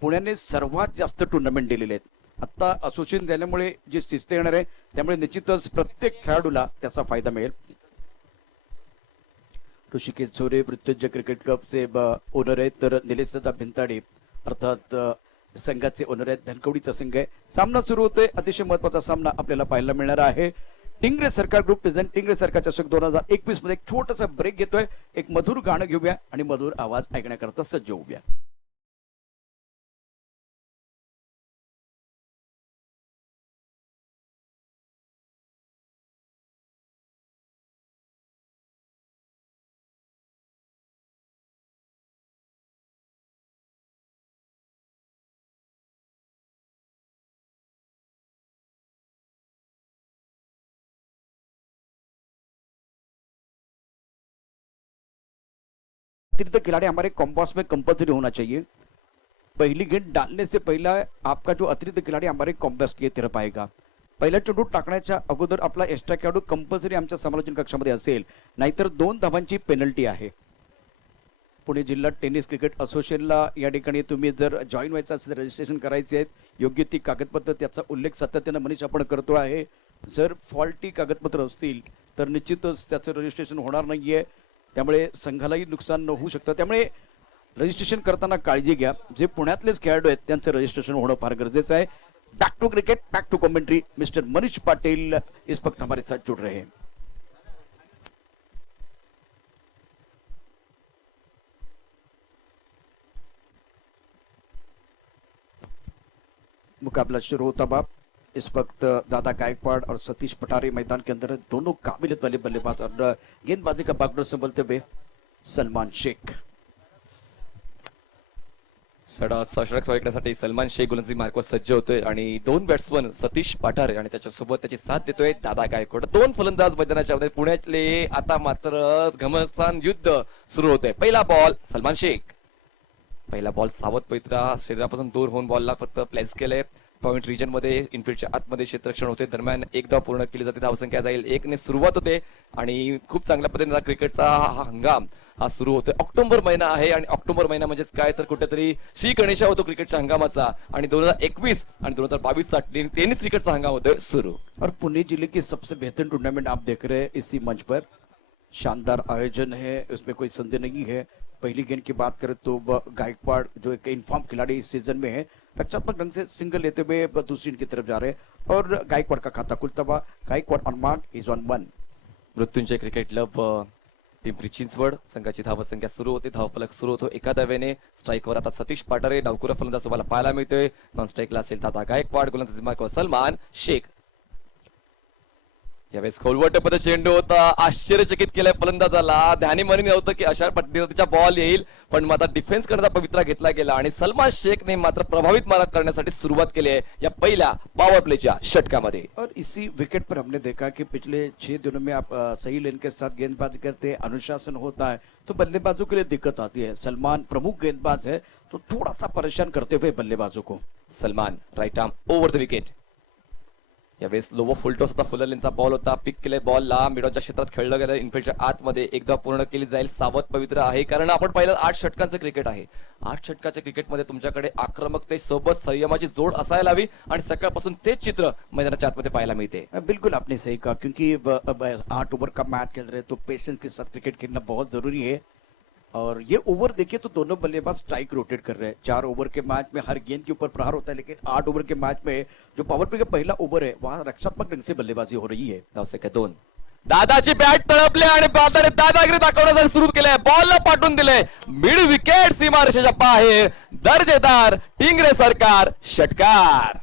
पुण्याने सर्वात जास्त टुर्नामेंट दिलेले आहेत। आता असोसिएशन झाल्यामुळे जी शिस्त येणार आहे त्यामुळे निश्चितच प्रत्येक खेळाडूला त्याचा फायदा मिळेल। ऋषिकेश झोरे मृत्युंजय क्रिकेट क्लबचे ओनर आहेत, तर निलेश दादा भिंताडे अर्थात संघाचे ओनर आहेत। धनकवडीचा संघ आहे। सामना सुरू होतोय, अतिशय महत्वाचा सामना आपल्याला पाहायला मिळणार आहे। टिंगरे सरकार ग्रुप प्रेझेंट टिंगरे सरकार चषक 2021 मध्ये एक छोटासा ब्रेक घेतोय। एक मधुर गाणं घेऊया आणि मधुर आवाज ऐकण्याकरता सज्ज होऊया। अतिरिक्त खिलाड़ी हमारे कॉम्बॉस में कंपल्सरी होना चाहिए। पहली गेंद डालने से पहला आपका जो अतिरिक्त खिलाड़ी हमारे कॉम्बॉस की तरफ आएगा। पहिला चेंडू टाकण्याच्या अगोदर आपला एक्स्ट्रा खेळाडू कंपल्सरी आमच्या समालोचन कक्षामध्ये असेल, नाहीतर 2 धावांची पेनल्टी आहे। पुणे जिल्हा टेनिस क्रिकेट असोसिएशनला या ठिकाणी तुम्ही जर जॉईन व्हायचं असेल, रजिस्ट्रेशन करायचे आहेत, योग्य ती कागदपत्र त्याचा उल्लेख सातत्याने मनीष आपण करतो आहे। जर फॉल्टी कागदपत्र असतील तर निश्चितच त्याचं रजिस्ट्रेशन होणार नाहीये, त्यामुळे संघालाही नुकसान होऊ शकतं। त्यामुळे रजिस्ट्रेशन करताना काळजी घ्या। जे पुण्यातलेच खेळाडू आहेत त्यांचं रजिस्ट्रेशन होणं फार गरजेचं आहे। Back to cricket, back to commentary, mister Manish Patil इस वक्त हमारे साथ जुड़ रहे हैं। मुकाबला शुरू होता बाप। इस वक्त दादा गायकवाड़ और सतीश पटारे मैदान के अंदर, दोनों काबिलियत वाले बल्लेबाज, और गेंदबाजी का बागडोर संभलते हुए सलमान शेख। षटक सोडण्यासाठी सलमान शेख गोलंदाजी मार्कवर सज्ज होतोय आणि 2 बॅट्समन सतीश पाठारे आणि त्याच्यासोबत त्याची साथ देतोय दादा गायकवाड। 2 फलंदाज मैदानाच्या मध्ये पुण्यातले। आता मात्र घमासान युद्ध सुरू होतंय। पहिला बॉल सलमान शेख, पहिला बॉल सावध पवित्रा शरीरापासून दूर होऊन बॉलला फक्त प्लेस केले। पॉइंट रिजन मध्ये इनफिल्डच्या आतमध्ये क्षेत्ररक्षण होते। दरम्यान एक धाव पूर्ण केली जाते, धावसंख्या जाईल 1 ने सुरुवात होते आणि खूप चांगल्या पद्धतीने क्रिकेटचा हा हंगाम हा सुरू होतोय। ऑक्टोबर महिना आहे आणि ऑक्टोबर महिना म्हणजेच काय तर कुठेतरी श्री गणेशा होतो क्रिकेटच्या हंगामाचा आणि 2021 आणि 2022 चा टेनिस क्रिकेटचा हंगाम होतोय सुरू। और पुणे जिले की सबसे बेहतरीन टूर्नामेंट आप देख रहे हैं इसी मंच पर। शानदार आयोजन है, उसमें कोई संदेह नहीं है। पहली गेंद की बात करें तो गायकवाड़ जो एक इन्फॉर्म खिलाड़ी इस सीजन में है, रक्षात्मक ढंग से सिंगल लेते हुए दूसरी की तरफ जा रहे हैं और गायकवाड़ का खाता खुलता हुआ। Gaikwad on mark is on 1। Mrityunjay cricket club Pimpri Chinchwad संघाची धावसंख्या सुरू होते, धावफलक सुरू होतो। एका धावेने स्ट्राईकवर आता सतीश पाटारे, डावकुरा फलंदाज तुम्हाला पाहायला मिळतोय। नॉन स्ट्राईकला असेल दादा गायकवाड, गोलंदाजी मार्कवर सलमान शेख। यावेळेस खोलवटपणे चेंडू होता, आश्चर्यचकित केलंय फलंदाजाला। ध्यानी मनी नव्हतं की अशा पद्धतीचा बॉल येईल, पण मात्र डिफेन्स करण्याचा पवित्रा घेतला गेला आणि सलमान शेखने मात्र प्रभावित मारा करण्यासाठी सुरुवात केली आहे या पहिल्या पॉवर प्लेच्या षटकामध्ये। और इसी विकेट पर हमने देखा कि पिछले 6 दिनों में आप सही लेन के साथ गेंदबाजी करते हैं, अनुशासन होता है, तो बल्लेबाजों के लिए दिक्कत आती है। सलमान प्रमुख गेंदबाज है तो थोड़ा सा परेशान करते हुए बल्लेबाजों को। Salman right arm over the wicket. यावेळेस लोवो फुलटॉस होता, फुलरलेनचा बॉल होता, पिक केले बॉलला, मिडॉनच्या क्षेत्रात खेळलं गेलं, इनफिल्डच्या आतमध्ये एकदा पूर्ण केली जाईल। सावध पवित्र आहे कारण आपण पाहिलं 8 षटकांचं क्रिकेट आहे। 8 षटकाच्या क्रिकेटमध्ये तुमच्याकडे आक्रमकतेसोबत संयमाची जोड असायला हवी आणि सकाळपासून तेच चित्र मैदानाच्या आतमध्ये पाहायला मिळते। बिल्कुल आपने सही कहा, क्योंकि 8 ओवर का मैच खेल रहे तो पेशेंस के साथ क्रिकेट खेलना बहुत जरूरी है। और ये ओवर देखिए तो दोनों बल्लेबाज स्ट्राइक रोटेट कर रहे हैं। 4 ओवर के मैच में हर गेंद के ऊपर प्रहार होता है, लेकिन 8 ओवर के मैच में जो पावर प्ले का पहला ओवर है वहां रक्षात्मक ढंग से बल्लेबाजी हो रही है। धावसंख्या 2। दादाची बॅट तळपली आणि बाताने दादागिरी दाखवण्यासाठी सुरू केलंय, बॉलला पाठवून दिले मिड विकेट सीमारेषेच्या बाहेर। दर्जेदार टिंगरे सरकार षटकार।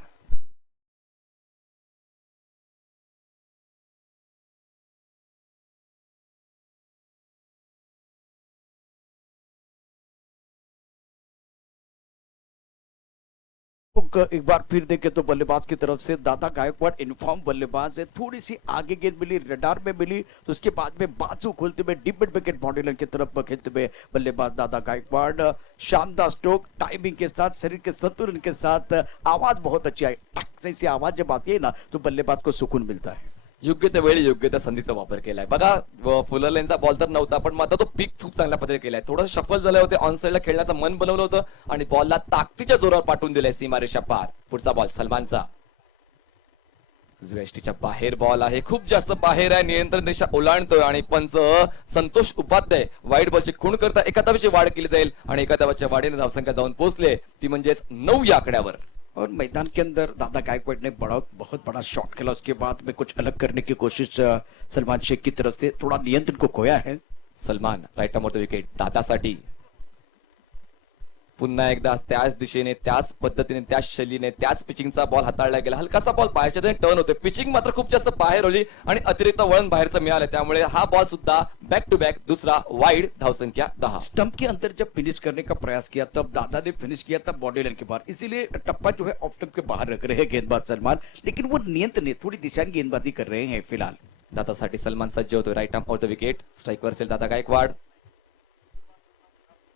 एक बार फिर देखें तो बल्लेबाज की तरफ से दादा गायकवाड़ इन्फॉर्म बल्लेबाज है। थोड़ी सी आगे गेंद मिली, रडार में मिली, तो उसके बाद में बाजू खोलते हुए deep mid wicket body line की तरफ खेलते हुए बल्लेबाज दादा गायकवाड़। शानदार स्ट्रोक, टाइमिंग के साथ, शरीर के संतुलन के साथ, आवाज बहुत अच्छी आई। टक से आवाज जब आती है ना तो बल्लेबाज को सुकून मिलता है। योग्य त्या वेळी योग्य त्या संधीचा वापर केलाय बघा. फुलरलेनचा बॉल तर नव्हता, पण मात्र तो पिक खूप चांगल्या पद्धतीने केलाय. थोडं शफल झाले होते, ऑन साईडला खेळण्याचं मन बनवलं होतं आणि बॉलला ताकदीच्या जोरावर पाठवून दिलाय सीमारेषा पार. पुढचा बॉल सलमानचा, वेष्टीच्या बाहेर बॉल आहे, खूप जास्त बाहेर आहे, नियंत्रण रेषा ओलांडतोय आणि पंच संतोष उपाध्याय वाईट बॉलची खूण करता एका धावेची वाढ केली जाईल आणि एका धावाच्या वाढीने धावसंख्या जाऊन पोहोचले ती म्हणजेच 9 या आकड्यावर. और मैदान के अंदर दादा गायकवाड़ ने बहुत बड़ा शॉट खेला. उसके बाद में कुछ अलग करने की कोशिश सलमान शेख की तरफ से, थोड़ा नियंत्रण को खोया है. सलमान राईट आर्मवर विकेट दादासाठी. पुन्हा एकदा त्याच दिशेने, त्याच पद्धतीने, त्याच शैलीने, त्याच पिचिंगचा बॉल हाताळला गेला. हलकासा बॉल बाहेरच्या दिशेने टर्न होते, पिचिंग मात्र खूप जास्त बाहेर होली आणि अतिरिक्त वळण बाहेरचं मिळालं, त्यामुळे हा बॉल सुद्धा बॅक टू बॅक दुसरा वाईड. धावसंख्या 10. स्टंप के अंदर जब फिनिश करने का प्रयास किया तब दादा ने फिनिश किया तब बॉडी लाइन के बाहर, इसीलिए टप्पा जो है ऑफ स्टंप के बाहर रख रहे हैं गेंदबाज सलमान, लेकिन वो नियंत्रण थोड़ी दिशा गेंदबाजी कर रहे हैं फिलहाल. दादासाठी सलमान सज्ज होतोय right arm off the wicket. स्ट्राईकवर असेल दादा गायकवाड.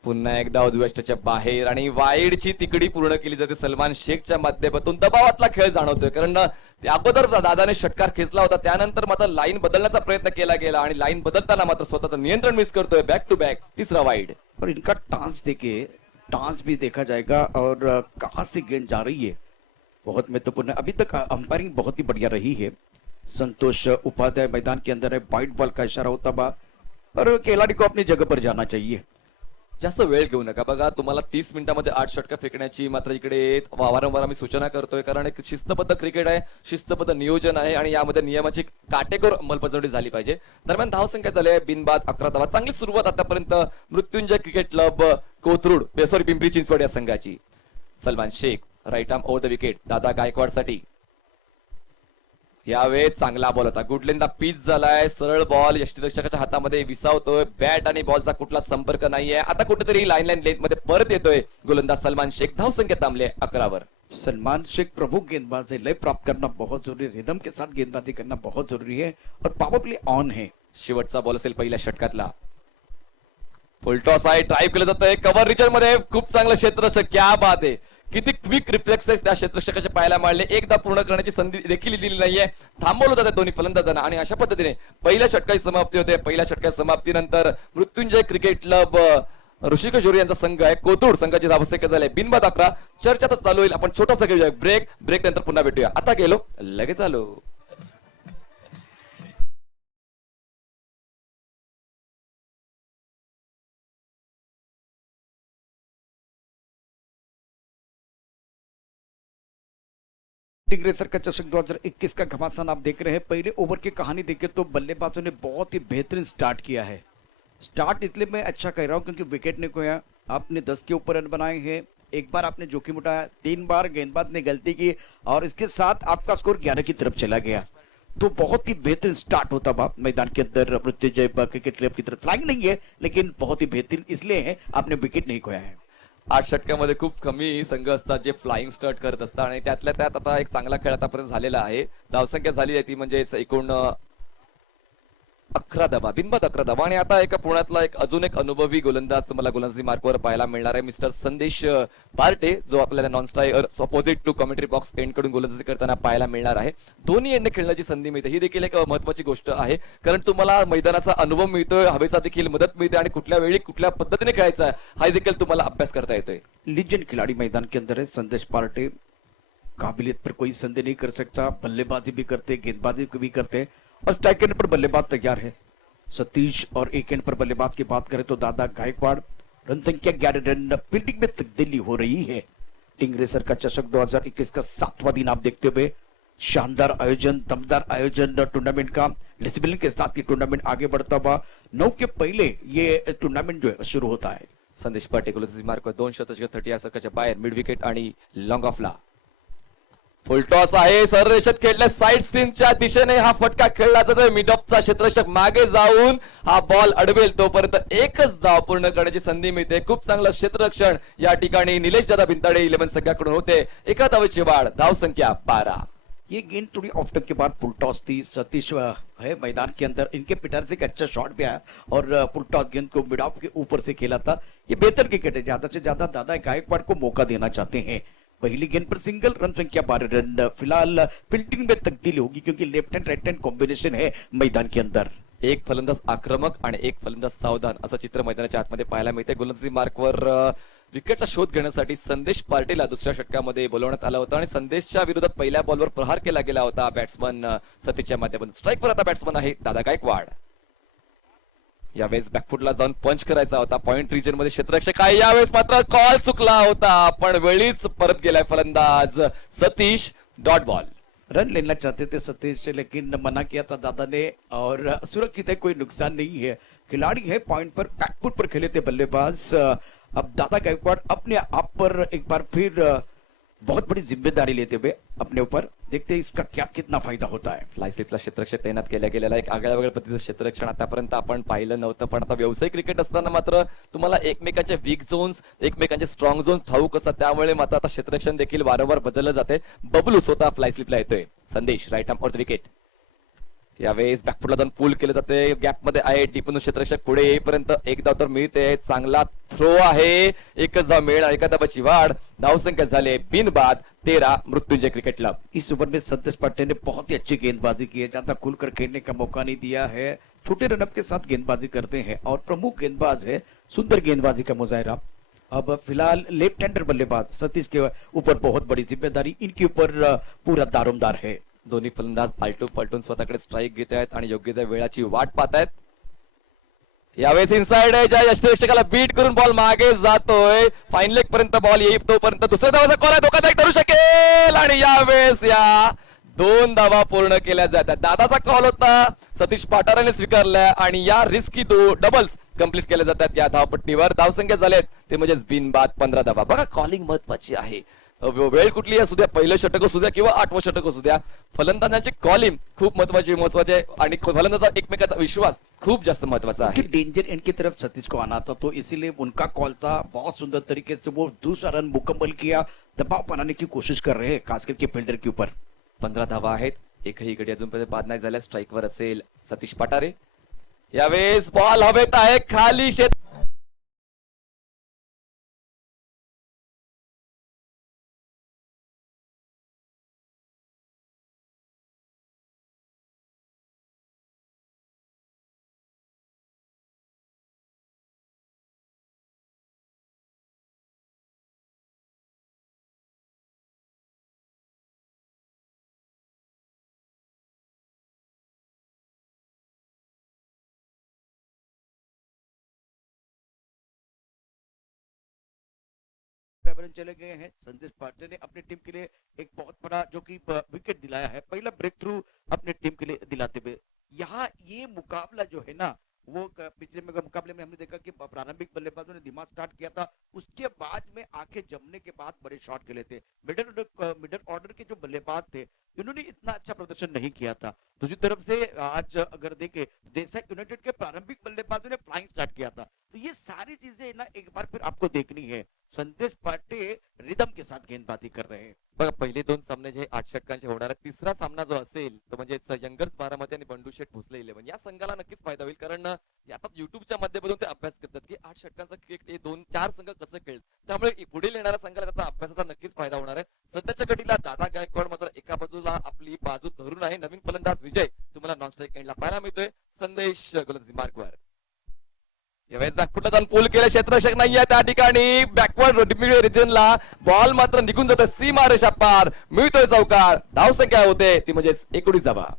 पुन्हा एकदा उजव्याच्या बाहेर आणि वाईडची तिकडी पूर्ण केली जाते सलमान शेखच्या माध्यमातून. दबावातला खेळ जाणवतोय, कारण अगोदर दादाने षटकार खेचला होता, त्यानंतर मात्र लाईन बदलण्याचा प्रयत्न केला गेला आणि लाईन बदलताना मात्र स्वतःचं नियंत्रण मिस करतोय. बॅक टू बॅक तिसरा वाईड. और इनका टांस देखिए, टांस भी देखा जाएगा और कहां से गेंद जा रही है बहुत महत्वपूर्ण. अभी तक अंपायरिंग बहुत ही बढ़िया रही है. संतोष उपाध्याय मैदान के अंदर है, वाइट बॉल का इशारा होता बा और खिलाड़ी को अपनी जगह पर जाना चाहिए. जास्त वेळ घेऊ नका. बघा तुम्हाला 30 मिनिटांमध्ये 8 षटका फेकण्याची मात्र इकडे वारंवार आम्ही सूचना करतोय, कारण एक शिस्तबद्ध क्रिकेट आहे, शिस्तबद्ध नियोजन आहे आणि यामध्ये नियमाची काटेकोर अंमलबजावणी झाली पाहिजे. दरम्यान धावसंख्या झाली आहे बिनबाद 11 धावा. चांगली सुरुवात आतापर्यंत मृत्युंजय क्रिकेट क्लब कोथरूड पिंपरी चिंचवड या संघाची. Salman Shaikh right arm over the wicket Dada गायकवाडसाठी. यावेळेस चांगला बॉल होता, गुडलेंदा पिच झालाय, सरळ बॉल यष्टीरक्षकाच्या हातामध्ये विसावतोय. बॅट आणि बॉलचा कुठला संपर्क नाहीये. आता कुठेतरी लाईन लेंथ मध्ये परत येतोय गोलंदाज सलमान शेख. धावसंख्या थांबले 11वर. सलमान शेख प्रमुख गेंदबाज है, लय प्राप्त करना बहुत जरूरी है, रिदम के साथ गेंदबाजी करना बहुत जरूरी है और पावर प्ले ऑन है. शेवटचा बॉल असेल पहिल्या षटकातला. फुलटॉस आहे, ड्राईव्ह केलं जातंय कव्हर रिचर मध्ये. खूप चांगलं क्षेत्ररक्षक, क्या बात आहे. किती क्विक रिफ्लेक्सेस त्या क्षेत्ररक्षकाच्या पायाला मारले. एकदा पूर्ण करण्याची संधी देखील दिली नाहीये. थांबवलं जातं दोन्ही फलंदाजांना आणि अशा पद्धतीने पहिल्या षटकाची समाप्ती होते. पहिल्या षटकाच्या समाप्तीनंतर मृत्युंजय क्रिकेट क्लब ऋषिकेश जोरी यांचा संघ आहे कोथरूड संघाची धावसंख्या झाली बिनबाद 11. चर्चा तर चालू होईल. आपण छोटासा घेऊया ब्रेक नंतर पुन्हा भेटूया. आता गेलो लगेच आलो. टिंगरेसर का चषक 2021 का घमासान आप देख रहे हैं. पहले ओवर की कहानी देखें तो बल्लेबाजों ने बहुत ही बेहतरीन स्टार्ट किया है. स्टार्ट इसलिए मैं अच्छा कह रहा हूं क्योंकि विकेट ने खोया. आपने 10 के ऊपर रन बनाए हैं, एक बार आपने जोखिम उठाया, 3 बार गेंदबाज ने गलती की और इसके साथ आपका स्कोर 11 की तरफ चला गया. तो बहुत ही बेहतरीन स्टार्ट होता बा मैदान के अंदर मृत्युंजय क्रिकेट क्लब की तरफ. फ्लाइंग नहीं है लेकिन बहुत ही बेहतरीन इसलिए है आपने विकेट नहीं खोया है. 8 षटकामध्ये खूप कमी संघ असतात जे फ्लाइंग स्टार्ट करत असतात आणि त्यातल्या त्यात आता एक चांगला खेळ आतापर्यंत झालेला आहे. धावसंख्या झाली आहे ती म्हणजे एकूण 11 धावा बिनबाद 11 धावा. आणि आता एका पुण्यातला अजून एक अनुभवी गोलंदाज तुम्हाला गोलंदाजी मार्कवर पाहायला मिळणार आहे. मिस्टर संदेश पार्टे जो आपल्याला non striker opposite to commentary box end कडून गोलंदाजी करताना पाहायला मिळणार आहे. दोन्ही एंडने खेळण्याची संधी मिळते, ही देखील एक महत्वाची गोष्ट आहे, कारण तुम्हाला मैदानाचा अनुभव मिळतोय, हवेचा देखील मदत मिळते आणि कुठल्या वेळी कुठल्या पद्धतीने खेळायचा हा देखील तुम्हाला अभ्यास करता येतोय. लीजेंड खिलाड़ी मैदान के अंदर है संदेश पार्टे. काबिलियत पर कोई संदेह नहीं कर सकता. बल्लेबाजी भी करते, गेंदबाजी भी करते और स्ट्राइक एंड पर बल्लेबाज तैयार है. सतीश और एक एंड पर बल्लेबाज की बात करें तो दादा गायकवाड़. रन संख्या 11 रन. फील्डिंग में तब्दीली हो रही है. टिंगरेसर का चषक 2021 का 7वां दिन आप देखते हुए शानदार आयोजन, दमदार आयोजन टूर्नामेंट का. डिसिप्लिन के साथ ये टूर्नामेंट आगे बढ़ता हुआ 9 के पहले ये टूर्नामेंट जो है शुरू होता है. संदेश पाटे गोलंदाजी मार्क 2 शतक 30 सरकारच्या बाहेर मिड विकेट आणि लॉंग ऑफला. फुलटॉस आहे, सररेषेत खेळल्या साइड स्क्रीनच्या दिशेने हा फटका खेळला जातोय. मिड ऑफचा क्षेत्ररक्षक मागे जाऊन हा बॉल अडवेल तोपर्यंत एकच धाव पूर्ण करण्याची संधी मिळते. खूप चांगलं क्षेत्ररक्षण या ठिकाणी निलेश दादा भिंताडे 11 संघाकडून होते. एका धावेची वाढ, धाव संख्या 12. ये गेंद थोड़ी ऑफ स्टंप के बाद फुल टॉस थी. सतीश है मैदान के अंदर, इनके पिटर से एक अच्छा शॉट भी आया और फुल टॉस गेंद को मिड ऑफ के ऊपर से खेला था. ये बेहतर क्रिकेट है, ज्यादा से ज्यादा दादा गायकवाड़ को मौका देना चाहते हैं. पहली गेंद पर सिंगल, रन संख्या 12 रन। फिलहाल फील्डिंग में तब्दीली होगी क्योंकि left hand right hand combination है मैदान के अंदर। एक फलंदाज आक्रमक आणि एक फलंदाज सावधान असं चित्र मैदानाच्या आतमध्ये पाहायला मिळते। गोलंदाजी मार्कवर विकेटचा शोध घेण्यासाठी संदेश पार्टीला दुसऱ्या षटकामध्ये बोलवण्यात आलं होतं आणि संदेशच्या विरोधात पहिल्या बॉलवर प्रहार केला गेला होता बॅट्समन सतीशच्या माध्यमातून। स्ट्राईकवर आता बॅट्समन आहे दादा गायकवाड। यावेळेस बॅकफुटला जाऊन पंच करायचा होता पॉइंट रिजन मध्ये क्षेत्ररक्षक आहे, यावेळेस मात्र कॉल चुकला होता पण वेळीच परत गेलाय फलंदाज सतीश। Dot ball. रन लेना चाहते थे सतीश लेकिन मना किया था दादा ने और सुरक्षित है, कोई नुकसान नहीं है। खिलाड़ी है पॉइंट पर, बैकफुट पर खेले थे बल्लेबाज। अब दादा गायकवाड अपने आप पर एक बार फिर बहुत बड़ी जिम्मेदारी लेते हुए अपने ऊपर, देखते हैं इसका क्या कितना फायदा होता है। फ्लायस्लिपला क्षेत्ररक्षक तैनात केला गेलेला एक आगळ्या वेगळ्या पद्धतीचं क्षेत्ररक्षण आतापर्यंत आपण पाहिलं नव्हतं, पण आता व्यावसायिक क्रिकेट असताना मात्र तुम्हाला एकमेकांच्या वीक झोन्स एकमेकांचे स्ट्रॉंग झोन ठाऊक असतात, त्यामुळे मात्र आता क्षेत्ररक्षण देखील वारंवार बदललं जाते। बबलू स्वतः फ्लायस्लिपला येतोय। Sandesh right arm off the wicket. यावेळेस बॅकफुटला जाऊन पूल केले जाते, गॅप मध्ये आहे टिपून क्षेत्ररक्षक पुढे येईपर्यंत एक धाव तर मिळते। चांगला थ्रो आहे, एकच धाव मिळणार, एका धावाची वाढ। धावसंख्या झाले बिनबाद 13 मृत्युंजय क्रिकेट क्लब। इस ओवर में संदेश पांडे ने बहुत ही अच्छी गेंदबाजी की है, ज्यादा खुलकर खेलने का मौका नहीं दिया है, छोटे रनअप के साथ गेंदबाजी करते हैं और प्रमुख गेंदबाज है, सुंदर गेंदबाजी का मुजाहरा। अब फिलहाल लेफ्ट हैंडर बल्लेबाज सतीश के ऊपर बहुत बड़ी जिम्मेदारी, इनके ऊपर पूरा दारोमदार है। दोन्ही फलंदाज आलटून पलटून स्वतःकडे स्ट्राईक घेत आहेत आणि योग्य त्या वेळाची वाट पाहत आहेत। यावेळेस इनसाइड आहे, ज्या यष्टिरक्षकाला बीट करून बॉल मागे जातोय, फाईन लेग पर्यंत बॉल येईल तोपर्यंत दुसऱ्या धावाचा कॉल आहे, धोकादायक ठरू शकेल आणि यावेळेस या 2 धावा पूर्ण केल्या जातात। दादाचा कॉल होता, सतीश पाटाराने स्वीकारला आणि या रिस्की डबल्स कंप्लीट केले जातात या धावपट्टीवर। धावसंख्या झालेत ते म्हणजेच बिनबाद 15 धावा। बघा कॉलिंग महत्वाची आहे, वेळ कुठली असू द्या, पहिलं षटक असू द्या किंवा 8वं षटक असू द्या, फलंदाजांची कॉलिंग खूप महत्वाची आहे आणि फलंदाजा एकमेकांचा विश्वास खूप जास्त महत्वाचा आहे। डेंजर एंड की तरफ सतीश को आना था तो इसीलिए उनका कॉल था, बहुत सुंदर तरीके से वो दूसरा रन मुकम्मल किया, दबाव बनाने की कोशिश कर रहे हैं खास करके फील्डर के ऊपर। 15 धावा आहेत, एकही गडी अजूनपर्यंत बाद नाही झाल्या। स्ट्राईकवर असेल सतीश पाटारे। यावेळेस बॉल हवेत आहे, खाली चले गए हैं। संदेश पांडे ने अपनी टीम के लिए एक बहुत बड़ा जो कि विकेट दिलाया है, पहला ब्रेक थ्रू अपने टीम के लिए दिलाते हुए। यहाँ ये मुकाबला जो है ना, वो पिछले मुकाबले में हमने देखा कि प्रारंभिक बल्लेबाजों ने दिमाग स्टार्ट किया था, उसके बाद में आंखें जमने के बाद बड़े शॉट खेले थे। मिडिल ऑर्डर के जो बल्लेबाज थे इन्होंने इतना अच्छा प्रदर्शन नहीं किया था। दूसरी तरफ से आज अगर देखें देसाई यूनाइटेड के प्रारंभिक बल्लेबाजों ने फ्लाइंग स्टार्ट किया था, तो ये सारी चीजें ना एक बार फिर आपको देखनी है। संदेश पांडे रिदम के साथ गेंदबाजी कर रहे हैं। बघा पहिले 2 सामने जे 8 षटकांचे होणार आहेत, तिसरा सामना जो असेल तो म्हणजे यंगर्स बारामती आणि बंडू शेठ भोसले 11 या संघाला नक्कीच फायदा होईल, कारण आता युट्यूबच्या माध्यमातून ते अभ्यास करतात की 8 षटकांचा क्रिकेट हे 2-4 संघ कसं खेळत, त्यामुळे पुढील येणाऱ्या संघाला त्याचा अभ्यासाचा नक्कीच फायदा होणार आहे। सध्याच्या घडीला दादा गायकवाड मात्र एका बाजूला आपली बाजू धरून आहे, नवीन फलंदाज विजय तुम्हाला नॉन स्ट्राईक एंडला पाहायला मिळतोय। संदेश गोलंदाजी मार्कवर। यावेळेस बॅकफुटला जाऊन पूल केलं, क्षेत्ररक्षक नाहीये त्या ठिकाणी, बॅकवर्ड रिजनला बॉल मात्र निघून जातोय सीमा रेषा पार, मिळतोय चौकार। धावसंख्या होते ती म्हणजेच 19 धावा।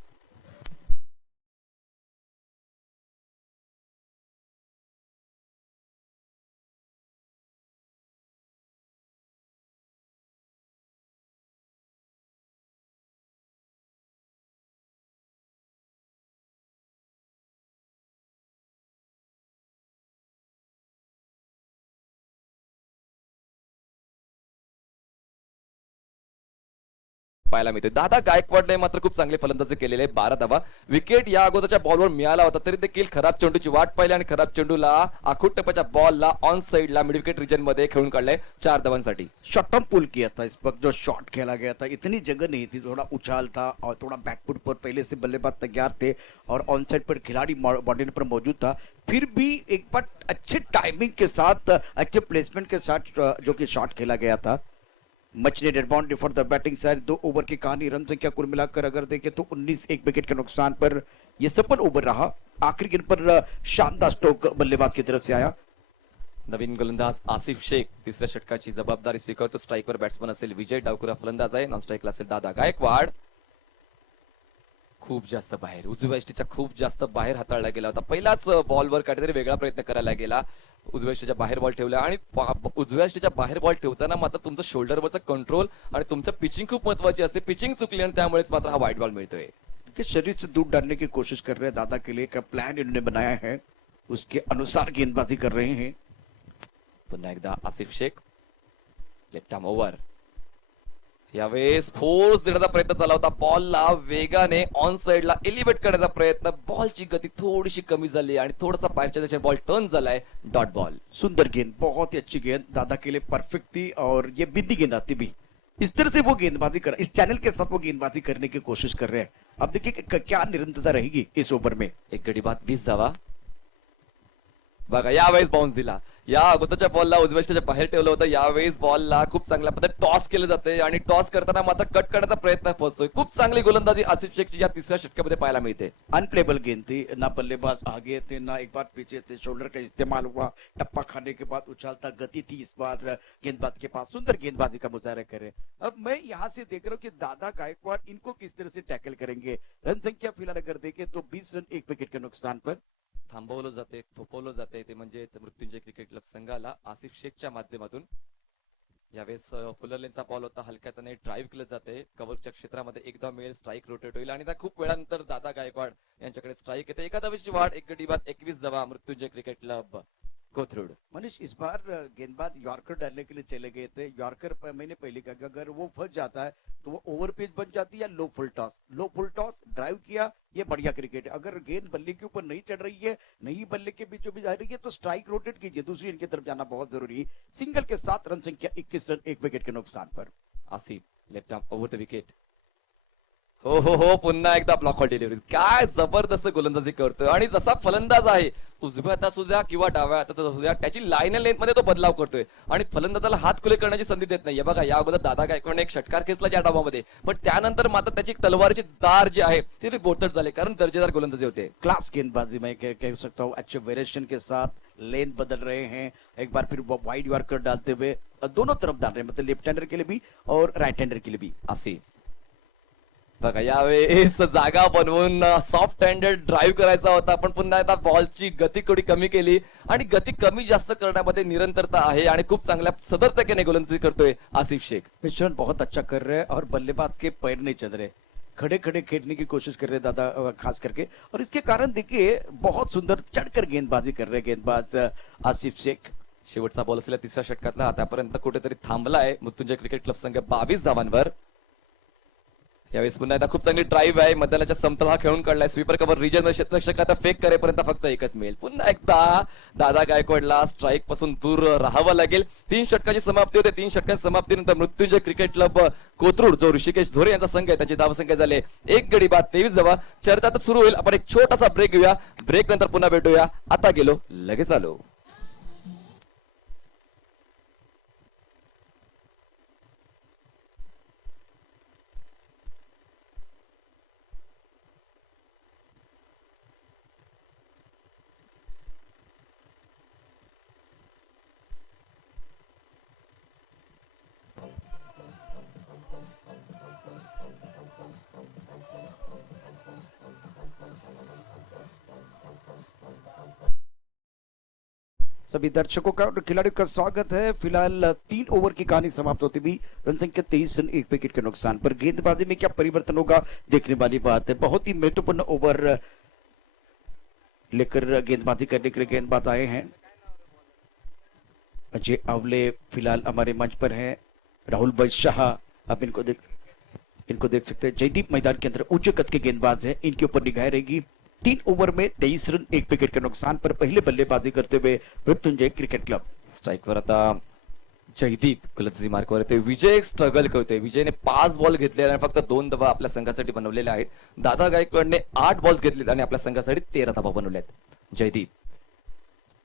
पाहायला मिळतोय। दादा गायकवाडने मात्र खूप चांगले फलंदाजी केलेले, 12 धावा। विकेट या अगोदरच्या बॉलवर मिळाला होता तरी देखील खराब चेंडूची वाट पाहिली आणि खराब चेंडूला आखूट टप्प्याच्या बॉलला ऑन साइडला मिड विकेट रिजन मध्ये खेळून काढले 4 धावांसाठी। शॉर्ट टर्म पुल किया था, इस वक्त जो शॉट खेला गया था इतनी जगह नहीं थी, थोड़ा उछाल था और थोड़ा बैकफुट पर पहले से बल्लेबाज तैयार थे और ऑन साइड पर खिलाड़ी बॉडी पर मौजूद था, फिर भी एक बार अच्छे टाइमिंग के साथ अच्छे प्लेसमेंट के साथ जो कि शॉट खेला गया था। Much needed boundary for the batting side. 2 over की कहानी, रन संख्या कुल मिलाकर अगर देखें तो 19, 1 विकेट के नुकसान पर यह सफल ओवर रहा। आखिरी गेंद पर शानदार स्ट्रोक बल्लेबाज की तरफ से आया। नवीन गोलंदाज आसिफ शेख तिसऱ्या षटकाची जबाबदारी स्वीकारतो। स्ट्राईकवर बॅट्समन असेल विजय डावकुरा, फलंदाज आहे। नॉन स्ट्राईकला असेल दादा गायकवाड। खूप जास्त बाहेर, उजव्या यष्टीच्या खूप जास्त बाहेर हाताळला गेला होता। पहिलाच बॉलवर काहीतरी वेगळा प्रयत्न करायला गेला, उजव्या यष्टीच्या बाहेर बॉल ठेवला आणि उजव्या यष्टीच्या बाहेर बॉल ठेवताना मात्र तुमचं शोल्डरवरचं कंट्रोल आणि तुमचं पिचिंग खूप महत्वाची असते। पिचिंग चुकली आणि त्यामुळेच मात्र हा व्हाईट बॉल मिळतोय। कि शरीर से दूर डालने की कोशिश कर रहे हैं दादा के लिए, का प्लान इन्होंने बनाया है, उसके अनुसार गेंदबाजी कर रहे हैं। पुन्हा एकदा Asif Shaikh, left arm over. यावेळेस फोर्स देण्याचा प्रयत्न चालला होता, बॉलला वेगाने ऑन साइडला एलिव्हेट करण्याचा प्रयत्न, बॉलची गती थोडीशी कमी झाली आणि थोडासा बाहेरच्या दिशेने बॉल टर्न झालाय, डॉट बॉल। सुंदर गेंद, बहुत ही अच्छी गेंद दादा के लिए, परफेक्ट थी और ये बिंदी गेंद आती भी। इस तरह से वो गेंदबाजी कर, इस चैनल के साथ वो गेंदबाजी करने की कोशिश कर रहे हैं। अब देखिए कि क्या निरंतरता रहेगी इस ओवर में। एक गडी बाद 20 धावा। बघा यावेळेस बाउन्स दिला, या अगोदरच्या बॉलला उजव्या यष्टीच्या बाहेर ठेवलं होतं, यावेळेस बॉलला खूप चांगल्या पद्धतीने टॉस केलं जाते आणि टॉस करताना मात्र कट करण्याचा प्रयत्न फसतोय। खूप चांगली गोलंदाजी आसिफ शेखची या तिसऱ्या षटकामध्ये पाहायला मिळते। अनप्लेबल गेंद थी, ना बल्लेबाज आगे थे ना एक बार पीछे थे, शोल्डर का इस्तेमाल हुआ, टप्पा खाने के बाद उछालता गति थी इस बार गेंदबाज के पास, सुंदर गेंदबाजी का मुजाहरा करे। अब मैं यहाँ से देख रहा हूँ कि दादा गायकवाड़ इनको किस तरह से टैकल करेंगे। रन संख्या फिलहाल अगर देखें तो 20 रन 1 विकेट के नुकसान पर। थांबवलं जाते, थोपवलं जाते ते म्हणजे मृत्युंजय क्रिकेट क्लब संघाला आसिफ शेखच्या माध्यमातून। यावेळेस फुलरलेनचा बॉल होता, हलक्याने ड्राईव्ह केलं जाते, कव्हरच्या क्षेत्रामध्ये एकदा मिळेल, स्ट्राईक रोटेट होईल आणि त्या खूप वेळानंतर दादा गायकवाड यांच्याकडे स्ट्राईक येते। 1 धावेची वाढ, 1 गडी बाद 21 धावा, मृत्युंजय क्रिकेट क्लब कोथरूड। मनीष इस बार गेंदबाज यॉर्कर डालने के लिए चले गए थे। यॉर्कर मैंने पहले कहा कि अगर वो फंस जाता है तो वो ओवर पेज बन जाती है या लो फुल टॉस। लो फुल टॉस ड्राइव किया, ये बढ़िया क्रिकेट है। अगर गेंद बल्ले के ऊपर नहीं चढ़ रही है, नहीं बल्ले के बीचों बीच आ रही है तो स्ट्राइक रोटेट कीजिए, दूसरी इनकी तरफ जाना बहुत जरूरी है। सिंगल के साथ रन संख्या 21 रन 1 विकेट के नुकसान पर। Asif left arm over the wicket. हो हो हो, पुन्हा एकदा ब्लॉक हॉल डिलिव्हरी, काय जबरदस्त गोलंदाजी करतोय आणि जसा फलंदाज आहे उजव्या हातात सुद्धा किंवा डाव्या हातात सुद्धा त्याची लाईन लेंथ मध्ये तो बदलाव करतोय आणि फलंदाजाला हात खुले करण्याची संधी देत नाहीये। बघा या अगोदर दादा गायकवाडने एक षटकार खेचला या डावामध्ये, पण त्यानंतर मात्र त्याची तलवारीची दार जी आहे ती बोथट झाली, कारण दर्जेदार गोलंदाजी होते। क्लास गेंदबाजी मैं कह सकता हूँ, अच्छे वेरिएशन के साथ लेन बदल रहे हैं। एक बार फिर वाइड यॉर्कर डालते हुए दोनों तरफ डाल रहे हैं, मतलब लेफ्ट हैंडर के लिए भी और राइट हैंडर के लिए भी। आसिफ बघा यावेळेस जागा बनवून सॉफ्ट हँडेड ड्राईव्ह करायचा होता, पण पुन्हा एकदा बॉलची गती थोडी कमी केली आणि गती कमी जास्त करण्यामध्ये निरंतरता आहे आणि खूप चांगल्या सदर्ततेने गोलंदाजी करतोय आसिफ शेख। मिश्रण बहुत अच्छा कर रहे हैं और बल्लेबाज के पैर नहीं चल रहे, खड़े खड़े खेलने की कोशिश कर रहे हैं दादा खास करके, और इसके कारण देखिए बहुत सुंदर चढ़कर गेंदबाजी कर रहे हैं गेंदबाज आसिफ शेख। शेवटचा बॉल असलेल्या तिसऱ्या षटकातला आतापर्यंत कुठेतरी थांबलाय मृत्युंजय क्रिकेट क्लब संघ 22 धावांवर। यावेळेस पुन्हा एकदा खूप चांगली ड्राईव्ह आहे, मैदानाच्या समतळा खेळून काढलाय, स्वीपर कव्हर रिजन क्षेत्ररक्षक आता फेक करेपर्यंत फक्त एकच मिळेल। पुन्हा एकदा दादा गायकवाडला स्ट्राईक पासून दूर राहावं लागेल। 3 षटकाची समाप्ती होते, 3 षटकांच्या समाप्तीनंतर मृत्युंजय क्रिकेट क्लब कोथरूड जो ऋषिकेश झोरे यांचा संघ आहे त्याची धावसंख्या झाले 1 गडी बाद 23 धावा। चर्चा आता सुरू होईल, आपण एक छोटासा ब्रेक घेऊया, ब्रेक नंतर पुन्हा भेटूया। आता गेलो लगेच आलो। सभी दर्शकों का और खिलाड़ियों का स्वागत है। फिलहाल 3 ओवर की कहानी समाप्त होती हुई, रन संख्या 23 रन 1 विकेट के नुकसान पर। गेंदबाजी में क्या परिवर्तन होगा देखने वाली बात है। बहुत ही महत्वपूर्ण ओवर लेकर गेंदबाजी करने के लिए गेंदबाज आए हैं। अजय अवले फिलहाल हमारे मंच पर हैं, राहुल भाई शाह आप इनको देख सकते हैं। जयदीप मैदान के अंदर ऊंचे कद के गेंदबाज हैं, इनके ऊपर निगाह रहेगी। 3 ओवर में 23 रन 1 विकेट के नुकसान पर पहले बल्लेबाजी करते हुए मृत्युंजय क्रिकेट क्लब। स्ट्राईकवर आता जयदीप गोलंदाजी मार्कवर येते, विजय स्ट्रगल करतोय। विजयने 5 बॉल घेतले आणि फक्त 2 धावा आपल्या संघासाठी बनवलेल्या आहेत। दादा गायकवाडने 8 बॉल्स घेतलेत आणि आपल्या संघासाठी 13 धावा बनवल्यात। जयदीप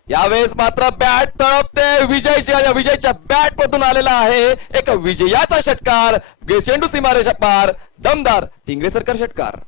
यावेळेस मात्र बॅट तळपते विजयच्या बॅट मधून आलेला आहे एक विजयाचा षटकार. चेंडू सीमारेषा पार, दमदार टिंगरे सरकार षटकार.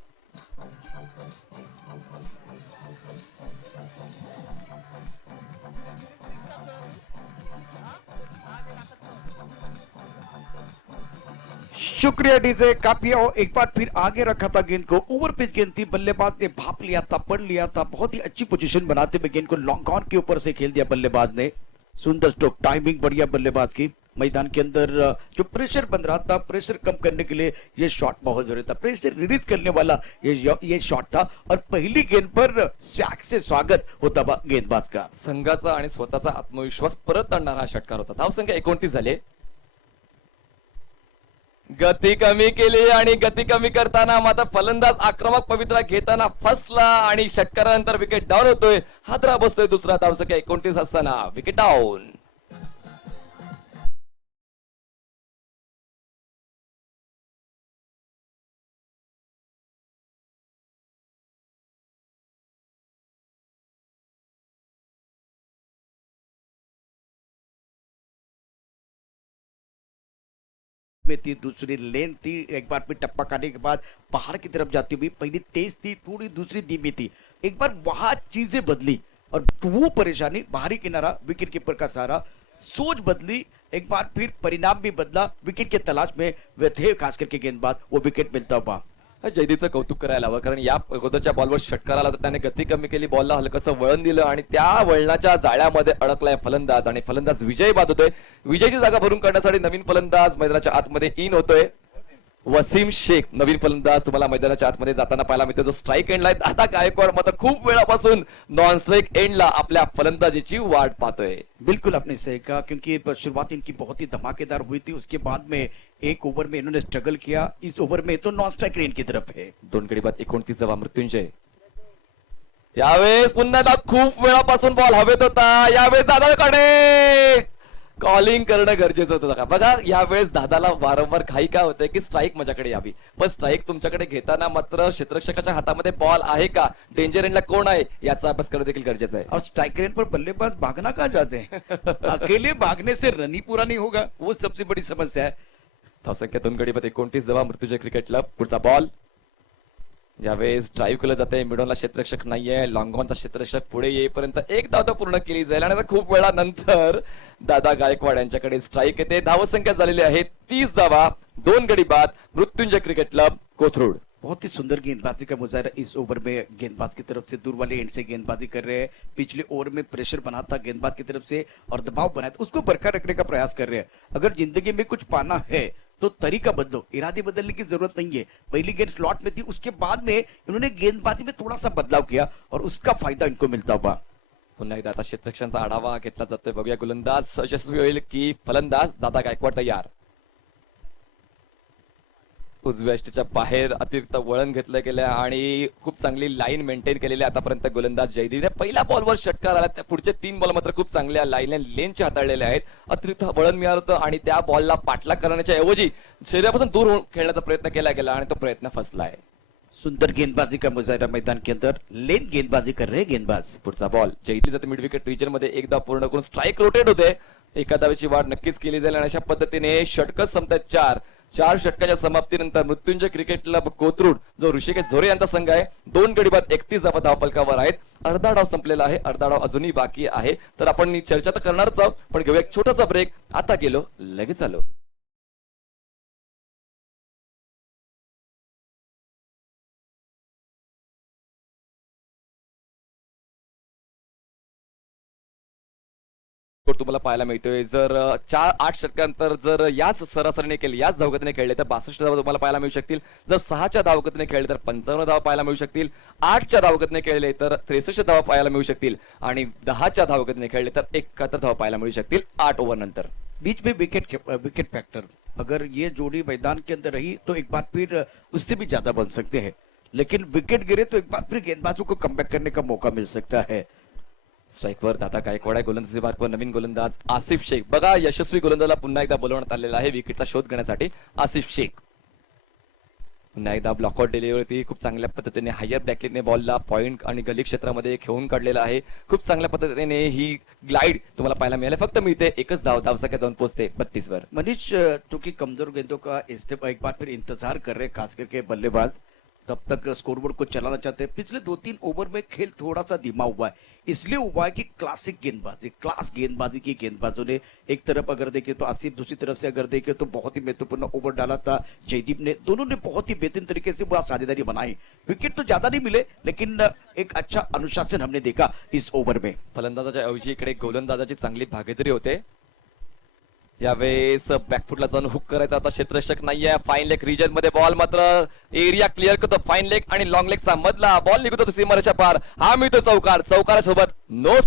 शुक्रिया डीजे, काफी और एक बार फिर आगे रखा था गेंद को, ओवर पिच गेंद थी, बल्लेबाज ने भाप लिया था, पढ़ लिया था, बहुत ही अच्छी पोजीशन बनाते हुए गेंद को लॉन्ग ऑन के ऊपर से खेल दिया बल्लेबाज ने. सुंदर स्ट्रोक, टाइमिंग बढ़िया बल्लेबाज की. मैदान के अंदर जो प्रेशर बन रहा था, प्रेशर कम करने के लिए ये शॉट बहुत जरूरी था, प्रेशर रिलीज करने वाला ये शॉट था. और पहली गेंद पर स्वैग से स्वागत होता हुआ गेंदबाज का. संघाचा आणि स्वतःचा आत्मविश्वास परत आणणारा हा षटकार होता. धावसंख्या 29 झाले. गती कमी केली आणि गती कमी करताना मात्र फलंदाज आक्रमक पवित्रा घेताना फसला आणि षटकारानंतर विकेट डाऊन होतोय. हादरा बसतोय दुसरा. धावसंख्या 29 असताना विकेट डाऊन. में थी, दूसरी लेन थी, एक बार फिर टप्पा खाने के बाद बाहर की तरफ जाती हुई, पहली तेज थी थोड़ी, दूसरी धीमी थी. एक बार वहां चीजें बदली और वो परेशानी, बाहरी किनारा, विकेट कीपर का सहारा, सोच बदली, एक बार फिर परिणाम भी बदला. विकेट की तलाश में वे थे, खास करके गेंदबाज, वो विकेट मिलता हुआ. जयदीपचं कौतुक करायला हवं, कारण या अगोदरच्या बॉलवर षटकार आला तर त्याने गती कमी केली, बॉलला हलकसं वळण दिलं आणि त्या वळणाच्या जाळ्यामध्ये अडकलाय फलंदाज आणि फलंदाज विजय बाद होतोय. विजयची जागा भरून काढण्यासाठी नवीन फलंदाज मैदानाच्या आतमध्ये इन होतोय. वसीम शेख नवीन फलंदाज तुम्हाला मैदानाच्या आतमध्ये जाताना पाहायला मिळतो, जो स्ट्राईक एंडला आहे. दादा गायकवाड मात्र खूप वेळापासून नॉन स्ट्राईक एंडला आपल्या फलंदाजीची वाट पाहतोय. बिल्कुल आपने सही कहा, क्योंकि शुरुआत इनकी बहुत ही धमाकेदार हुई थी. उसके बाद में एक ओवर में इन्होंने स्ट्रगल किया. इस ओवर में तो नॉन स्ट्राइक रेंज की तरफ है. 2 गडी बाद 29 मृत्युंजय. यावेळेस पुन्हा खूप वेळापासून बॉल हवेत होता. यावेळेस दादाकडे कॉलिंग करणं गरजेचं होतं. बघा यावेळेस दादाला वारंवार घाई काय होते की स्ट्राईक माझ्याकडे यावी, पण स्ट्राईक तुमच्याकडे घेताना मात्र क्षेत्ररक्षकाच्या हातामध्ये बॉल आहे का, डेंजर एंडला कोण आहे याचा अभ्यास करणं देखील गरजेचं आहे. और स्ट्राइक रेंज पर बल्लेबाज भागना कहाँ जाते हैं. अकेले भागने से रन ही पूरा नहीं होगा, वो सबसे बड़ी समस्या है. धावसंख्या 2 गडी बाद 29 मृत्युंजय क्रिकेट क्लब. पुढचा बॉल यावेळेस ड्राईव्ह केलं जाते. मिडोनला क्षेत्ररक्षक नाहीये. लॉंगॉनचा क्षेत्ररक्षक पुढे येईपर्यंत एक धाव पूर्ण केली जाईल आणि खूप वेळानंतर दादा गायकवाड यांच्याकडे स्ट्राईक येते. धावसंख्या झालेली आहे 30 धावा. 2 गडी बाद मृत्युंजय क्रिकेट क्लब कोथरूड. बहुत ही सुंदर गेंदबाजी का मुजाहरा इस ओवर में गेंदबाज की तरफ से, दूर वाले एंड से गेंदबाजी कर रहे हैं. पिछले ओवर में प्रेशर बना था गेंदबाज की तरफ से और दबाव बनाया था, उसको बरकरार रखने का प्रयास कर रहे हैं. अगर जिंदगी में कुछ पाना है तो तरीका बदलो, इरादे बदलने की जरूरत नहीं है. पहली गेंद स्लॉट में थी, उसके बाद में इन्होंने गेंदबाजी में थोड़ा सा बदलाव किया और उसका फायदा इनको मिलता हुआ. पुन्हा एकदा आता क्षेत्ररक्षकांचा आढावा घेतला जातोय. बघूया गोलंदाज यशस्वी होईल की फलंदाज. दादा गायकवाड तयार. उजव्या यष्टीच्या बाहेर अतिरिक्त वळण घेतलं गेलं आणि खूप चांगली लाईन मेंटेन केलेली आतापर्यंत गोलंदाज जयदीप. पहिल्या बॉलवर षटकार आला, त्या पुढचे 3 बॉल मात्र खूप चांगल्या लेनचे हाताळलेले आहेत. अतिरिक्त वळण मिळालं होतं आणि त्या बॉलला पाठलाग करण्याच्या ऐवजी शरीरापासून दूर होऊन खेळण्याचा प्रयत्न केला गेला आणि तो प्रयत्न फसलाय. सुंदर गेंदबाजी का मुजाहरा मैदान के अंदर, लेन गेंदबाजी कर रहे गेंदबाज. पुढचा बॉल जयदीप जाते मिड विकेट रिजन मध्ये. एकदा पूर्ण करून स्ट्राईक रोटेट होते. एका धावेची वाढ नक्कीच केली जाईल आणि अशा पद्धतीने षटक संपतात 4 षटकाच्या समाप्तीनंतर मृत्युंजय क्रिकेट क्लब कोथरूड, जो ऋषिकेश झोरे यांचा संघ आहे, 2 गडी बाद 31 धावा धावफलकावर आहेत. अर्धा डाव संपलेला आहे, अर्धा डाव अजूनही बाकी आहे. तर आपण चर्चा तर करणारच आहोत, पण घेऊया एक छोटासा ब्रेक. आता गेलो लगेच आलो. तुम्हाला पाहायला मिळतोय. जर 8 षटकांतर जर याच सरासरीने केले, याच धावगतीने खेळले तर 62 धावा तुम्हाला पाहायला मिळू शकतील. जर 6च्या धावगतीने खेळले तर 55 धावा पाहायला मिळू शकतील. 8च्या धावगतीने खेळले तर 63 धावा पाहायला मिळू शकतील आणि 10च्या धावगतीने खेळले तर 71 धावा पाहायला मिळू शकतील 8 ओव्हर नंतर. बीच में विकेट फैक्टर, अगर ये जोड़ी मैदान के अंदर रही तो एक बार फिर उससे भी ज्यादा बन सकते हैं, लेकिन विकेट गिरे तो एक बार फिर गेंदबाजों को कमबैक करने का मौका मिल सकता है. स्ट्राईकवर दादा गायकवाड आहे. गोलंदाजी मार्कवर नवीन गोलंदाज आसिफ शेख. बघा यशस्वी गोलंदाजला पुन्हा एकदा बोलवण्यात आलेला आहे विकेटचा शोध घेण्यासाठी. आसिफ शेख पुन्हा एकदा ब्लॉकआउट डिलिव्हरी होती, खूप चांगल्या पद्धतीने हायर बॅकलिने बॉलला पॉइंट आणि गली क्षेत्रामध्ये खेळून काढलेला आहे. खूप चांगल्या पद्धतीने ही ग्लाइड तुम्हाला पाहायला मिळाली. फक्त मिळते एकच धावसंख्या जाऊन पोहोचते 32 वर. मनीष, चूंकि कमजोर गेंदों का एक बार फिर इंतजार कर रहे हैं, खास करके बल्लेबाज तब तक स्कोरबोर्ड को चलाना चाहते हैं। पिछले 2-3 ओवर में खेल थोड़ा सा धीमा हुआ है, इसलिए हुआ है कि क्लासिक गेंदबाजी, क्लास गेंदबाजी की गेंदबाजों ने एक तरफ अगर देखें तो आसिफ, दूसरी तरफ से अगर देखें तो बहुत ही महत्वपूर्ण ओवर डाला था जयदीप ने। दोनों ने बहुत ही बेहतरीन तरीके से वह साझेदारी बनाई। विकेट तो ज्यादा नहीं मिले, लेकिन एक अच्छा अनुशासन हमने देखा इस ओवर में। फलंदाजाच्या ऐवजी इकडे गोलंदाजाची चांगली भागीदारी होते. यावेळेस बॅकफुटला जाऊन हुक करायचा आता क्षेत्ररक्षक नाहीये. फाईन लेग रिजन मध्ये बॉल मात्र एरिया क्लिअर करतो. फाईन लेग आणि लॉंग लेगचा मधला बॉल निघतो सीमारेषा पार. हा मिळतो चौकार. चौकारासोबत नो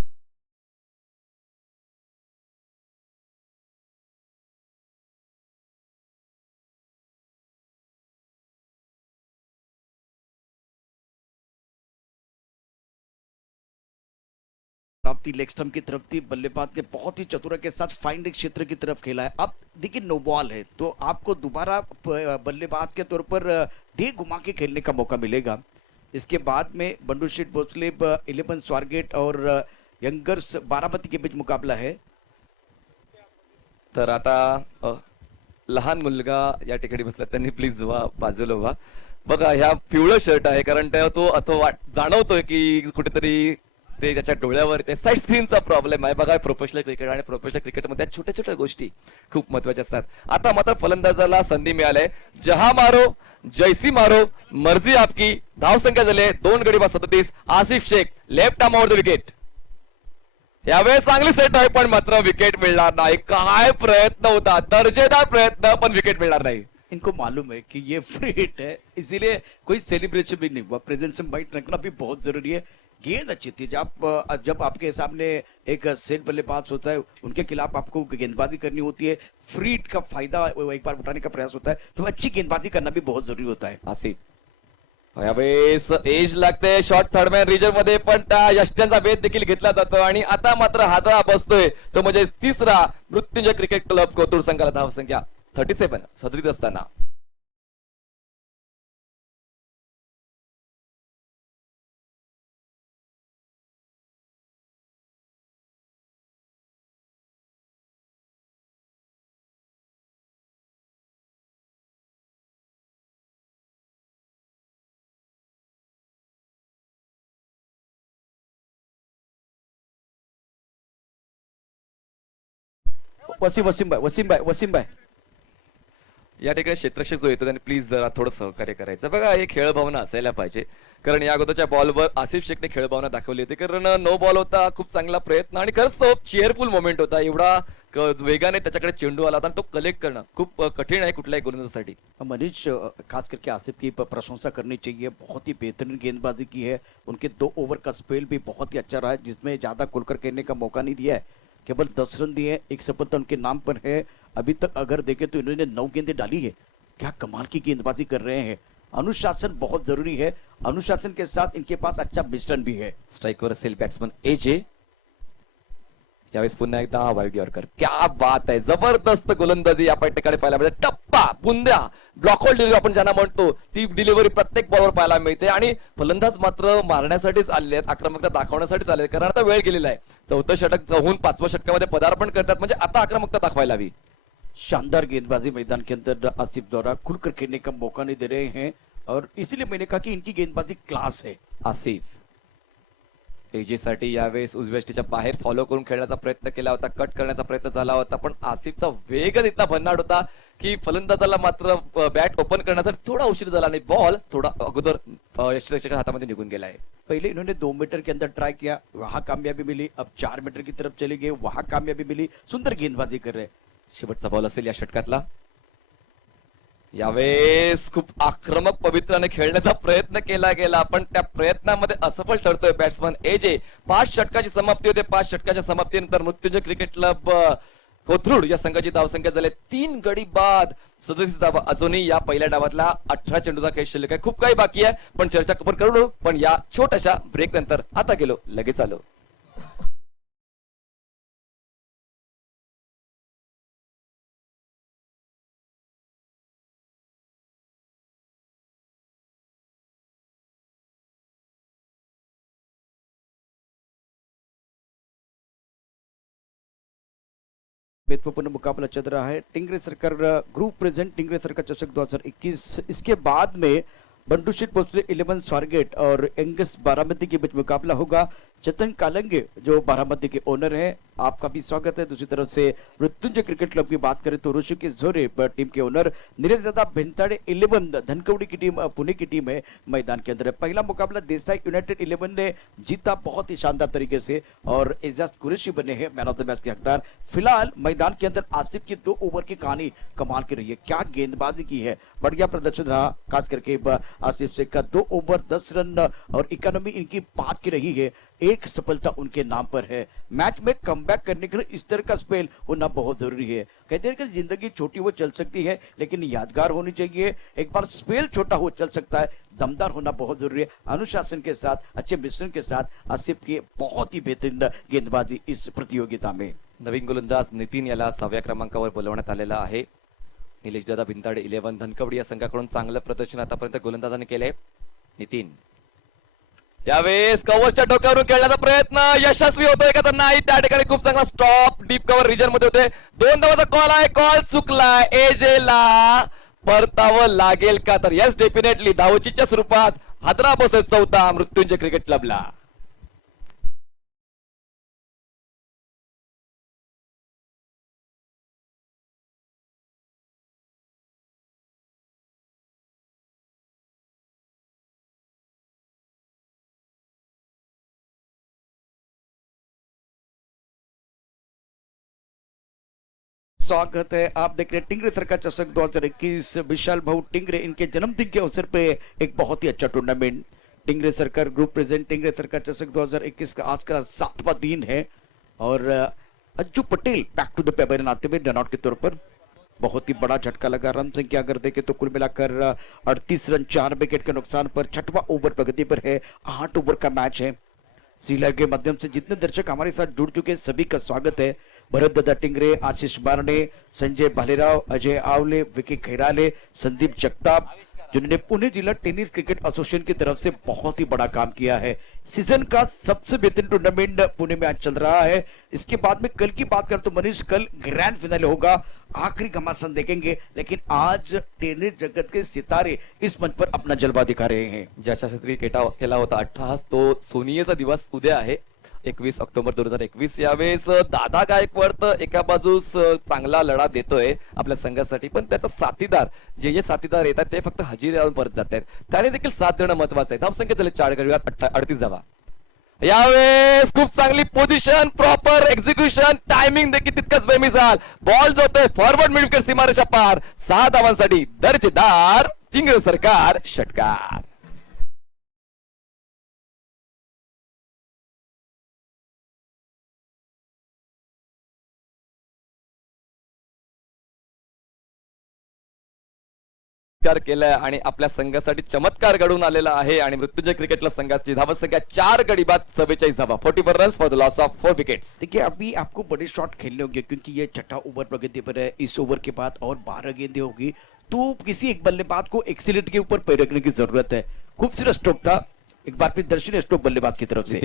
प्राप्ति लेग स्टंप की तरफ थी, बल्लेबाज ने बहुत ही चतुराई के साथ फाइन लेग क्षेत्र की तरफ खेला है। अब देखिए नो बॉल है तो आपको दोबारा बल्लेबाज के तौर पर डे घुमा के खेलने का मौका मिलेगा। इसके बाद में बंडू शेठ भोसले, 11 स्वारगेट और यंगर्स बारामती के बीच मुकाबला है। तर आता लहान मुलगा या ठिकाणी बसला, त्यांनी प्लीज व्हा बाजूला व्हा. बघा ह्या पिवळं शर्ट आहे कारण तो जाणवतोय की कुठेतरी ते त्याच्या डोळ्यावर ते साईड स्क्रीनचा प्रॉब्लेम आहे. बघा प्रोफेशनल क्रिकेट आणि प्रोफेशनल क्रिकेटमध्ये छोट्या छोट्या गोष्टी खूप महत्वाच्या असतात. आता मात्र फलंदाजाला संधी मिळाली. जहा मारो जैसी मारो मर्जी आपकी. धावसंख्या झाली 2 गडी 37. Asif Shaikh left arm over the wicket. यावेळेस चांगली सेट आहे पण मात्र विकेट मिळणार नाही. काय प्रयत्न होता, दर्जेदार प्रयत्न, पण विकेट मिळणार नाही. इनको मालूम है कि ये फ्री हिट है, इसीलिए कोई सेलिब्रेशन भी नहीं हुआ। प्रेजेंस माइंड रखना भी बहुत जरूरी है। गेंद अच्छी थी। जब आपके सामने एक सेट बल्लेबाज होता है, उनके खिलाफ आपको गेंदबाजी करनी होती है, फ्री हिट का फायदा एक बार उठाने का प्रयास होता है, तो अच्छी गेंदबाजी करना भी बहुत जरूरी होता है। आसिफ यावेळेस एज लागते शॉर्ट थर्डमॅन रिजन मध्ये, पण त्या यष्ट्यांचा भेद देखील घेतला जातो आणि आता मात्र हादरा बसतोय तो म्हणजे तिसरा मृत्युंजय क्रिकेट क्लब कोथरूड संघाला धावसंख्या 37 37 असताना. वसीम भाई या ठिकाणी क्षेत्ररक्षक जो येतो त्याने प्लीज जरा थोडं सहकार्य करायचं. बघा हे खेळ भावना असायला पाहिजे कारण या अगोदरच्या बॉलवर आसिफ शेखने खेळ भावना दाखवली होती कारण नो बॉल होता, खूप चांगला प्रयत्न आणि खरंच तो चेअरफुल मोमेंट होता. एवढा वेगाने त्याच्याकडे चेंडू आला होता आणि तो कलेक्ट करणं खूप कठीण आहे कुठल्याही गोलंदाजासाठी. मनीष, खास करके आसिफ की प्रशंसा करनी चाहिए। बहुत ही बेहतरीन गेंदबाजी की है। उनके 2 ओवर का स्पेल भी बहुत ही अच्छा रहा है, जिसमें ज्यादा खुलकर खेलने का मौका नहीं दिया है। केवल 10 रन दिए, एक सफलता उनके नाम पर है। अभी तक अगर देखें तो इन्होंने 9 गेंदें डाली है। क्या कमाल की गेंदबाजी कर रहे हैं। अनुशासन बहुत जरूरी है, अनुशासन के साथ इनके पास अच्छा मिश्रण भी है। स्ट्राइकवर असेल बॅट्समन एजे. यावेळेस पुन्हा एकदा वाईड यॉर्कर. क्या बात आहे, जबरदस्त गोलंदाजी आपण ठिकाणी पाहायला मिळते. टप्पा बुंद्या ब्लॉकहोल डिलिव्हरी आपण ज्यांना म्हणतो ती डिलिव्हरी प्रत्येक बॉलवर पाहायला मिळते आणि फलंदाज मात्र मारण्यासाठीच आले आहेत, आक्रमकता दाखवण्यासाठीच आले कारण आता वेळ गेलेला आहे. 4थं षटक जाऊन 5व्या षटकामध्ये पदार्पण करतात म्हणजे आता आक्रमकता दाखवायला हवी. शानदार गेंदबाजी मैदान के अंदर आसिफ द्वारा खुलकर खेलने का मौका नहीं दे रहे हैं और इसलिए मैंने कहा कि इनकी गेंदबाजी क्लास है। आसिफ एजे साठी यावेळेस उजव्या बाहेर फॉलो करून खेळण्याचा प्रयत्न केला होता, कट करण्याचा प्रयत्न झाला होता पण आसिफचा वेगच इतका भन्नाट होता की फलंदाजाला मात्र बॅट ओपन करण्यासाठी थोडा उशीर झाला आणि बॉल थोडा अगोदर यष्टीरक्षकाच्या हातामध्ये निघून गेला आहे. पहले इन्होंने 2 मीटर के अंदर ट्राई किया, वहां कामयाबी मिली। अब 4 मीटर की तरफ चले गए, वहां कामयाबी मिली। सुंदर गेंदबाजी कर रहे। शेवटचा बॉल असेल या षटकातला. यावेळेस खूप आक्रमक पवित्राने खेळण्याचा प्रयत्न केला गेला पण त्या प्रयत्नामध्ये असफल ठरतोय बॅट्समन एजे. 5 षटकाची समाप्ती होते. 5 षटकाच्या समाप्तीनंतर मृत्युंजय क्रिकेट क्लब कोथरूड या संघाची धावसंख्या झाली 3 गडी बाद 37 धावा. अजूनही या पहिल्या डावातला 18 चेंडूचा खेळ शिल्लक आहे. खूप काही बाकी आहे पण चर्चा आपण करू, पण या छोट्याशा ब्रेक नंतर आता गेलो लगेच आलो. महत्वपूर्ण मुकाबला चल रहा है। टिंगरे सरकार ग्रुप प्रेजेंट टिंगरे सरकार चषक 2021। इसके बाद में बंडू शेट भोसले 11 स्वारगेट और एंगस बारामती के बीच मुकाबला होगा। चेतन कालंगे जो बारामती के ओनर हैं, आपका भी स्वागत है। दूसरी तरफ से मृत्युंजय क्रिकेट क्लब की बात करें तो ऋषिकेश झोरे टीम के ओनर, नीरज दादा भिंताड़े 11 धनकवड़ी की टीम पुणे की टीम है मैदान के अंदर। पहला मुकाबला देसाई यूनाइटेड 11 ने जीता बहुत ही शानदार तरीके से और एजाज कुरैशी बने हैं मैन ऑफ द मैच के हकदार। फिलहाल मैदान के अंदर आसिफ की 2 ओवर की कहानी कमाल की रही है, क्या गेंदबाजी की है, बढ़िया प्रदर्शन रहा। खास करके आसिफ शेख का 2 ओवर 10 रन और इकोनॉमी इनकी 5 की रही है। एक सफलता उनके नाम पर है। मैच में कमबैक करने के लिए इस तरह का स्पेल होना बहुत जरूरी है। कहते हैं कि जिंदगी छोटी वो चल सकती है लेकिन यादगार होनी चाहिए। एक बार स्पेल छोटा हो चल सकता है, दमदार होना बहुत जरूरी है। अनुशासन के साथ, अच्छे मिश्रण के साथ आसिफ की बहुत ही बेहतरीन गेंदबाजी इस प्रतियोगिता में। नवीन गोलंदाज नितीन याला 6व्या क्रमांकावर बोलवण्यात आलेला आहे। निलेश दादा भिंताडे 11 धनकवडी या संघाकडून चांगलं प्रदर्शन आतापर्यंत गोलंदाजांनी केले। नितीन यावेळेस कव्हरच्या डोक्यावरून खेळण्याचा प्रयत्न यशस्वी होतोय का तर नाही, त्या ठिकाणी खूप चांगला स्टॉप डीप कव्हर रिजन मध्ये होते। 2 धावाचा कॉल आहे, कॉल चुकलाय। एजेला परतावं लागेल का तर यस डेफिनेटली धावचीच्या स्वरूपात हादरा बसत 4था मृत्युंजय क्रिकेट क्लबला। स्वागत है, आप देख रहे हैं टिंगरे सरकार चषक 2021। विशाल भाऊ टिंगरे इनके जन्मदिन के अवसर पे एक बहुत ही अच्छा टूर्नामेंट टिंगरे सरकार ग्रुप प्रेजेंट टिंगरे सरकार चषक 2021 का आज का 7वां दिन है और Ajju Patel back to the paper आते हुए रनआउट के तौर पर बहुत ही बड़ा झटका लगा। रन संख्या अगर देखें तो कुल मिलाकर 38 रन 4 विकेट के नुकसान पर 6वां ओवर प्रगति पर है। 8 ओवर का मैच है। सीला के माध्यम से जितने दर्शक हमारे साथ जुड़ चुके सभी का स्वागत है। भरत दादा टिंगरे, आशीष बारणे, संजय भालेराव, अजय आवले, विकी खैराले, संदीप जगताप, जिन्होंने पुणे जिला टेनिस क्रिकेट एसोसिएशन की तरफ से बहुत ही बड़ा काम किया है। सीजन का सबसे बेहतरीन टूर्नामेंट पुणे में आज चल रहा है। इसके बाद में कल की बात करें तो मनीष कल ग्रैंड फिनाले होगा, आखिरी घमासान देखेंगे, लेकिन आज टेनिस जगत के सितारे इस मंच पर अपना जलवा दिखा रहे हैं। ज्याच्या क्षेत्री केला होता अट्टहास तो सोनियेचा दिवस उद्या आहे 21 ऑक्टोबर 2021। यावेळेस दादा गायकवाड तर एका बाजूस चांगला लढा देतोय आपल्या संघासाठी, पण त्याचा साथीदार जे साथीदार येतात ते फक्त हजेरी लावून परत जात आहेत, त्याने देखील साथ देणं महत्वाचं आहे। धावसंख्या झाले 4 गडी 38 धावा। यावेळेस खूप चांगली पोझिशन, प्रॉपर एक्झिक्युशन, टायमिंग देखील तितकंच बेमिसाल। बॉल जातोय फॉरवर्ड मिड विकेट सीमारेषा पार। 6 धावांसाठी दर्जेदार टिंगरे सरकार षटकार। केलाय आणि आपल्या संघासाठी चमत्कार घडून आलेला आहे आणि मृत्युंजय क्रिकेट क्लब संघाची धावसंख्या 4 गडी बाद 44 धावा, 44 runs for the loss of 4 wickets. देखिए अभी आपको बड़े शॉट खेलने होंगे क्योंकि ये 6ठा ओवर प्रगति पर है। इस ओवर के बाद और 12 गेंदें होगी तो किसी एक बल्लेबाज को एक्सीलेंट के ऊपर पैर रखने की जरूरत है। खूबसूरत स्ट्रोक था, एक बार फिर दर्शनीय स्ट्रोक बल्लेबाज की तरफ से।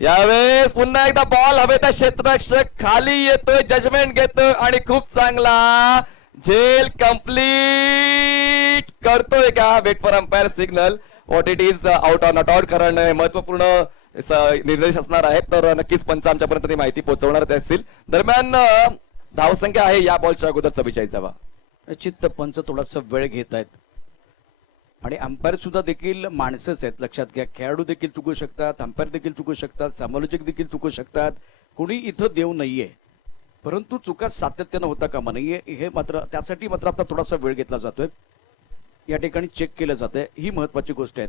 यावेळेस पुन्हा एकदा बॉल हवेत, क्षेत्ररक्षक खाली येतोय, जजमेंट घेतोय आणि खूप चांगला झेल कंप्लीट करतोय का? Wait for umpire signal, what it is out or not out करणं महत्वपूर्ण निर्देश असणार आहेत, तर नक्कीच पंच आमच्यापर्यंत ती माहिती पोहोचवणार असतील। दरम्यान धावसंख्या आहे या बॉलच्या अगोदर 44 धावा। निश्चित पंच थोडासा वेळ घेत आहेत आणि अंपायर सुद्धा देखील माणसंच आहेत, लक्षात घ्या। खेळाडू देखील चुकू शकतात, अंपायर देखील चुकू शकतात, समालोचक देखील चुकू शकतात, कोणी इथं देव नाहीये, परंतु चुका सातत्यानं होता कामा नाहीये। हे मात्र त्यासाठी मात्र आता थोडासा वेळ घेतला जातोय, या ठिकाणी चेक केलं जातंय, ही महत्वाची गोष्ट आहे।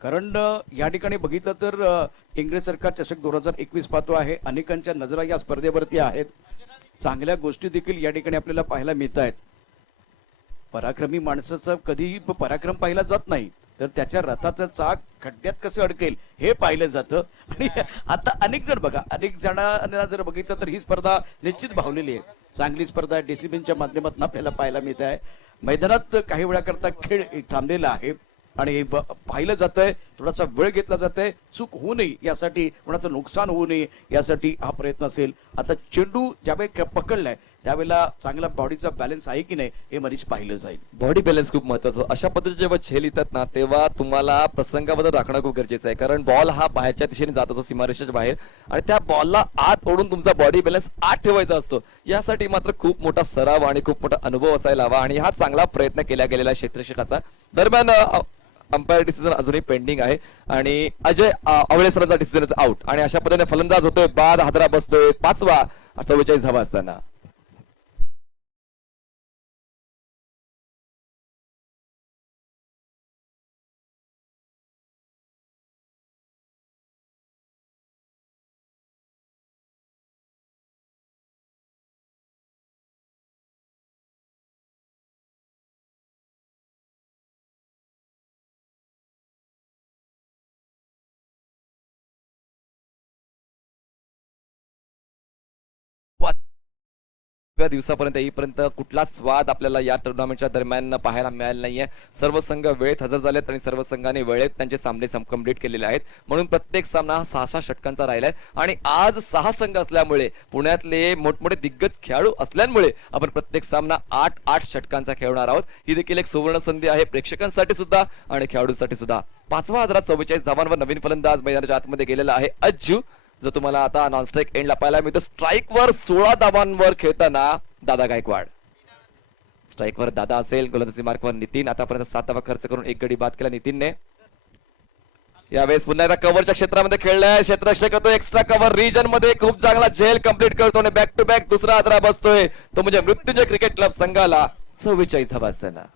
कारण या ठिकाणी बघितलं तर टिंगरे सरकार चषक 2021 पाहतो आहे, अनेकांच्या नजरा या स्पर्धेवरती आहेत, चांगल्या गोष्टी देखील या ठिकाणी आपल्याला पाहायला मिळत आहेत। पराक्रमी माणसाचा कधीही पराक्रम पाहिला जात नाही, तर त्याच्या रथाचं चाक खड्ड्यात कसं अडकेल हे पाहिलं जातं। आणि आता अनेक जण बघा, अनेक जणांना जर बघितलं तर ही स्पर्धा निश्चित भावलेली आहे, चांगली स्पर्धा डिसिप्लिनच्या माध्यमातून आपल्याला पाहायला मिळत आहे। मैदानात काही वेळा करता खेळ थांबलेला आहे आणि पाहिलं जातंय, थोडासा वेळ घेतला जातंय, चूक होऊ नये यासाठी, कोणाचं नुकसान होऊ नये यासाठी हा प्रयत्न असेल. आता चेंडू ज्यावेळी पकडलाय त्यावेळेला चांगला बॉडीचा बॅलन्स आहे की नाही हे मनीष पाहिलं जाईल. बॉडी बॅलन्स खूप महत्वाचं. अशा पद्धतीने जेव्हा झेल येतात ना तेव्हा तुम्हाला प्रसंगाबद्दल राखणं खूप गरजेचं आहे, कारण बॉल हा बाहेरच्या दिशेने जात असतो सीमारेषेच्या बाहेर, आणि त्या बॉलला आत ओढून तुमचा बॉडी बॅलन्स आत ठेवायचा असतो. यासाठी मात्र खूप मोठा सराव आणि खूप मोठा अनुभव असायला हवा, आणि हा चांगला प्रयत्न केला गेलेला आहे क्षेत्ररक्षकाचा. दरम्यान अंपायर डिसिजन अजूनही पेंडिंग आहे आणि अजय आवळे सरांचा डिसिजन आउट, आणि अशा पद्धतीने फलंदाज होतोय, बाद हादरा बसतोय 5वा 44 धावा असताना. दिवसापर्यंत येईपर्यंत कुठलाच वाद आपल्याला या टुर्नामेंटच्या दरम्यान पाहायला मिळाला नाहीये. सर्व संघ वेळेत हजर झालेत आणि सर्व संघाने वेळेत त्यांचे सामने कंप्लीट केलेले आहेत, म्हणून प्रत्येक सामना हा 6-6 षटकांचा राहिलाय. आणि आज 6 संघ असल्यामुळे, पुण्यातले मोठमोठे दिग्गज खेळाडू असल्यामुळे आपण प्रत्येक सामना 8-8 षटकांचा खेळणार आहोत. ही देखील एक सुवर्ण संधी आहे प्रेक्षकांसाठी सुद्धा आणि खेळाडूंसाठी सुद्धा. 5वा आदरात 44 धावांवर नवीन फलंदाज मैदानाच्या आतमध्ये गेलेला आहे अज्जू, जो तुम्हाला आता नॉन स्ट्राईक एंडला पाहायला मिळतो. स्ट्राईकवर 16 धावांवर खेळताना दादा गायकवाड. स्ट्राईकवर दादा असेल, गोलंदाजी मार्कवर नितीन. आतापर्यंत 7 धावा खर्च करून 1 गडी बाद केला नितीनने. यावेळेस पुन्हा एकदा कव्हरच्या क्षेत्रामध्ये खेळलाय क्षेत्ररक्षक, तो एक्स्ट्रा कव्हर रिजन मध्ये खूप चांगला झेल कंप्लीट करतो आणि बॅक टू बॅक दुसरा आदरा बसतोय. तो म्हणजे मृत्युंजय क्रिकेट क्लब संघाला 44 धावा असताना.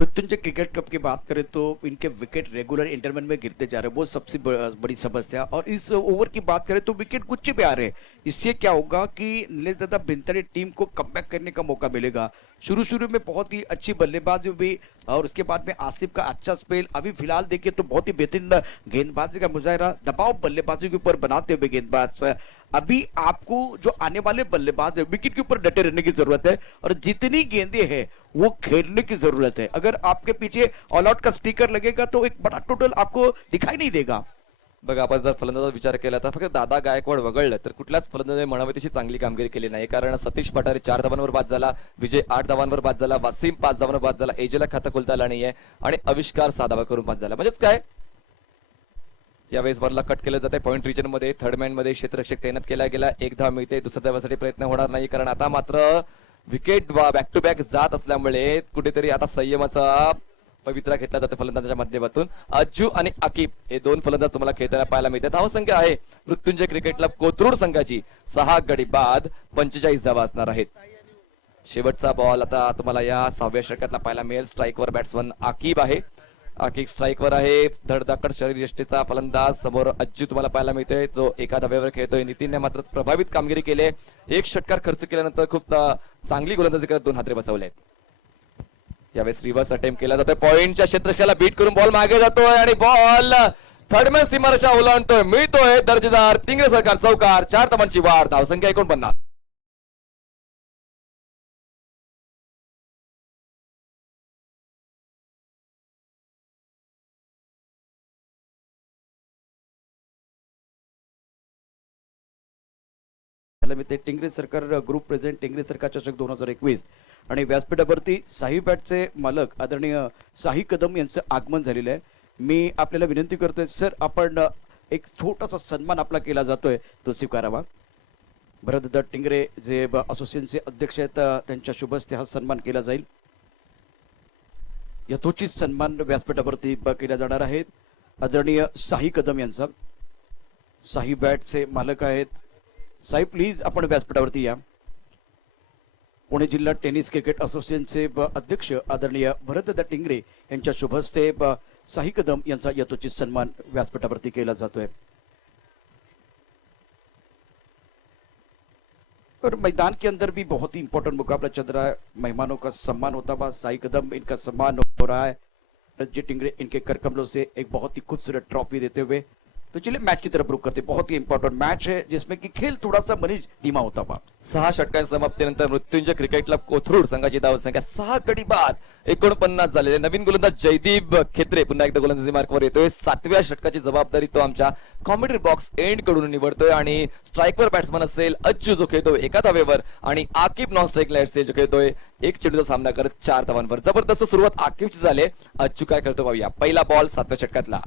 मृत्युंजय क्रिकेट क्लब की बात करें तो इनके विकेट रेगुलर इंटरवल में गिरते जा रहे हैं, वो सबसे बड़ी समस्या. और इस ओवर की बात करें तो विकेट गुच्छे पे आ रहे हैं. इससे क्या होगा कि नीलेश बिंतरे टीम को कमबैक करने का मौका मिलेगा. शुरू में बहुत ही अच्छी बल्लेबाजी हुई और उसके बाद में आसिफ का अच्छा स्पेल. अभी फिलहाल देखिए तो बहुत ही बेहतरीन गेंदबाजी का मुजाहरा दबाव बल्लेबाजी के ऊपर बनाते हुए गेंदबाज. अभी आपको जो आने वाले बल्लेबाज है विकेट के ऊपर डटे रहने की जरूरत है और जितनी गेंदें हैं वो खेलने की जरूरत है. अगर आपके पीछे ऑल आउट का स्टिकर लगेगा तो एक बड़ा टोटल आपको दिखाई नहीं देगा. बघा, आपण जर फलंदाजाचा विचार केला तर फक्त दादा गायकवाड वगळलं तर कुठल्याच फलंदाजाने म्हणावी तशी चांगली कामगिरी केली नाही, कारण सतीश पठारे 4 धावांवर बाद झाला, विजय 8 धावांवर बाद झाला, वासिम 5 धावांवर बाद झाला, एजेला खाता खोलता आला नाहीये आणि आविष्कार 6 धावा करून बाद झाला. म्हणजेच काय, यावेळेस बॉलला कट केलं जाते पॉइंट रिजन मध्ये. थर्ड मॅन मध्ये क्षेत्ररक्षक तैनात केला गेला. 1 धाव मिळते. दुसऱ्या धावासाठी प्रयत्न होणार नाही, कारण आता मात्र विकेट बॅक टू बॅक जात असल्यामुळे कुठेतरी आता संयमाचा पवित्रा घेतला जातो फलंदाजाच्या माध्यमातून. अज्जू आणि आकिब हे 2 फलंदाज तुम्हाला खेळताना पाहायला मिळते. धावसंख्या आहे मृत्युंजय क्रिकेट क्लब कोथरूड संघाची 6 गडी बाद 45 धावा असणार आहेत. शेवटचा बॉल आता तुम्हाला या 6व्या षटकातला पाहायला मिळेल. स्ट्राईकवर बॅट्समन आकिब आहे. आकिब स्ट्राईकवर आहे. धडधाकड शरीर यष्टीचा फलंदाज समोर अज्जू तुम्हाला पाहायला मिळतोय, जो 1 धाव्यावर खेळतोय. नितीनने मात्र प्रभावित कामगिरी केली. 1 षटकार खर्च केल्यानंतर खूप चांगली गोलंदाजी करत 2 हादरे बसवलेत. यावेळेस रिव्हर्स अटेम्प्ट केला जातोय. पॉइंटच्या क्षेत्ररक्षकाला बीट करून बॉल मागे जातोय आणि बॉल थर्डमॅन सीमारेषा ओलांडतोय. मिळतोय दर्जेदार टिंगरे सरकार चौकार. 4 धावांची वाढ. धावसंख्या 49. ते टिंगरे सरकार ग्रुप प्रेझेंट टिंगरे सरकार चषक 2021 आणि व्यासपीठावरती साही बॅटचे मालक आदरणीय साही कदम यांचं आगमन झालेलं आहे. मी आपल्याला विनंती करतोय सर, आपण एक छोटासा सन्मान आपला केला जातोय तो स्वीकारावा. भरतदत्त टिंगरे जे असोसिएशनचे अध्यक्ष आहेत त्यांच्या शुभ हस्ते हा सन्मान केला जाईल. यथोचित सन्मान व्यासपीठावरती केला जाणार आहे. आदरणीय साही कदम यांचा, साही बॅटचे मालक आहेत. साहेब प्लीज आपण व्यासपीठावरती या. पुणे जिल्हा टेनिस क्रिकेट असोसिएशनचे अध्यक्ष आदरणीय भरतदत्त टिंगरे यांच्या शुभ हस्ते साही कदम यांचा यथोचित सन्मान व्यासपीठावरती केला जातोय. और मैदान के अंदर भी बहुत ही इंपॉर्टेंट मुकाबला चल रहा है। मेहमानों का सम्मान होता हुआ साई कदम इनका सम्मान हो रहा है। रंजीत टिंगरे इनके कर कमलों से एक बहुत ही खूबसूरत ट्रॉफी देते हुए। तो चलिए मैच की तरफ रुख करते। बहुत ही इंपॉर्टेंट मैच है जिसमें कि खेल थोड़ा सा मनीष धीमा होता हुआ। 6 षटकांच्या समाप्तीनंतर मृत्युंजय क्रिकेट क्लब कोथरूड संघाची धावसंख्या 6 गडी बाद 49 झालेले। नवीन गोलंदाज जयदीप खेत्रे पुन्हा एकदा गोलंदाजी मार्कवर येतोय। 7व्या षटकाची जबाबदारी तो आमच्या कॉमेंट्री बॉक्स एंड कडून निवडतोय आणि स्ट्राईकवर बॅट्समन असेल अज्जू जो खेळतोय एका धावेवर आणि आकिब नॉन स्ट्राईक लाईटचे जो खेळतोय एक चेंडूचा सामना करत 4 धावांवर। जबरदस्त सुरुवात आकिबची झाली। अज्जू काय करतो पाहूया। पहिला बॉल 7व्या षटकातला।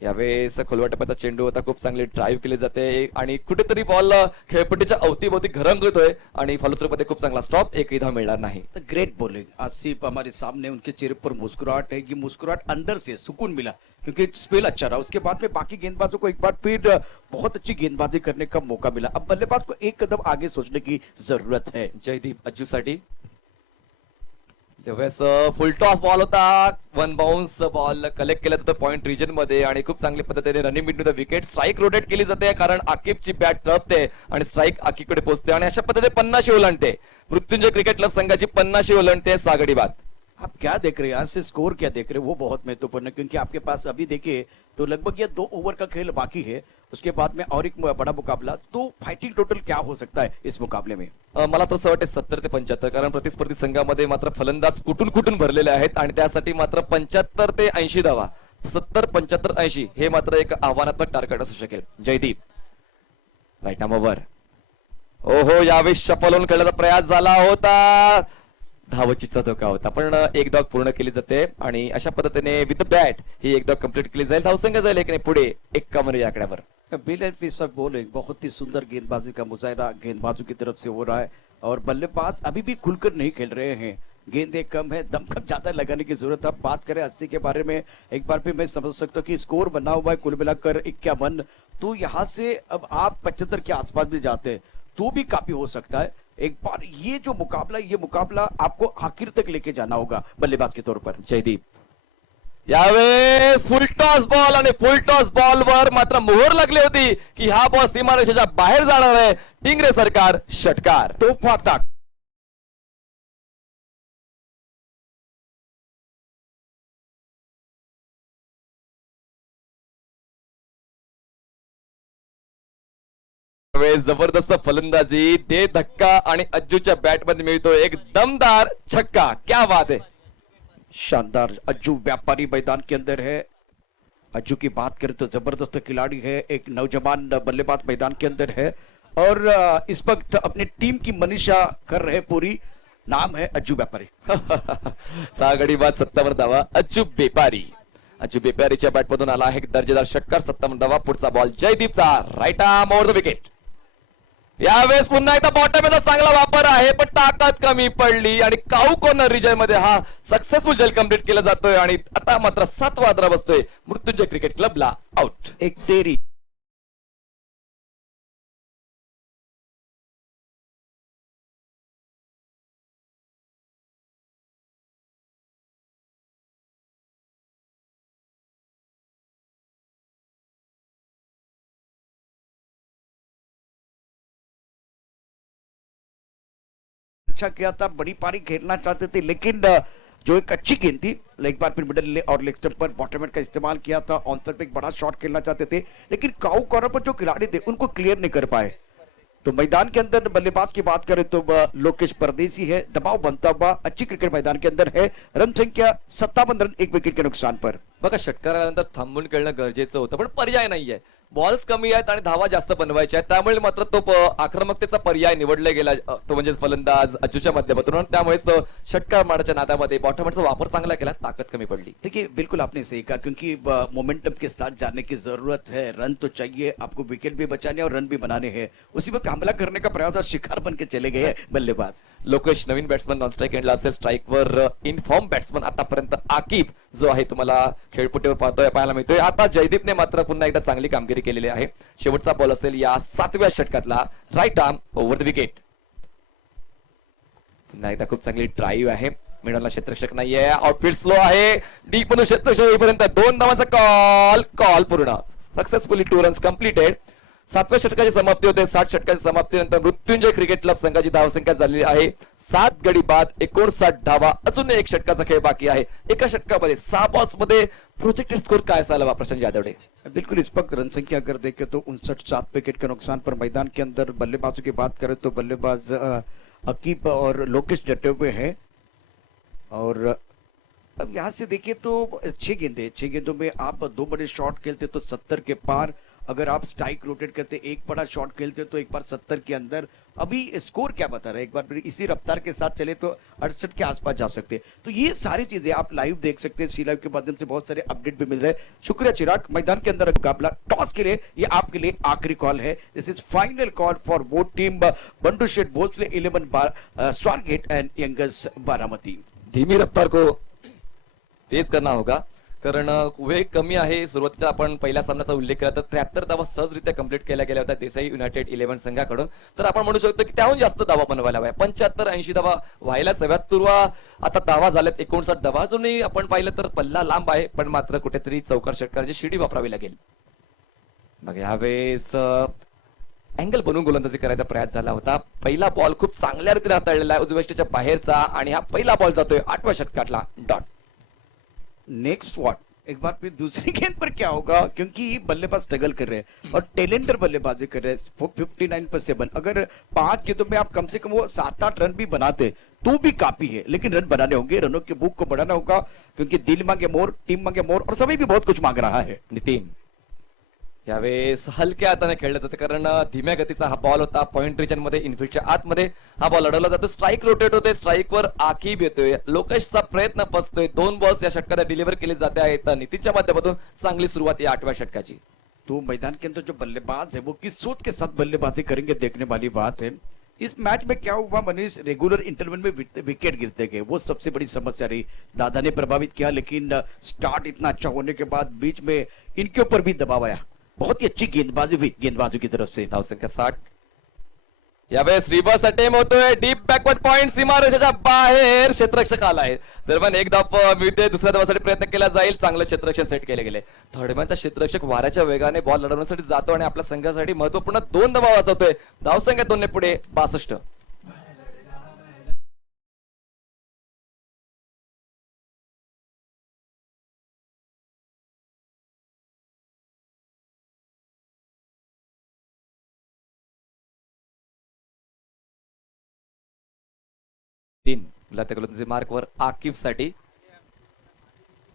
यावेळेस खोलवा टप्प्याचा चेंडू होता, खूप चांगली ड्राईव्ह केली जाते आणि कुठेतरी बॉल खेळपट्टीच्या अवतीभोवती घरंगतोय आणि फलश्रुतीमध्ये खूप चांगला स्टॉप, एकही धाव मिळणार नाही। ग्रेट बॉलिंग आसिफ हमारे सामने, उनके चेहरे पर मुस्कुराहट है। ये मुस्कुराहट अंदर से सुकून मिला क्योंकि स्पेल अच्छा रहा। उसके बाद में बाकी गेंदबाजों को एक बार फिर बहुत अच्छी गेंदबाजी करने का मौका मिला। अब बल्लेबाज को एक कदम आगे सोचने की जरूरत है। जयदीप अज्जूसाठी त्यावेळेस फुल टॉस बॉल होता, 1 बाउन्स बॉल कलेक्ट केला जातो पॉइंट रिजन मध्ये आणि खूप चांगल्या पद्धतीने running between the wicket strike rotate केली जाते कारण आकिबची बॅट तळपते आणि स्ट्राईक आकिबकडे पोहोचते आणि अशा पद्धतीने 50 ओलांडते। मृत्युंजय क्रिकेट क्लब संघाची 50 ओलांडते 6 गडी बाद। आप क्या देख रहे हैं, आज से स्कोर क्या देख रहे हैं वो बहुत महत्वपूर्ण है क्योंकि आपके पास अभी देखिए तो लगभग ये 2 ओवर का खेल बाकी है। उसके बाद में और एक बड़ा मुकाबला, तो फाइटिंग टोटल क्या हो सकता है इस मुकाबले में? मला तर असं वाटतं 70 ते 75 कारण प्रतिस्पर्धी संघामध्ये मात्र फलंदाज कुठून कुठून भरलेले आहेत आणि त्यासाठी मात्र 75 ते 80 धावा, 70 75 80 हे मात्र एक आव्हानात्मक टार्गेट असू शकेल। Jaideep right arm over. ओहो यावेळी शफल खेळण्याचा प्रयास झाला होता, धावचीचा धोका होता पण एक धाव पूर्ण केली जाते आणि अशा पद्धतीने विथ बॅट ही एक धाव कंप्लीट केली जाईल। धावसंख्या जाईल एक पुढे 51 या आकड्यावर। ब्रिलियंट पीस ऑफ बॉलिंग, बहुत ही सुंदर गेंदबाजी का मुजाहरा गेंदबाजों की तरफ से हो रहा है और बल्लेबाज अभी भी खुलकर नहीं खेल रहे हैं। गेंदें कम है, दमखम ज्यादा लगाने की जरूरत है। बात करें 80 के बारे में, एक बार फिर मैं समझ सकता हूँ कि स्कोर बना हुआ है कुल मिलाकर 51, तो यहाँ से अब आप 75 के आसपास भी जाते हैं तो भी काफी हो सकता है। एक बार ये जो मुकाबला, ये मुकाबला आपको आखिर तक लेके जाना होगा बल्लेबाज के तौर पर। जयदीप यावेळेस फुल टॉस बॉल आणि फुल टॉस बॉल वर मात्र मोहर लागली होती की हा बॉल सीमारेषेच्या बाहेर जाणार आहे। टिंगरे सरकार षटकार। तोहफा तक जबरदस्त फलंदाजी, दे धक्का आणि अज्जूच्या बॅट मध्ये मिळतो एक दमदार छक्का। क्या बात है, शानदार। अज्जू व्यापारी मैदान के अंदर है। अज्जू की बात करें तो जबरदस्त खिलाड़ी है, एक नौजवान बल्लेबाज मैदान के अंदर है और इस वक्त अपनी टीम की मनीषा कर रहे पूरी। नाम है अज्जू व्यापारी। 6 गडी बाद 57 धावा अज्जू बेपारी। अज्जू बेपारीच्या बॅट मधून आला आहे दर्जेदार षटकार 57 धावा। पुढचा बॉल जयदीपचा right arm over the wicket. यावेळेस पुन्हा एकदा बॉटमचा चांगला वापर आहे पण ताकद कमी पडली आणि काऊ कॉर्नर रिजन मध्ये हा सक्सेसफुल जल कंप्लीट केला जातोय आणि आता मात्र 7 वादरा बसतोय मृत्युंजय क्रिकेट क्लबला आउट। एक तेरी अच्छा किया था, बड़ी पारी खेलना चाहते थे लेकिन जो एक अच्छी गेंद थी, एक बार फिर मिडिल और लेग स्टंप पर बॉटम का इस्तेमाल किया था। ऑन पर एक बड़ा शॉट खेलना चाहते थे लेकिन काऊ कॉर्नर पर जो खिलाड़ी थे उनको क्लियर नहीं कर पाए। तो मैदान के अंदर बल्लेबाज की बात करें तो लोकेश परदेसी है, दबाव बनता हुआ अच्छी क्रिकेट मैदान के अंदर है। रन संख्या 57 रन, 1 विकेट के नुकसान पर। बघा षटकारानंतर थांबून खेळणं गरजेचं होतं पण पर्याय नाहीये, बॉल्स कमी आहेत आणि धावा जास्त बनवायच्या आहेत त्यामुळे मात्र तो आक्रमकतेचा पर्याय निवडला गेला, तो म्हणजे फलंदाज अज्जूच्या माध्यमातून आणि त्यामुळे तो षटकार मारण्याच्या नादामध्ये बॉटमचा वापर चांगला केला, ताकद कमी पडली। देखिए बिल्कुल आपने सही कहा क्योंकि मोमेंटम के साथ जाने की जरूरत है। रन तो चाहिए आपको, विकेट भी बचाने और रन भी बनाने हैं, उसी वक्त हमला करने का प्रयास और शिकार बन के चले गए बल्लेबाज। लोकेश नवीन बॅट्समन नॉन स्ट्राईक एंडला असेल, स्ट्राईकवर इनफॉर्म बॅट्समन आतापर्यंत आकिब जो आहे तुम्हाला खेळपट्टीवर पाहायला मिळतोय। आता जयदीपने मात्र पुन्हा एकदा चांगली कामगिरी केलेली आहे। शेवटचा बॉल असेल या 7व्या षटकातला right arm over the wicket. पुन्हा एकदा खूप चांगली ड्राईव्ह आहे, मिडलला क्षेत्ररक्षक नाहीये, आउटफील्ड स्लो आहे, डीप मधून क्षेत्ररक्षक येईपर्यंत 2 धावांचा कॉल पूर्ण, सक्सेसफुली 2 रन्स कंप्लीटेड। 7व्या षटकाची समाप्ती होते. 60 षटकाची समाप्तीनंतर मृत्युंजय क्रिकेट क्लब संघाची धावसंख्या झालेली आहे 7 गडी बाद 59 धावा. अजून एक षटकाचा खेळ बाकी आहे. एका षटकामध्ये 6 बॉल्स मध्ये प्रोजेक्टेड स्कोर काय असायला प्रशांत जाधवडे? बिल्कुल इस वक्त रन संख्या अगर देखें तो 59 विकेट के नुकसान पर मैदान के अंदर बल्लेबाजों की बात करें तो बल्लेबाज अकीब और लोकेश डटे हुए हैं। और अब यहाँ से देखिए तो 6 गेंदों में आप 2 बड़े शॉट खेलते तो 70 के पार, अगर आप स्ट्राइक रोटेट करते एक बड़ा शॉट खेलते तो एक बार 70 के अंदर। अभी स्कोर क्या बता रहा है, एक बार फिर इसी रफ्तार के साथ चले तो 68 के आसपास जा सकते हैं। तो ये सारी चीजें आप लाइव देख सकते हैं, सी लाइव के माध्यम से बहुत सारे अपडेट भी मिल रहे हैं। शुक्रिया चिराग। मैदान के अंदर मुकाबला टॉस के लिए ये आपके लिए आखिरी कॉल है। This is final call for both team, Bandu Sheth Bhosle 11 Swargate and youngers Baramati. धीमी रफ्तार को तेज करना होगा कारण वेग कमी आहे. सुरुवातीचा आपण पहिल्या सामन्याचा उल्लेख केला तर 73 धावा सहजरित्या कंप्लीट केल्या गेल्या होत्या देसाई युनायटेड 11 संघाकडून. तर आपण म्हणू शकतो की त्याहून जास्त धावा बनवायला हव्या. 75-80 धावा व्हायलाच हव्यात. तुर्वा आता धावा झाल्यात 59 धावा. अजूनही आपण पाहिलं तर पल्ला लांब आहे, पण मात्र कुठेतरी चौकार षटकाराची शिडी वापरावी लागेल. मग यावेळेस अँगल बनवून गोलंदाजी करायचा प्रयास झाला होता. पहिला बॉल खूप चांगल्या रीतीने हाताळलेला आहे उजव्या बाहेरचा आणि हा पहिला बॉल जातोय 8व्या षटकातला डॉट. नेक्स्ट व्हाट, एक बार फिर दूसरी गेंद पर क्या होगा, क्योंकि बल्लेबाज स्ट्रगल कर रहे हैं और टेलेंटर बल्लेबाजी कर रहे हैं 59 पर 7। अगर 5 गेंदों में आप कम से कम वो 7-8 रन भी बनाते तो भी काफी है, लेकिन रन बनाने होंगे, रनों के बुक को बढ़ाना होगा, क्योंकि दिल मांगे मोर, टीम मांगे मोर और सभी भी बहुत कुछ मांग रहा है। नितीन यावेळेस हलक्या हाताने खेळलं जातं कारण धीम्या गतीचा हा बॉल होता. पॉइंट रिजन मध्ये इनफिल्डच्या आतमध्ये हा बॉल अडवला जातो. स्ट्राइक रोटेट होते, स्ट्राइकवर आखीब येतोय. लोकेशचा प्रयत्न फसतोय. 2 बॉल्स या षटकात डिलिव्हर केले जाते आहेत. नितीनच्या माध्यमातून चांगली सुरुवात या 8व्या षटकाची. तो मैदान के अंदर जो बल्लेबाज है वो किस सोच के साथ बल्लेबाजी करेंगे, देखने वाली बात है। इस मैच में क्या हुआ मनीष, रेगुलर इंटरवल में विकेट गिरते गए, वो सबसे बड़ी समस्या रही। दादा ने प्रभावित किया, लेकिन स्टार्ट इतना अच्छा होने के बाद बीच में इनके ऊपर भी दबाव आया। बहुत ही अच्छी गेंदबाजी हुई गेंदबाजों की तरफ से। धावसंख्या 60. यावेळेस रिव्हर्स अटेम्प्ट होतोय. डीप बॅकवर्ड पॉइंट सीमारेषेच्या बाहेर क्षेत्ररक्षक आला आहे. दरम्यान एक धाव मिळते. दुसऱ्या धावासाठी प्रयत्न केला जाईल. चांगलं क्षेत्ररक्षण सेट केले गेले. थर्डमॅनचा क्षेत्ररक्षक वाऱ्याच्या वेगाने बॉल लढवण्यासाठी जातो आणि आपल्या संघासाठी महत्वपूर्ण 2 धावा वाचवतोय. धावसंख्या 2 ने पुढे 62. गोलंदाजी मार्कवर आकिब साठी.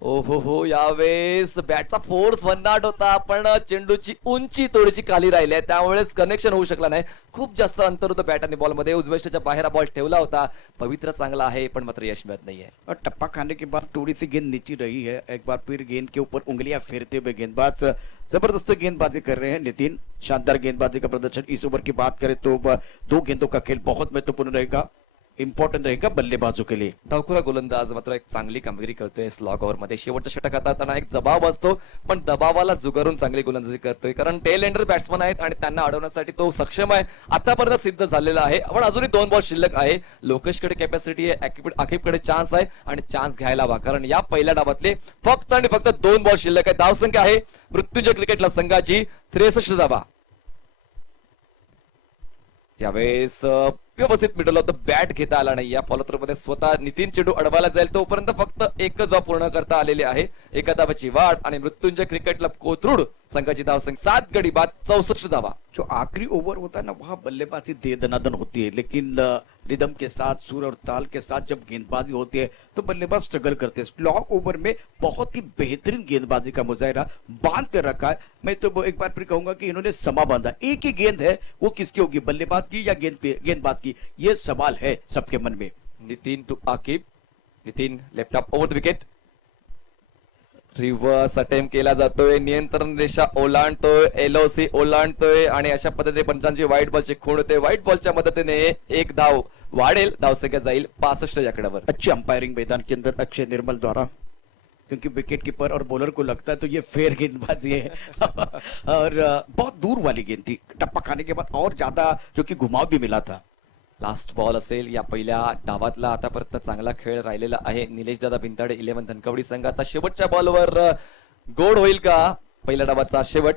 हो यावेळेस बॅटचा फोर्स भन्नाट होता, पण चेंडूची उंची थोडीशी खाली राहिली आहे, त्यामुळेच कनेक्शन होऊ शकला नाही. खूप जास्त अंतर होतं बॅट आणि बॉल मध्ये. उजव्या बाहेर बॉल ठेवला होता. पवित्र चांगला आहे, पण मात्र यश मिळत नाहीये. और टप्पा खाने के बाद थोड़ी सी गेंद नीचे रही है। एक बार फिर गेंद के ऊपर उंगलियां फेरते हुए गेंदबाज जबरदस्त गेंदबाजी कर रहे हैं। नितिन, शानदार गेंदबाजी का प्रदर्शन। इस ओवर की बात करें तो 2 गेंदों का खेल बहुत महत्वपूर्ण रहेगा, इंपॉर्टेंट रहेगा बल्लेबाजों के लिए। डावखुरा गोलंदाज मात्र एक चांगली कामगिरी करतोय स्लॉग ओव्हर मध्ये. शेवटच्या षटकात त्यांना एक दबाव असतो, पण दबावाला जुगारून चांगली गोलंदाजी करतोय कारण टेल एंडर बॅट्समन आहेत आणि त्यांना अडवण्यासाठी तो सक्षम आहे. आतापर्यंत सिद्ध झालेला आहे. पण अजूनही 2 बॉल शिल्लक आहे. लोकेशकडे कॅपॅसिटी आहे, आकिबकडे चान्स आहे आणि चान्स घ्यायला हवा कारण या पहिल्या डावातले फक्त आणि फक्त 2 बॉल शिल्लक आहे. धावसंख्या आहे मृत्युंजय क्रिकेट क्लब संघाची 63 धावा. यावेळेस व्यवस्थित मिडल ऑफ द बॅट घेता आला नाही. या फॉलोथ्रोमध्ये स्वतः नितीन चेंडू अडवायला जाईल तोपर्यंत फक्त एकच धाव पूर्ण करता आलेली आहे. एका धावाची वाढ आणि मृत्युंजय क्रिकेट क्लब कोथरूड संघाची धावसंख्या 7 गडी बाद 64 धावा. जो आखिरी ओवर होता है ना, वहां बल्लेबाजी दे दनादन होती है, लेकिन रिदम के साथ, सुर और ताल के साथ जब गेंदबाजी होती है तो बल्लेबाज स्ट्रगल करते हैं। स्लॉग ओवर में बहुत ही बेहतरीन गेंदबाजी का मुजाहिरा बांध कर रखा है। मैं तो एक बार फिर कहूंगा कि इन्होंने समा बांधा। एक ही गेंद है, वो किसकी होगी, बल्लेबाज की या गेंदबाज की, ये सवाल है सबके मन में। Nitin to Aqib. Nitin left off over the wicket. Reverse attempt केला जातोय. नियंत्रण रेषा ओलांडतोय, एलओसी ओलांडतोय आणि अशा पद्धतीने पंचांची व्हाईट बॉलची खूण होते. व्हाईट बॉलच्या मदतीने एक धाव वाढेल. धावसंख्या जाईल 65 या आकड्यावर. अच्छी अंपायरिंग मैदान के अंदर अक्षय निर्मल द्वारा, क्योंकि विकेट कीपर और बॉलर को लगता है तो ये फेयर गेंदबाजी है और बहुत दूर वाली गेंद थी। टप्पा खाने के बाद और ज्यादा जो कि घुमाव भी मिला था। लास्ट बॉल असेल या पहिल्या डावातला. आतापर्यंत चांगला खेळ राहिलेला आहे. निलेश दादा भिंताडे 11 धनकवडी संघाचा शेवटच्या बॉलवर गोड होईल का पहिल्या डावाचा शेवट.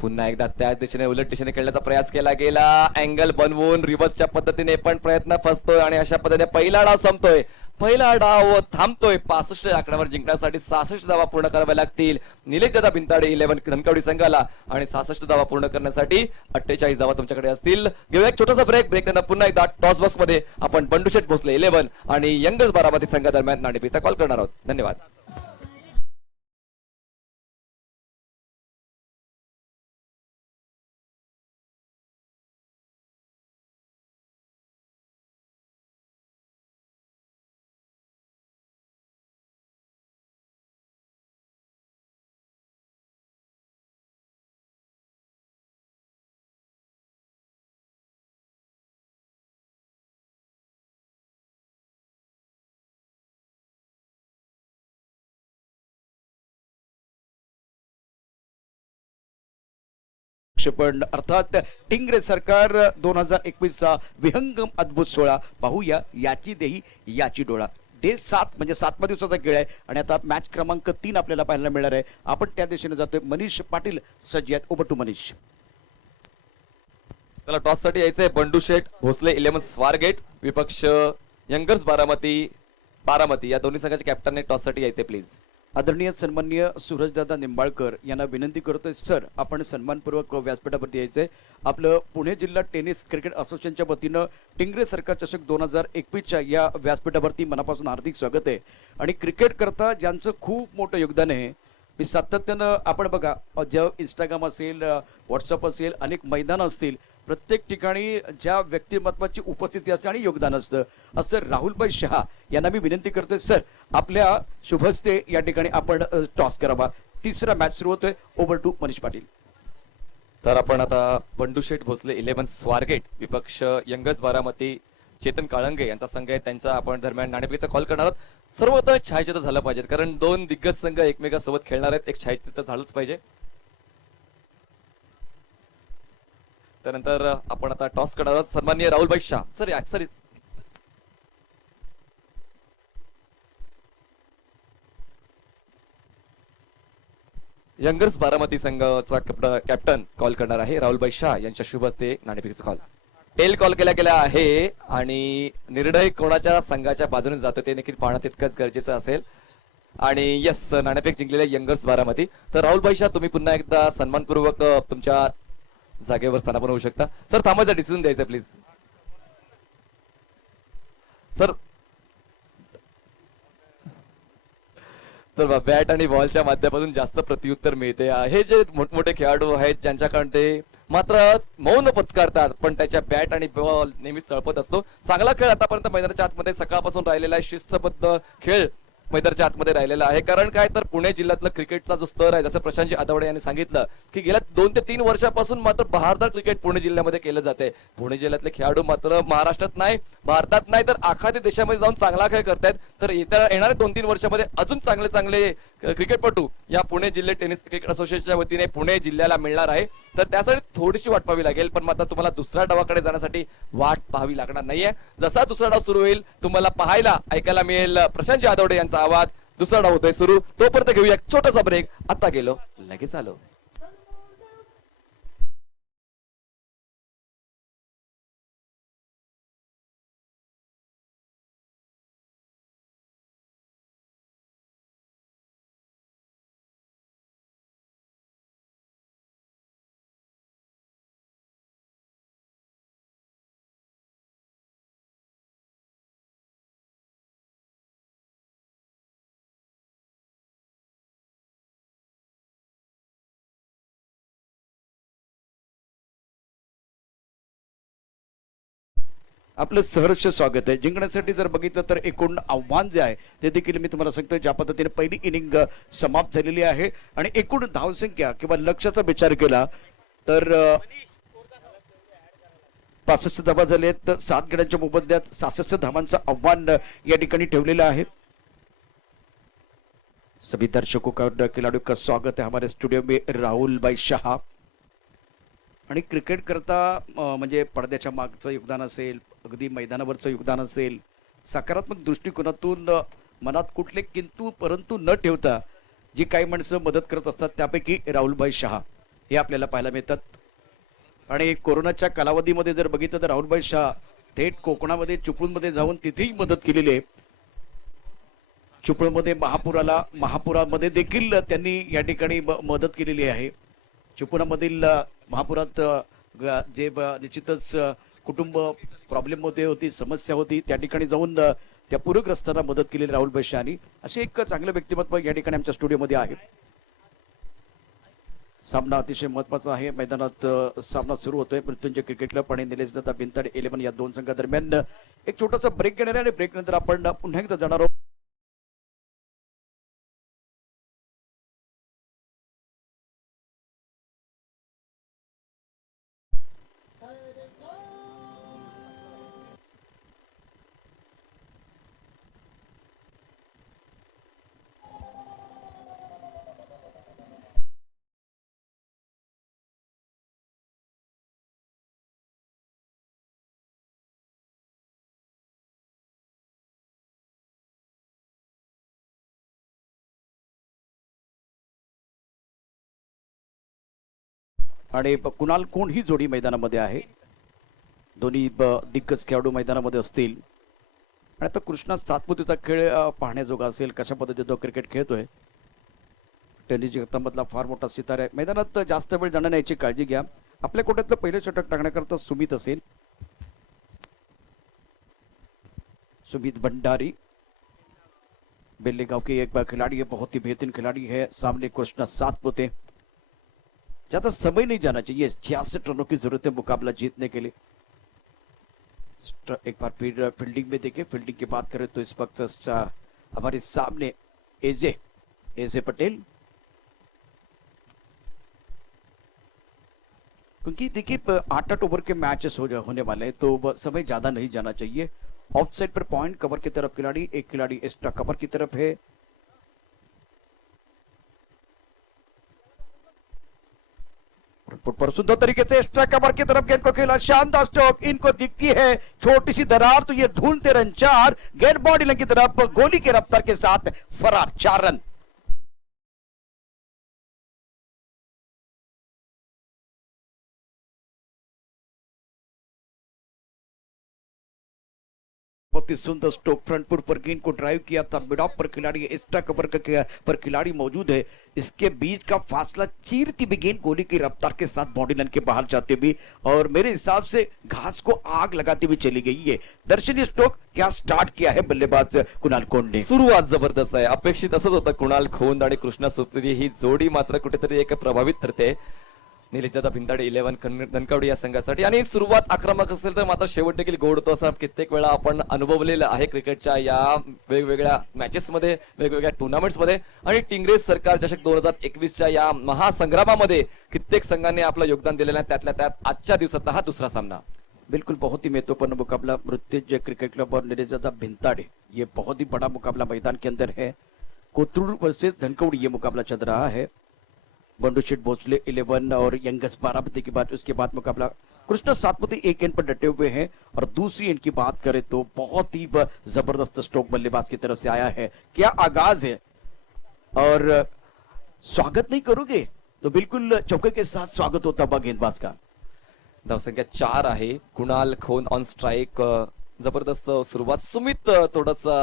पुन्हा एकदा त्याच दिशेने उलट दिशेने खेळण्याचा प्रयास केला गेला, अँगल बनवून रिव्हर्सच्या पद्धतीने पण प्रयत्न फसतोय आणि अशा पद्धतीने पहिला डाव संपतोय. पहिला डाव थांबतोय 65 आकड्यावर जिंकण्यासाठी 66 धावा पूर्ण कराव्या लागतील निलेश दादा भिंताडे 11 धनकवडी संघाला आणि 66 धावा पूर्ण करण्यासाठी 48 धावा तुमच्याकडे असतील. घेऊया एक छोटासा ब्रेक. नंतर पुन्हा एकदा टॉस बॉक्स मध्ये आपण बंडूशेठ भोसले 11 आणि यंगर्स बारामती संघादरम्यान नाणेफेकीचा कॉल करणार आहोत. धन्यवाद. प्रक्षेपण अर्थात टिंगरे सरकार 2021चा विहंगम अद्भुत सोहळा पाहूया. याची देही याची डोळा. डे 7 म्हणजे 7व्या दिवसाचा खेळ आहे आणि आता मॅच क्रमांक 3 आपल्याला पाहायला मिळणार आहे. आपण त्या दिशेने जातोय. मनीष पाटील सज्ज आहेत. Over to Manish. चला टॉस साठी यायचंय बंडूशेठ भोसले 11 स्वारगेट विपक्ष यंगर्स बारामती या दोन्ही संघाच्या कॅप्टनने टॉस साठी यायचे प्लीज. आदरणीय सन्माननीय सूरजदादा निंबाळकर यांना विनंती करतोय सर आपण सन्मानपूर्वक व्यासपीठावरती यायचंय. आपलं पुणे जिल्हा टेनिस क्रिकेट असोसिएशनच्या वतीनं टिंगरे सरकार चषक 2021च्या या व्यासपीठावरती मनापासून हार्दिक स्वागत आहे. आणि क्रिकेट करता ज्यांचं खूप मोठं योगदान आहे मी सातत्यानं आपण बघा ज्या इंस्टाग्राम असेल व्हॉट्सअप असेल अनेक मैदानं असतील प्रत्येक ठिकाणी ज्या व्यक्तिमत्वाची उपस्थिती असते आणि योगदान असतं असं राहुलभाई शहा यांना मी विनंती करतोय सर आपल्या शुभस्ते या ठिकाणी आपण टॉस करावा. तिसरा मॅच सुरू होतोय. Over to Manish Patil. तर आपण आता बंडूशेठ भोसले 11 स्वारगेट विपक्ष यंगर्स बारामती चेतन काळंगे यांचा संघ आहे त्यांचा आपण दरम्यान नाणेफेकीचा कॉल करणार आहोत. सर्वत्र छायाचित्र झालं पाहिजे कारण दोन दिग्गज संघ एकमेकांसोबत खेळणार आहेत. एक छायाचित्र झालंच पाहिजे. त्यानंतर आपण आता टॉस करणार आहोत. सन्माननीय राहुलभाई शाह सर यंगर्स बारामती संघाचा कॅप्टन कॉल करणार आहे राहुलभाई शाह यांच्या शुभ हस्ते नाणेफेकीचा कॉल. एल कॉल केला गेला आहे आणि निर्णय कोणाच्या संघाच्या बाजूने जातो ते देखील पाहणं तितकंच गरजेचं असेल. आणि यस नाणेफेक जिंकलेले यंगर्स बारामती. तर राहुलभाई शाह तुम्ही पुन्हा एकदा सन्मानपूर्वक तुमच्या जागेवर स्थानापन्न होऊ शकता. सर थांबायचा डिसिजन द्यायचा प्लीज. सर तर बॅट आणि बॉलच्या माध्यमातून जास्त प्रत्युत्तर मिळते. हे जे मोठमोठे खेळाडू आहेत ज्यांच्याकडे मात्र मौन पत्कारतात पण त्याच्या बॅट आणि बॉल नेहमीच तळपत असतो. चांगला खेळ आतापर्यंत मैदानाच्या आतमध्ये सकाळपासून राहिलेला आहे. शिस्तबद्ध खेळ मैदानाच्या आतमध्ये राहिलेला आहे. कारण काय तर पुणे जिल्ह्यातला क्रिकेटचा जो स्तर आहे जसं प्रशांतजी आदवडे यांनी सांगितलं की गेल्या 2 ते 3 वर्षापासून मात्र बहारदार क्रिकेट पुणे जिल्ह्यामध्ये केलं जाते. पुणे जिल्ह्यातले खेळाडू मात्र महाराष्ट्रात नाही भारतात नाही तर आखाती देशामध्ये जाऊन चांगला खेळ करतायत. तर येणाऱ्या 2-3 वर्षामध्ये अजून चांगले चांगले क्रिकेटपटू या पुणे जिल्हा टेनिस क्रिकेट असोसिएशनच्या वतीने पुणे जिल्ह्याला मिळणार आहे. तर त्यासाठी थोडीशी वाट पाहावी लागेल पण मात्र तुम्हाला दुसऱ्या डावाकडे जाण्यासाठी वाट पाहावी लागणार नाहीये. जसा दुसरा डाव सुरू होईल तुम्हाला पाहायला ऐकायला मिळेल प्रशांतजी आदवडे यांचा आवाज. दुसरा डाव होतोय सुरू. तोपर्यंत घेऊया एक छोटासा ब्रेक. आता गेलो लगेच आलो. आपलं सहर्ष स्वागत आहे. जिंकण्यासाठी जर बघितलं तर एकूण आव्हान जे आहे ते देखील मी तुम्हाला सांगतो. ज्या पद्धतीने पहिली इनिंग समाप्त झालेली आहे आणि एकूण धावसंख्या किंवा लक्ष्याचा विचार केला तर 65 धावा झाले आहेत. 7 गड्यांच्या मोबदल्यात 66 धावांचं आव्हान या ठिकाणी ठेवलेलं आहे. सभी दर्शकों का खिलाड़ियों का स्वागत है हमारे स्टूडियो में. राहुल भाई शाह आणि क्रिकेट करता म्हणजे पडद्याच्या मागचं योगदान असेल अगदी मैदानावरचं योगदान असेल सकारात्मक दृष्टिकोनातून मनात कुठले किंतु परंतु न ठेवता जी काही माणसं मदत करत असतात त्यापैकी राहुलभाई शहा हे आपल्याला पाहायला मिळतात. आणि कोरोनाच्या कालावधीमध्ये जर बघितलं तर राहुलभाई शाह थेट कोकणामध्ये चिपळूणमध्ये जाऊन तिथेही मदत केलेली आहे. चिपळूणमध्ये महापुरामध्ये देखील त्यांनी या ठिकाणी मदत केलेली आहे. चिपळूणमधील महापुरात निश्चितच कुटुंब प्रॉब्लेम मध्ये होती, समस्या होती, त्या ठिकाणी जाऊन त्या पूरग्रस्तांना मदत केलेली राहुलभाई शहानी. असे एक चांगलं व्यक्तिमत्व या ठिकाणी आमच्या स्टुडिओमध्ये आहे. सामना अतिशय महत्वाचा आहे. मैदानात सामना सुरू होतोय. मृत्युंजय क्रिकेट क्लब आणि निलेश दत्ता भिंताड 11 या दोन संघादरम्यान एक छोटासा ब्रेक घेणार आहे आणि ब्रेक नंतर आपण पुन्हा एकदा जाणार आहोत. आणि कुणाल कोण ही जोडी मैदानामध्ये आहे. दोन्ही दिग्गज खेळाडू मैदानामध्ये असतील. आणि आता कृष्णा सातपुतेचा खेळ पाहण्याजोगा असेल. कशा पद्धतीने तो क्रिकेट खेळतोय. टेनिस जगतामधला फार मोठा सितारा आहे. मैदानात जास्त वेळ जाणार नाही याची काळजी घ्या. आपल्या कोट्यातलं पहिलं षटक टाकण्याकरता सुमित असेल. सुमित भंडारी बेल्लेगांव के एक खिलाड़ी है, बहुत ही बेहतरीन खिलाड़ी है. सामने कृष्णा सातपुते. ज्यादा समय नहीं जाना चाहिए. 66 रनों की जरूरत है मुकाबला जीतने के लिए. एक बार फिर फील्डिंग में देखें. फील्डिंग की बात करें तो इस वक्त हमारे सामने एजे पटेल. क्योंकि देखिए 8-8 ओवर के मैचेस होने वाले हैं तो समय ज्यादा नहीं जाना चाहिए. ऑफ साइड पर पॉइंट कवर की तरफ खिलाड़ी, एक खिलाड़ी एक्स्ट्रा कवर की तरफ है. पर सुंदर तरीके से एक्स्ट्रा कवर की तरफ गेंद को खेला. शानदार स्ट्रोक. इनको दिखती है छोटी सी दरार तो ये ढूंढते रन 4. गेंद बॉडी लाइन की तरफ गोली के रफ्तार के साथ फरार. 4 रन. बहुत ही सुंदर स्ट्रोक. फ्रंट फुट पर गेंद को ड्राइव किया था. मिड ऑफ पर खिलाड़ी, एक्स्ट्रा कवर पर खिलाड़ी मौजूद है. इसके बीच का फासला चीरती भी गेंद गोली की रफ्तार के साथ बॉडी लाइन के बाहर जाते भी और मेरे हिसाब से घास को आग लगाती हुई चली गई है. दर्शनीय स्ट्रोक क्या स्टार्ट किया है बल्लेबाज कुणाल खोंड ने. सुरुवात जबरदस्त आहे. अपेक्षित असंच होतं. कुणाल खोंद आणि कृष्णा सुप्रिया ही जोडी मात्र कुठेतरी एक प्रभावित ठरते. निलेश दादा भिंताडे 11 धनकवडी या संघासाठी. आणि सुरुवात आक्रमक असेल तर मात्र शेवट देखील गोड होतो असं कित्येक वेळा आपण अनुभवलेलं आहे क्रिकेटच्या या वेगवेगळ्या मॅचेस मध्ये, वेगवेगळ्या टुर्नामेंट्स मध्ये. आणि टिंग्रेज सरकार चषक 2021च्या या महासंग्रामामध्ये कित्येक संघांनी आपलं योगदान दिलेलं आहे. त्यातल्या त्यात आजच्या दिवसातला हा दुसरा सामना. बिल्कुल बहुत ही महत्वपूर्ण मुकाबला. मृत्युंजय क्रिकेट क्लब और निलेश दादा भिंताडे, ये बहुत ही बड़ा मुकाबला मैदान के अंदर है. कोथरूड वर्सेस धनकवडी ये मुकाबला चल रहा है. बंडू शेठ भोसले 11 और यंगस बारामती के बाद उसके बाद मुकाबला. कृष्णा सातपुते एक एंड पर डटे हुए हैं और दूसरी एंड की बात करें तो बहुत ही जबरदस्त स्ट्रोक बल्लेबाज की तरफ से आया है. क्या आगाज है. और स्वागत नहीं करोगे तो बिल्कुल चौके के साथ स्वागत होता बा गेंदबाज का. धावसंख्या 4 आहे. Kunal Khond on strike. जबरदस्त सुरुवात. सुमित थोडासा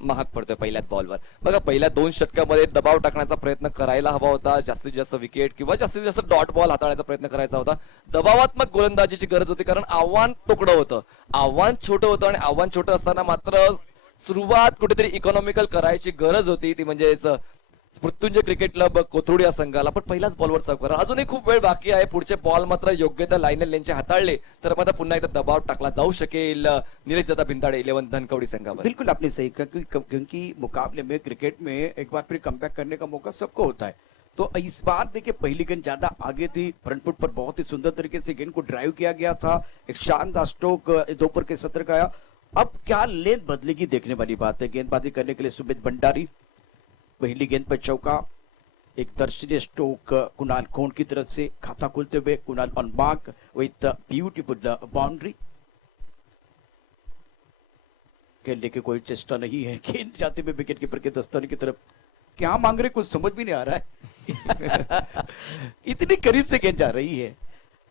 महाग पडतोय पहिल्याच बॉलवर. बघा पहिल्या 2 षटकामध्ये दबाव टाकण्याचा प्रयत्न करायला हवा होता. जास्तीत जास्त विकेट किंवा जास्तीत जास्त डॉट बॉल हाताळण्याचा प्रयत्न करायचा होता. दबावात्मक गोलंदाजीची गरज होती कारण आव्हान तोकडं होतं. आव्हान छोटं होतं आणि आव्हान छोटं असताना मात्र सुरुवात कुठेतरी इकॉनॉमिकल करायची गरज होती. ती म्हणजेच मृत्युंजय क्रिकेट क्लब कोथरूड या संघाला. पण पहिलाच बॉलवर चौकार. अजूनही खूप वेळ बाकी आहे. पुढचे बॉल मात्र योग्य त्या लाईनल लेनचे हाताळले तर मात्र पुन्हा एकदा दबाव टाकला जाऊ शकेल निलेश दादा भिंताडे 11 धनकवडी संघावर. बिल्कुल आपने सही कहा क्योंकि मुकाबले में क्रिकेट में एक बार फिर कमबैक करने का मौका सबको होता है. तो इस बार देखिए पहली गेंद ज्यादा आगे थी. फ्रंट फुट पर बहुत ही सुंदर तरीके से गेंद को ड्राइव किया गया था. एक शानदार स्ट्रोक दोपहर के सत्र का आया. अब क्या लेंथ बदलेगी देखने वाली बात है. गेंदबाजी करने के लिए सुमित भंडारी. पहली गेंद पर चौका. एक दर्शनीय स्ट्रोक कुणाल खोंड की तरफ से. खाता खोलते हुए Kunal on mark with beautiful boundary. खेलने की कोई चेष्टा नहीं है. गेंद जाते हुए विकेट कीपर के दस्ताने की तरफ. क्या मांग रहे कुछ समझ भी नहीं आ रहा है. इतनी करीब से गेंद जा रही है.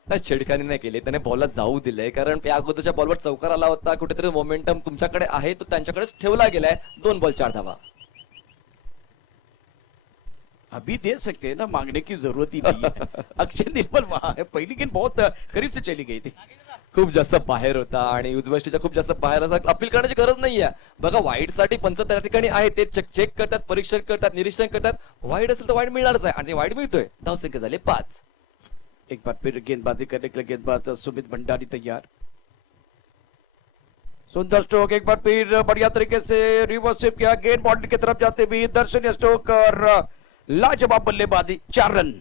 नाही, छेडखानी नाही केली, त्याने बॉलला जाऊ दिलंय, कारण त्या अगोदरच्या बॉलवर चौकार आला होता. कुठेतरी मोमेंटम तुमच्याकडे आहे तो त्यांच्याकडेच ठेवला गेलाय. 2 बॉल 4 धावा. अभी दे सकते हैं ना, मांगने की जरूरत ही नहीं है. अक्षय निर्मल वहां है. पहली गेंद बहुत करीब से चली गई थी. खूप जास्त बाहेर होता आणि उजव्याष्टीच्या खूप जास्त बाहेर असं अपील करण्याची गरज नाहीये. बघा, वाईड साठी पंच त्या ठिकाणी आहे, ते चेक करतात, परीक्षण करतात, निरीक्षण करतात. वाईड असेल तर वाईड मिळणारच आहे आणि वाईड मिळतोय. धावसंख्या झाली 5. एक बार फिर गेंदबाजी करने के लिए गेंदबाज सुमित भंडारी तैयार. सुंदर स्ट्रोक, एक बार फिर बढ़िया तरीके से रिवर्स स्वीप किया, गेंद बाउंड्री की तरफ जाते भी दर्शनीय स्ट्रोक और लाजवाब बल्लेबाजी. 4 रन.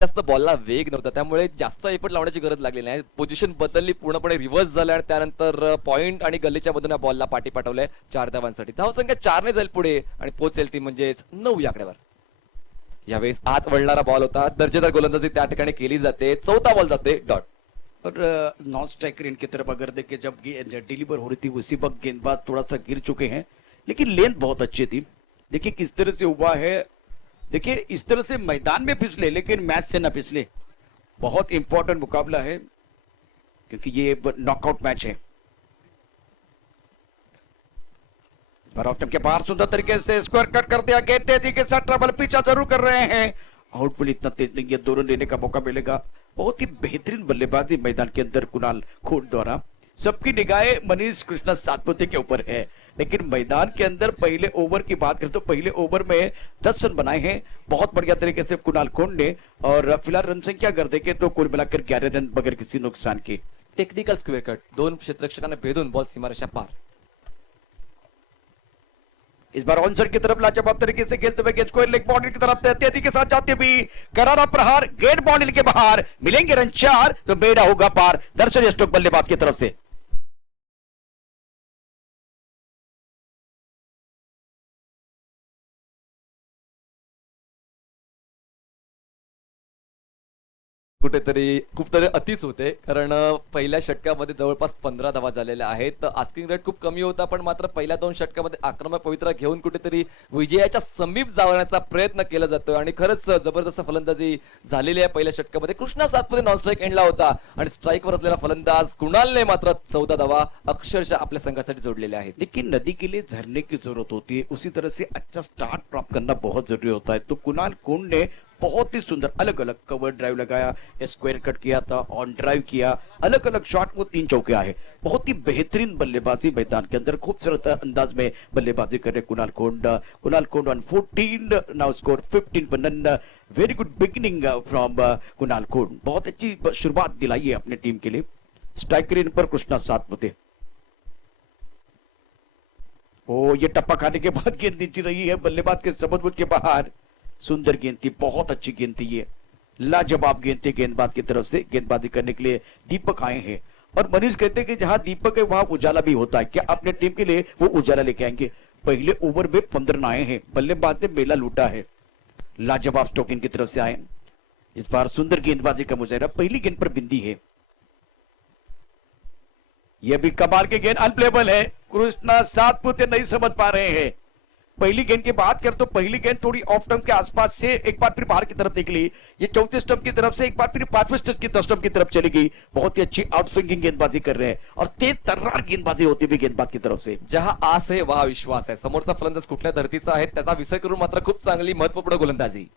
जास्त बॉलला वेग नव्हता, त्यामुळे जास्त एफर्ट लावण्याची गरज लागली नाही. पोझिशन बदलली, पूर्णपणे रिव्हर्स झालं आणि त्यानंतर पॉइंट आणि गल्लीच्या मधून बॉलला पाठी पाठवलंय 4 धावांसाठी. धावसंख्या 4 ने जाईल पुढे आणि पोहोचेल ती म्हणजेच 9 या आकड्यावर. यावेळेस आत वळणारा बॉल होता, दर्जेदार गोलंदाजी त्या ठिकाणी केली जाते. 4था बॉल जाते डॉट. और नॉन स्ट्राइकर इनकी तरफ अगर देखे, जब डिलीवर हो रही थी उसी वक्त गेंदबाज थोड़ा सा गिर चुके हैं, लेकिन लेंथ बहुत अच्छी थी. देखिए किस तरह से हुआ है. देखिए इस तरह से मैदान में फिसले लेकिन मैच से ना फिसले. बहुत इंपॉर्टेंट मुकाबला है क्योंकि ये नॉकआउट मैच है. ऑफ के बाहर सुंदर तरीके से स्क्वायर कट कर दिया. गेंद तेजी के साथ ट्रबल पीछा जरूर कर रहे हैं. आउटफुल इतना तेज नहीं है, 2 रन लेने का मौका मिलेगा. बहुत ही बेहतरीन बल्लेबाजी मैदान के अंदर कुणाल खोट द्वारा. सबकी निगाहें मनीष कृष्णा सातपुते के ऊपर है, लेकिन मैदान के अंदर पहले ओवर की बात करें तो पहले ओवर में 10 रन बनाए हैं बहुत बढ़िया तरीके से कुणाल खोट ने. और फिलहाल रन संख्या अगर देखें तो कुल मिलाकर 11 रन बगैर किसी नुकसान के. टेक्निकल स्क्वेअर कट, 2 क्षेत्ररक्षकांना भेदून बॉल सीमारेषा पार. इस बार ऑनसाइड की तरफ लाजवाब तरीके से खेलते हुए गेंद को लेग बाउंड्री की तरफ तेजी के साथ जाते भी करारा प्रहार. गेंद बाउंड्री के बाहर, मिलेंगे रन 4 तो बेड़ा होगा पार. दर्शनीय स्ट्रोक बल्लेबाज की तरफ से. कुठेतरी खूप तरी अतिच होते, कारण पहिल्या षटकामध्ये जवळपास 15 धावा झालेल्या आहेत. आस्किंग रेट खूप कमी होता, पण मात्र पहिल्या 2 षटकामध्ये आक्रमक पवित्रा घेऊन कुठेतरी विजयाच्या समीप जाण्याचा प्रयत्न केला जातोय आणि खरंच जबरदस्त फलंदाजी झालेली आहे पहिल्या षटकामध्ये. कृष्णा सातपुते नॉन स्ट्राईक एंडला होता आणि स्ट्राईकवर असलेला फलंदाज कुणालने मात्र 14 धावा अक्षरशः आपल्या संघासाठी जोडलेल्या आहेत. लेकिन नदी के लिए झरने की जरूरत होती है, उसी तरह से अच्छा स्टार्ट प्राप्त करना बहुत जरूरी होता है. तो कुणाल खोट ने बहुत ही सुंदर अलग अलग कवर ड्राइव लगाया, स्क्वायर कट किया था, ऑन ड्राइव किया, अलग अलग शॉट, वो 3 चौके आए. बहुत ही बेहतरीन बल्लेबाजी मैदान के अंदर खूबसूरत अंदाज में बल्लेबाजी कर रहे कुणाल खोट. कुणाल खोट on 14 now score 15 run. Very good beginning from Kunal खोट. बहुत अच्छी शुरुआत दिलाई है अपने टीम के लिए. स्ट्राइकर इन पर कृष्णा सातपुते. ओ ये टप्पा खाने के बाद गेंद नीचे रही है बल्लेबाज के समझबूझ के बाहर. सुंदर गेंद थी, बहुत अच्छी गेंद थी, ये लाजवाब गेंद थी गेंदबाज की तरफ से. गेंदबाजी करने के लिए दीपक आए हैं और मनीष कहते हैं कि जहां दीपक है वहां उजाला भी होता है. क्या अपने टीम के लिए वो उजाला लेके आएंगे. पहले ओवर में 15 रन आए हैं, बल्लेबाज ने मेला लूटा है. लाजवाब स्ट्रोक इनकी तरफ से आए. इस बार सुंदर गेंदबाजी का मुजाहरा. पहली गेंद पर बिंदी है, यह भी कमाल की गेंद अनप्लेबल है. कृष्णा सातपुते नहीं समझ पा रहे हैं. पहली गेंद की बात करें तो पहली गेंद थोड़ी ऑफ स्टंप के आसपास से एक बार फिर बाहर की तरफ निकली. ये चौथे स्टंप की तरफ से एक बार फिर 5वें स्टंप की तरफ चली गई. बहुत ही अच्छी आउट स्विंगिंग गेंदबाजी कर रहे हैं और तेज तर्रार गेंदबाजी होती हुई गेंदबाज की तरफ से. जहां आस आहे वहां विश्वास आहे. समोरचा फलंदाज कुठल्या धर्तीचा आहे त्याचा विसर करून मात्र खूप चांगली महत्वपूर्ण गोलंदाजी.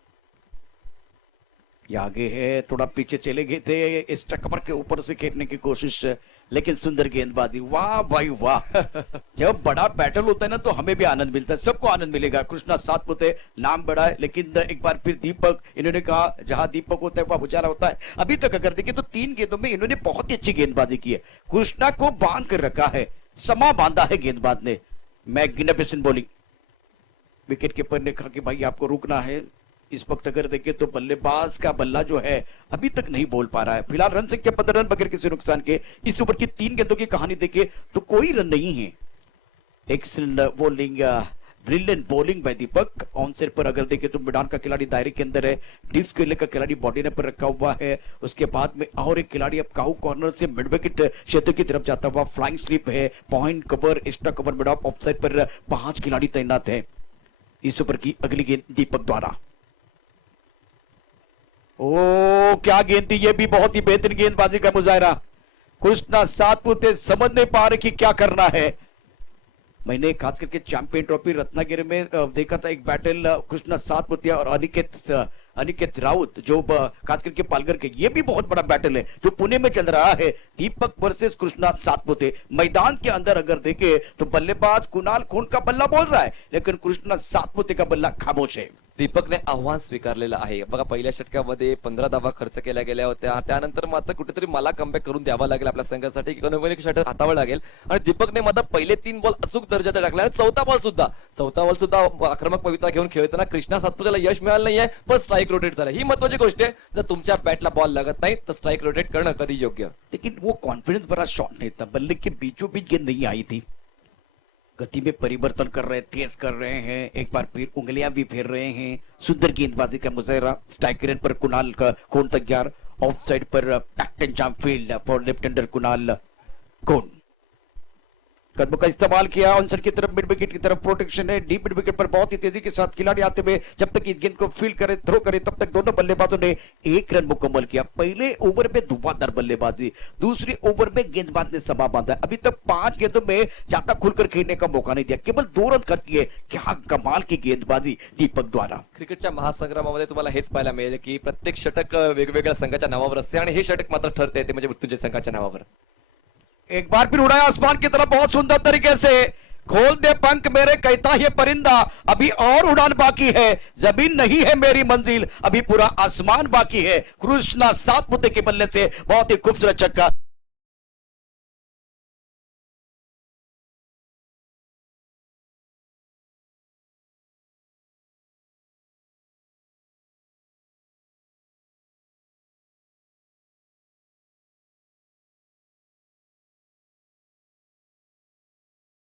ये आगे है, थोड़ा पीछे चले गए थे, इस कमर के ऊपर से खेलने की कोशिश, लेकिन सुंदर गेंदबाजी. वाह भाई वाह. जब बड़ा बैटल होता है ना तो हमें भी आनंद मिलता है, सबको आनंद मिलेगा. कृष्णा सातपुते नाम बड़ा है, लेकिन एक बार फिर दीपक, इन्होंने कहा जहां दीपक होता है वहां उजाला होता है. अभी तक अगर देखिए तो 3 गेंदों में इन्होंने बहुत ही अच्छी गेंदबाजी की है. कृष्णा को बांध कर रखा है, समा बांधा है गेंदबाज ने. Magnificent bowling. विकेट कीपर ने कहा कि भाई आपको रुकना है. इस वक्त अगर देखें तो बल्लेबाज का बल्ला जो है अभी तक नहीं बोल पा रहा है. फिलहाल रन संख्या 15 रन बगैर किसी नुकसान के. इस ओवर की 3 गेंदों की कहानी देखें तो कोई रन नहीं है. Excellent bowling brilliant bowling bye Deepak. On side पर अगर देखें तो मैदान का खिलाड़ी दायरे के अंदर है, डीप स्क्वेयर का खिलाड़ी बॉडी ने पर रखा हुआ है। उसके बाद में और एक खिलाड़ी अब काउ कॉर्नर से मिड विकेट क्षेत्र की तरफ जाता हुआ फ्लाइंग स्लिप है, point cover, extra cover, mid of side पर 5 खिलाड़ी तैनात है। इस ओवर की अगली गेंद दीपक द्वारा। ओ क्या गेंद थी, ये भी बहुत ही बेहतरीन गेंदबाजी का मुजाहरा। कृष्णा सातपुते समझ नहीं पा रहे कि क्या करना है। मैंने खास करके चैंपियन ट्रॉफी रत्नागिरी में देखा था एक बैटल कृष्णा सातपुतिया और अनिकेत राउत जो खास करके पालघर के, ये भी बहुत बड़ा बैटल है जो पुणे में चल रहा है। दीपक वर्सेस कृष्णा सातपुते। मैदान के अंदर अगर देखे तो बल्लेबाज कुणाल खून का बल्ला बोल रहा है, लेकिन कृष्णा सातपुते का बल्ला खामोश है। दीपकने आव्हान स्वीकारलेलं आहे बघा। पहिल्या षटकामध्ये 15 धावा खर्च केल्या गेल्या होत्या, त्यानंतर मात्र कुठेतरी मला कमबॅक करून द्यावा लागेल आपल्या संघासाठी, नवीन एक षटक हातावं लागेल। आणि दीपकने मात्र पहिले 3 बॉल अचूक दर्जाचे टाकले आणि चौथा बॉल सुद्धा आक्रमक पवित्रा घेऊन खेळताना कृष्णा सातपुतेला यश मिळालं नाहीये, पण स्ट्राईक रोटेट झालं। ही महत्वाची गोष्ट आहे, जर तुमच्या बॅटला बॉल लागत नाही तर स्ट्राईक रोटेट करणं कधी योग्य। लेकिन वो कॉन्फिडेंस भरा शॉट नहीं था, बल्ले के बीचों बीच गेंद नहीं आई थी। गति में परिवर्तन कर रहे, तेज कर रहे हैं, एक बार फिर उंगलियां भी फेर रहे हैं। सुंदर गेंदबाजी का मुजाहरा। स्ट्राइक रेट पर कुणाल का खून तैयार, ऑफ साइड पर कैप्टन जाम field for left hander Kunal खून। कदमों का इस्तेमाल किया, ऑन साइड की तरफ, मिड विकेट की तरफ प्रोटेक्शन है। डीप मिड विकेट पर बहुत ही तेजी के साथ खिलाड़ी आते हुए जब तक इस गेंद को फील्ड करे, थ्रो करे, तब तक दोनों बल्लेबाजों ने 1 रन मुकम्मल किया। पहले ओवर में धुआंधार बल्लेबाजी, दूसरी ओवर में गेंदबाज ने सभा बांधा। अभी तक 5 गेंदों में ज्यादा खुलकर खेलने का मौका नहीं दिया, केवल 2 रन खर्च किए। क्या कमाल की गेंदबाजी दीपक द्वारा। क्रिकेटच्या महासंग्रामामध्ये तुम्हाला हेच पाहायला मिळेल की प्रत्येक षटक वेगवेगळ्या संघाच्या नावावर असते आणि हे षटक मात्र ठरते ते म्हणजे मृत्युंजय संघाच्या नावावर। एक बार फिर उड़ाया आसमान की तरफ बहुत सुंदर तरीके से। खोल दे पंख मेरे कहता ये परिंदा, अभी और उड़ान बाकी है, जमीन नहीं है मेरी मंजिल, अभी पूरा आसमान बाकी है। कृष्णा सातपुते के बल्ले से बहुत ही खूबसूरत छक्का।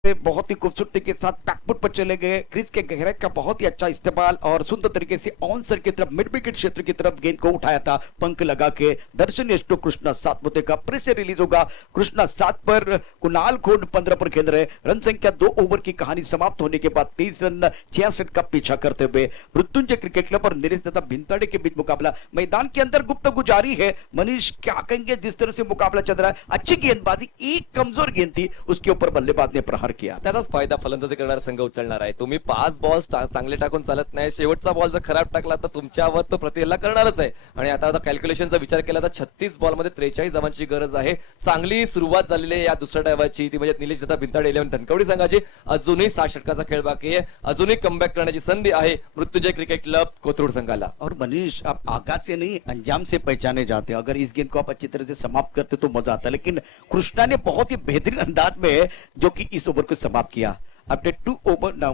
बहुत ही खूबसूरती के साथ बैकफुट पर चले गए। क्रीज के गहराई का बहुत ही अच्छा इस्तेमाल और सुंदर तरीके से ऑन साइड की तरफ, मिड विकेट क्षेत्र की तरफ गेंद को उठाया था पंख लगा के। दर्शनीय स्ट्रोक कृष्णा सातपुते का। प्रेशर रिलीज होगा कृष्णा 7 पर, कुणाल खून 15 पर खेल रहे। रन संख्या 2 ओवर की कहानी समाप्त होने के बाद 23 रन 66 का पीछा करते हुए मृत्युंजय क्रिकेट क्लब और नीरज तथा भिंताड़े के बीच मुकाबला। मैदान के अंदर गुप्तगू जारी है। मनीष क्या कहेंगे जिस तरह से मुकाबला चल रहा है। अच्छी गेंदबाजी, एक कमजोर गेंद थी, उसके ऊपर बल्लेबाज ने प्रहार किया। त्याचाच फायदा फलंदाजी करणारा संघ उचलणार आहे। तुम्ही 5 बॉल चांगले टाकून चालत नाही, शेवटचा बॉल जर खराब टाकला तर तुमच्यावर तो प्रतिहल्ला करणारच आहे। आणि आता कॅल्क्युलेशनचा विचार केला तर 36 बॉल मध्ये 43 धावांची गरज आहे। चांगली सुरुवात झालेली आहे या दुसऱ्या डावाची, ती म्हणजे निलेश दत्ता भिंताडे 11 धनकवडी संघाची। अजूनही 7 षटकाचा खेळ बाकी आहे, अजूनही कमबॅक करण्याची संधी आहे मृत्युंजय क्रिकेट क्लब कोथरूड संघाला। और मनीष, आप आगाज से नहीं अंजाम से पहचाने जाते हैं। अगर इस गेंद को आप अच्छी तरह से समाप्त करते तो मजा आता, लेकिन कृष्णा ने बहुत ही बेहतरीन अंदाज में जो कि इस ओवर को समाप्त किया। After 2 over now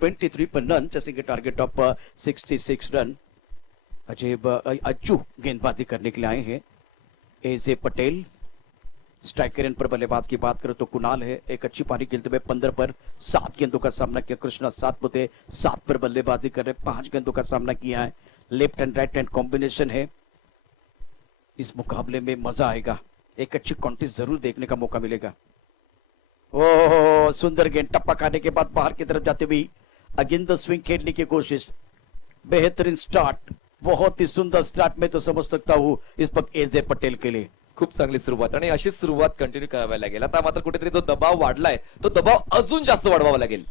23 per run, chasing a target of 66 run. Ajju गेंदबाजी करने के लिए आए हैं। एजे पटेल स्ट्राइकर एंड पर बल्लेबाज की बात करें तो कुणाल है। एक अच्छी पारी खेलते हुए 15 पर 7 गेंदों का सामना किया। कृष्णा सातपुते 7 पर बल्लेबाजी कर रहे, 5 गेंदों का सामना किया है। Left and right hand combination है। इस मुकाबले में मजा आएगा, एक अच्छी कॉन्टेस्ट जरूर देखने का मौका मिलेगा। ओह सुंदर गेंद, टप्पा खाने के बाद बाहर की तरफ जाते हुए अगेंस्ट द स्विंग खेलने की कोशिश। बेहतरीन स्टार्ट, बहुत ही सुंदर स्टार्ट में तो समझ सकता हूं इस वक्त एजे पटेल के लिए। खूप चांगली सुरुवात आणि अशीच सुरुवात कंटिन्यू करावी लागेल। आता मात्र कुठेतरी जो दबाव वाढलाय तो दबाव अजून जास्त वाढवावा लागेल।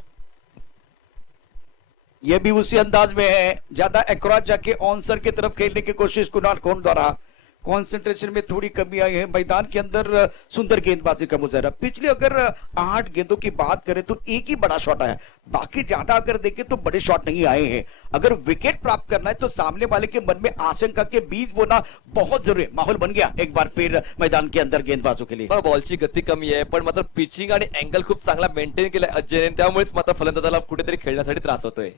यह भी उसी अंदाज में है, ज्यादा एक्रोस जाके ऑनसर की तरफ खेलने की कोशिश कुणाल खून द्वारा। कंसंट्रेशन में थोड़ी कमी आई है। मैदान के अंदर सुंदर गेंदबाजी का मुजाहरा। पिछले अगर 8 गेंदों की बात करें तो एक ही बड़ा शॉट आया, बाकी ज्यादा अगर देखें तो बड़े शॉट नहीं आए हैं। अगर विकेट प्राप्त करना है तो सामने वाले के मन में आशंका के बीज बोना बहुत जरूरी है। माहौल बन गया एक बार फिर मैदान के अंदर गेंदबाजों के लिए। बॉलची गती कमी आहे, पण मात्र पिचिंग आणि अँगल खूप चांगला मेंटेन केलाय अजयने, त्यामुळेच मात्र फलंदाजाला कुठेतरी खेळण्यासाठी त्रास होतोय।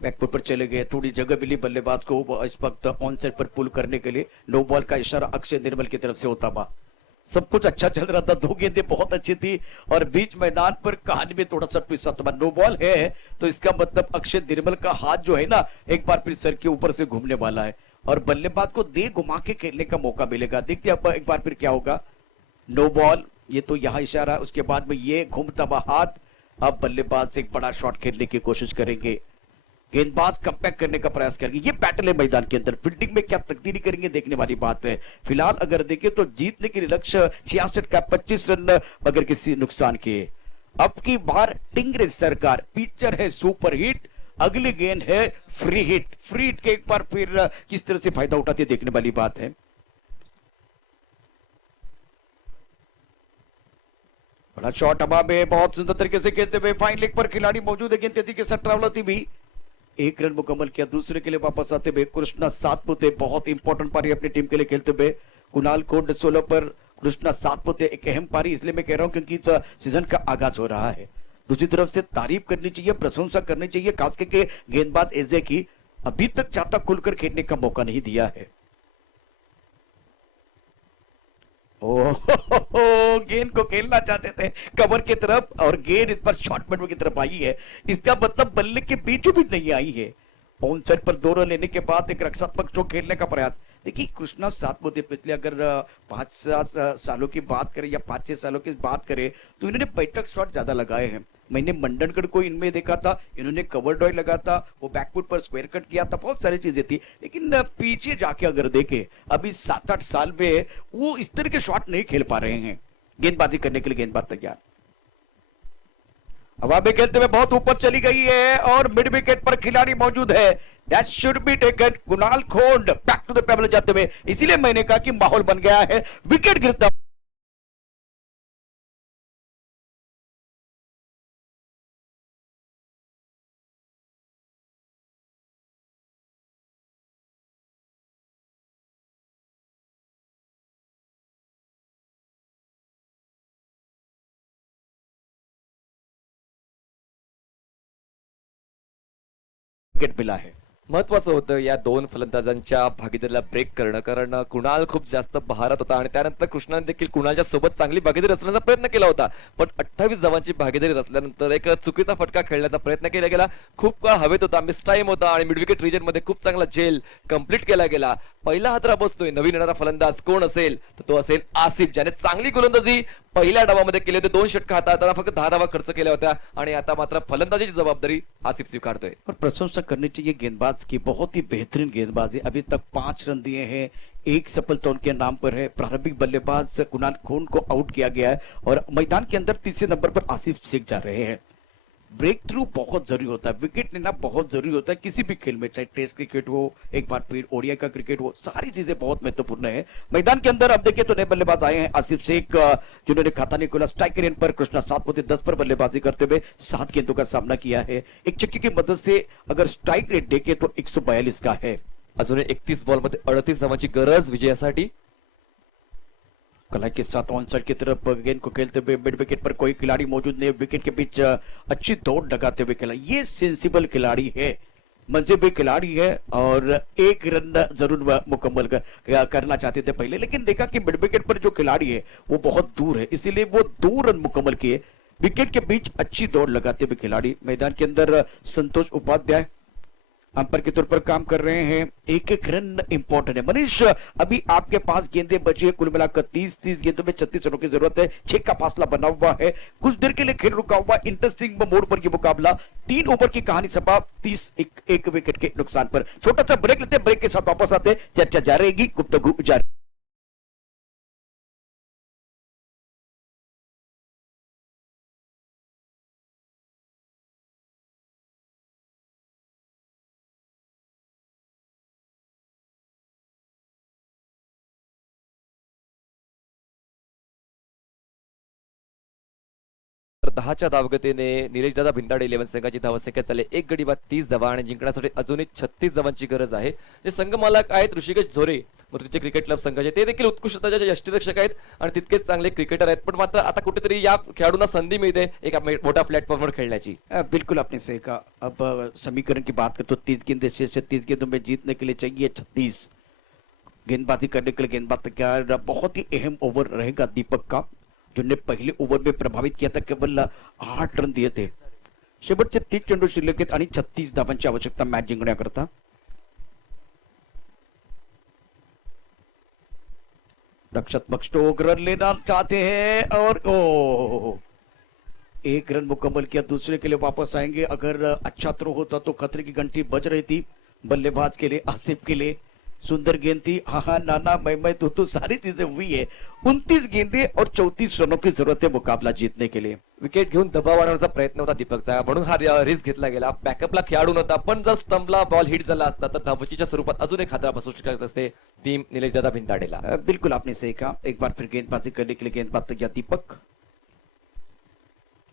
बैकफुट पर चले गए, थोड़ी जगह मिली बल्लेबाज को इस वक्त ऑन साइड पर पुल करने के लिए। नो बॉल का इशारा अक्षय निर्मल की तरफ से होता हुआ। सब कुछ अच्छा चल रहा था, 2 गेंदें बहुत अच्छी थी और बीच मैदान पर कहानी में थोड़ा सा ट्विस्ट था। नो बॉल है तो इसका मतलब अक्षय निर्मल का हाथ जो है ना एक बार फिर सर के ऊपर से घूमने वाला है और बल्लेबाज को दे घुमा के खेलने का मौका मिलेगा। देखते अब एक बार फिर क्या होगा। नो बॉल, ये तो यहाँ इशारा है, उसके बाद में ये घूमता हुआ हाथ। अब बल्लेबाज से एक बड़ा शॉट खेलने की कोशिश करेंगे, गेंदबाज कमबैक करने का प्रयास करेंगे। ये बैटल है मैदान के अंदर, फील्डिंग में क्या तकदीरी करेंगे देखने वाली बात है। फिलहाल अगर देखें तो जीतने के लिए लक्ष्य 66 का 25 रन बगैर किसी नुकसान के। अब की बार टिंगरे सरकार, पिक्चर है सुपर हिट, अगली गेंद है फ्री हिट। फ्री हिट के एक बार फिर किस तरह से फायदा उठाते देखने वाली बात है। बड़ा शॉट हवा में बहुत सुंदर तरीके से खेलते हुए फाइन लेग पर खिलाड़ी मौजूद है। गेंद तेजी के साथ ट्रैवल होती भी 1 रन मुकम्मल किया। दूसरे के लिए वापस आते हुए कृष्णा सातपुते बहुत इंपॉर्टेंट पारी अपनी टीम के लिए खेलते हुए। कुणाल कोड 16 पर कृष्णा सातपुते एक अहम पारी इसलिए मैं कह रहा हूं क्योंकि सीजन का आगाज हो रहा है। दूसरी तरफ से तारीफ करनी चाहिए, प्रशंसा करनी चाहिए, खास करके गेंदबाज एजे की अभी तक चाहता खुलकर खेलने का मौका नहीं दिया है। गेंद को खेलना चाहते थे कवर की तरफ और गेंद इस पर शॉर्ट मिडल की तरफ आई है। इसका मतलब बल्ले के बीचों बीच नहीं आई है। ऑन साइड पर 2 रन लेने के बाद एक रक्षात्मक स्ट्रोक खेलने का प्रयास। देखिए कृष्णा सातपुते पिछले अगर 5-7 सालों की बात करें या 5-6 सालों की बात करें तो इन्होंने बैठक शॉट ज्यादा लगाए हैं। मैंने मंडनगढ़ को इनमें देखा था, इन्होंने कवर ड्राइव लगा था, वो बैकफुट पर स्क्वायर कट किया था, बहुत सारी चीजें थी। लेकिन पीछे जाके अगर देखे अभी 7-8 साल में वो इस तरह के शॉट नहीं खेल पा रहे हैं। गेंदबाजी करने के लिए गेंदबाज तैयार, हवा में खेलते हुए बहुत ऊपर चली गई है और मिड विकेट पर खिलाड़ी मौजूद है। That should be taken. Kunal Khond back to the pebble जाते हुए, इसीलिए मैंने कहा कि माहौल बन गया है। विकेट गिरता विकेट मिला है। महत्वाचं होतं या 2 फलंदाजांच्या भागीदारीला ब्रेक करणं, कारण कुणाल खूप जास्त बहारत होता आणि त्यानंतर कृष्णाने देखील कुणालच्या सोबत चांगली भागीदारी रचण्याचा प्रयत्न केला होता, पण 28 धावांची भागीदारी रचल्यानंतर एक चुकीचा फटका खेळण्याचा प्रयत्न केला गेला। खूप काळ हवेत होता, मिस टाइम होता आणि मिड विकेट रिजन मध्ये खूप चांगला झेल कंप्लीट केला गेला। पहिला हादरा बसतोय, नवीन येणारा फलंदाज कोण असेल तर तो असेल आसिफ, ज्याने चांगली गोलंदाजी पहिल्या डावामध्ये केली होती। 2 षटक हाताळताना फक्त 10 धावा खर्च केल्या होत्या आणि आता मात्र फलंदाजीची जबाबदारी आसिफ स्वीकारतोय। और प्रशंसा करनी चाहिए गेंदबाज की, बहुत ही बेहतरीन गेंदबाजी। अभी तक 5 रन दिए हैं, 1 सफलता उनके नाम पर है। प्रारंभिक बल्लेबाज कुणाल खोंड को आउट किया गया है और मैदान के अंदर तीसरे नंबर पर आसिफ शेख जा रहे हैं। ब्रेक थ्रू बहुत जरूरी होता है, विकेट लेना बहुत जरूरी होता है किसी भी खेल में, चाहे टेस्ट क्रिकेट हो, एक बार फिर ओडीआई का क्रिकेट हो, सारी चीजें बहुत महत्वपूर्ण है। मैदान के अंदर अब देखिए तो नए बल्लेबाज आए हैं, आसिफ शेख जिन्होंने खाता नहीं खोला। स्ट्राइक रेट पर कृष्णा सातपुते 10 पर बल्लेबाजी करते हुए 7 गेंदों का सामना किया है। एक चक्के की मदद से अगर स्ट्राइक रेट देखे तो 142 का है। अजून 31 बॉलमध्ये 38 धावांची गरज विजयासाठी। कला के साथ ऑन साइड की तरफ गेंद को खेलते हुए मिड विकेट पर कोई खिलाड़ी मौजूद नहीं, विकेट के बीच अच्छी दौड़ लगाते हुए खिला। ये सेंसिबल खिलाड़ी है, मजबूत खिलाड़ी है और 1 रन जरूर मुकम्मल करना चाहते थे पहले, लेकिन देखा कि मिड विकेट पर जो खिलाड़ी है वो बहुत दूर है, इसीलिए वो 2 रन मुकम्मल किए। विकेट के बीच अच्छी दौड़ लगाते हुए खिलाड़ी। मैदान के अंदर संतोष उपाध्याय अंपायर के तौर पर काम कर रहे हैं। 1-1 रन इंपॉर्टेंट है। मनीष, अभी आपके पास गेंदें बची है कुल मिलाकर 30 गेंदों में 36 रनों की जरूरत है। 6 का फासला बना हुआ है, कुछ देर के लिए खेल रुका हुआ। इंटरेस्टिंग मोड पर यह मुकाबला, 3 ओवर की कहानी समाप्त, 30 एक विकेट के नुकसान पर। छोटा सा ब्रेक लेते, ब्रेक के साथ वापस आते, चर्चा जारी रहेगी, गुफ्तगू जारी। तर 10च्या धावगतीने निलेश दादा भिंताडे 11 संघाची धावसंख्या झाली 1 गडी बाद 30 धावा आणि जिंकण्यासाठी अजूनही 36 धावांची गरज आहे। जे संघ मालक आहेत ऋषिकेश झोरे मृत्यूचे क्रिकेट क्लब संघाचे, ते देखील उत्कृष्टताचे यष्टीरक्षक आहेत आणि तितकेच चांगले क्रिकेटर आहेत, पण मात्र आता कुठेतरी या खेळाडूंना संधी मिळते एक मोठा प्लॅटफॉर्मवर खेळण्याची। बिल्कुल आपने सही कहा। अब समीकरण की बात करें तो 30 गेंदें शेष है, 30 गेंदों में जीतने के लिए चाहिए 36। गेंदबाजी करने के लिए गेंदबाज तैयार। बहुत ही अहम ओवर रहेगा दीपक का, जिन्होंने पहले ओवर में प्रभावित किया था, केवल 8 रन दिए थे। शेवटचे 30 चेंडू शिल्लक आहेत आणि 36 धावांची आवश्यकता मॅच जिंकण्याकरता। रक्षात्मक स्ट्रोक, रन लेना चाहते हैं और ओ एक रन मुकम्मल किया, दूसरे के लिए वापस आएंगे। अगर अच्छा थ्रो होता तो खतरे की घंटी बज रही थी बल्लेबाज के लिए, आसिफ के लिए। सुंदर गेंद थी, हाँ हाँ नाना मैं तो सारी चीजें हुई है। 29 गेंदे और 34 रनों की जरूरत है मुकाबला जीतने के लिए। विकेट घेऊन दबाव आणण्याचा प्रयत्न होता दीपकचा, म्हणून हा रिस्क घेतला गेला। बॅकअपला खेळाडू नव्हता, पण जर स्टंपला बॉल हिट झाला असता तर धावचीच्या स्वरूपात अजून एक खतरा बसू शकत असते टीम निलेश दादा भिंताडेला। बिल्कुल आपने सही कहा। एक बार फिर गेंदबाजी करने के लिए गेंदबाज तैयार दीपक।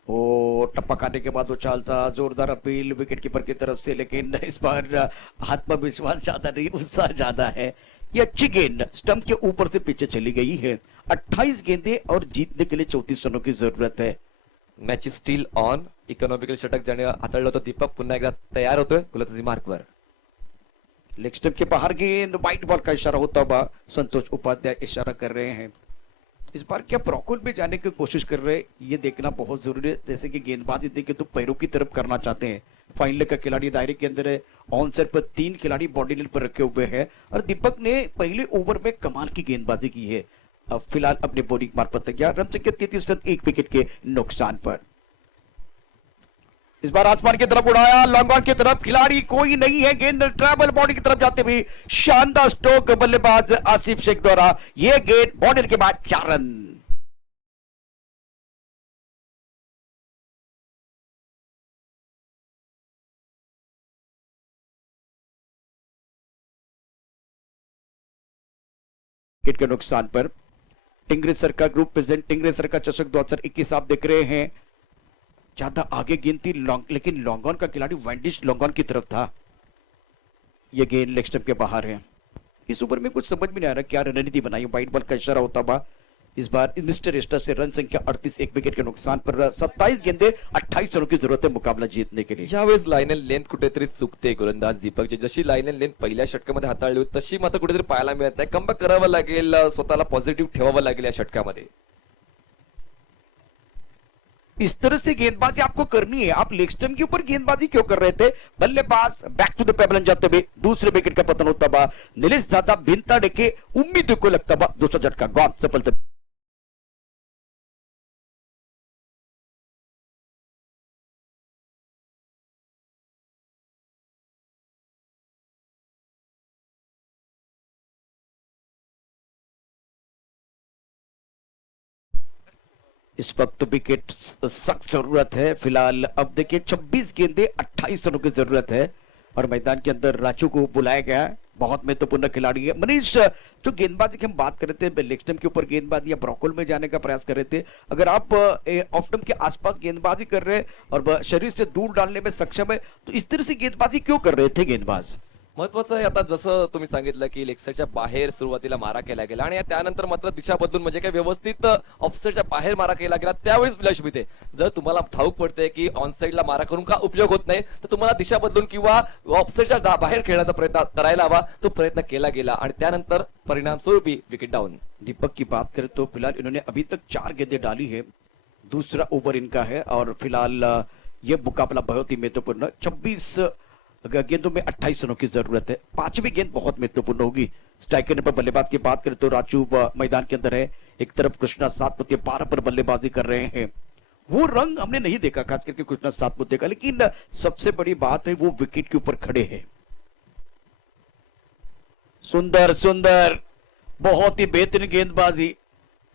ओ टप्पा खाने के बाद उछालता, जोरदार अपील विकेट कीपर की तरफ से, लेकिन इस बार आत्मविश्वास ज्यादा नहीं, उत्साह ज्यादा है। ये अच्छी गेंद स्टंप के ऊपर से पीछे चली गई है। 28 गेंदे और जीतने के लिए 34 रनों की जरूरत है। Match steel on. इकॉनॉमिकल षटक ज्याने हाताळलं होतं दीपक पुन्हा एकदा तयार होतोय गोलंदाजी मार्कवर। लेग स्टंप के बाहर गेंद, व्हाइट बॉल का इशारा होता हुआ संतोष उपाध्याय इशारा कर रहे हैं। इस बार क्या ब्रॉकल में जाने की कोशिश कर रहे हैं, ये देखना बहुत जरूरी है। जैसे कि गेंदबाजी देखे तो पैरों की तरफ करना चाहते हैं। फाइनल का खिलाड़ी दायरे के अंदर है, ऑन साइड पर 3 खिलाड़ी बॉडी लाइन पर रखे हुए हैं और दीपक ने पहले ओवर में कमाल की गेंदबाजी की है। अब फिलहाल अपने बॉलिंग मार्फत तैयार, रन संख्या 33 रन 1 विकेट के नुकसान पर। इस बार आसमान की तरफ उड़ाया, लॉन्ग ऑन की तरफ, खिलाड़ी कोई नहीं है, गेंद ट्रैवल बॉडी की तरफ जाते हुए शानदार स्ट्रोक बल्लेबाज आसिफ शेख द्वारा। यह गेंद बॉर्डर के बाद 4 रन। विकेट के नुकसान पर टिंगरेसर का ग्रुप प्रेजेंट, टिंगरेसर का चषक 2021 आप देख रहे हैं। ज्यादा आगे गेंद थी लॉन्ग, लेकिन लॉन्ग ऑन का खिलाड़ी वैंडिश लॉन्ग ऑन की तरफ था। यह गेंद लेग स्टंप के बाहर है। इस ओवर में कुछ समझ में नहीं आ रहा क्या रणनीति बनाई, व्हाइट बॉल का इशारा होता हुआ। इस बार मिस्टर एस्टा से रन संख्या 38, 1 विकेट के नुकसान पर 27 गेंदे 28 रनों की जरूरत है मुकाबला जीतने के लिए। यावेळेस लाईन अँड लेंथ कुठेतरी चुकते गोलंदाज दीपकची। जशी लाईन अँड लेंथ पहिल्या षटकामध्ये हाताळली होती तशी मात्र कुठेतरी पाहायला मिळत नाही। कमबॅक करावं लागेल, स्वतःला पॉझिटिव्ह ठेवावं लागेल या षटकामध्ये। इस तरह से गेंदबाजी आपको करनी है। आप लेग स्टंप के ऊपर गेंदबाजी क्यों कर रहे थे? बल्लेबाज बैक टू द पेबलन जाते हुए दूसरे विकेट का पतन होता हुआ निलेश दादा भिंताडे के उम्मीद को लगता हुआ दूसरा झटका गॉन सफलता। इस वक्त विकेट सख्त जरूरत है फिलहाल। अब देखिए 26 गेंदे 28 रनों की जरूरत है और मैदान के अंदर राजू को बुलाया गया है। बहुत महत्वपूर्ण खिलाड़ी है मनीष। जो गेंदबाजी की हम बात कर रहे थे, लेग स्टंप के ऊपर गेंदबाजी या ब्रॉकल में जाने का प्रयास कर रहे थे। अगर आप ऑफ स्टंप के आसपास गेंदबाजी कर रहे हैं और शरीर से दूर डालने में सक्षम है तो इस तरह से गेंदबाजी क्यों कर रहे थे गेंदबाज? महत्वाचं आहे आता जसं तुम्ही सांगितलं की लेग साईडच्या बाहेर सुरुवातीला मारा केला गेला आणि त्यानंतर मात्र दिशा बदलून म्हणजे काय व्यवस्थित ऑफसाईडच्या बाहेर मारा केला गेला, त्यावेळेस फ्लॅश मिळते। जर तुम्हाला ठाऊक पडते की ऑन साईडला मारा करून का उपयोग होत नाही तर तुम्हाला दिशा बदलून किंवा ऑफसाईडच्या बाहेर खेळण्याचा प्रयत्न करायला हवा। तो प्रयत्न केला गेला आणि त्यानंतर परिणाम स्वरूपी विकेट डाऊन। दीपक की बात करें तो फिलहाल इन्होंने अभी तक 4 गेंदें डाली है, दूसरा ओवर इनका है और फिलहाल यह मुकाबला बहुत ही महत्वपूर्ण। 26 गेंदों में 28 रनों की जरूरत है। 5वीं गेंद बहुत महत्वपूर्ण होगी। स्ट्राइक करने पर बल्लेबाज की बात करें तो राजू मैदान के अंदर है, एक तरफ कृष्णा सातपुते 12 पर बल्लेबाजी कर रहे हैं। वो रंग हमने नहीं देखा खास करके कृष्णा सातपुते का, लेकिन सबसे बड़ी बात है वो विकेट के ऊपर खड़े हैं। सुंदर सुंदर, बहुत ही बेहतरीन गेंदबाजी।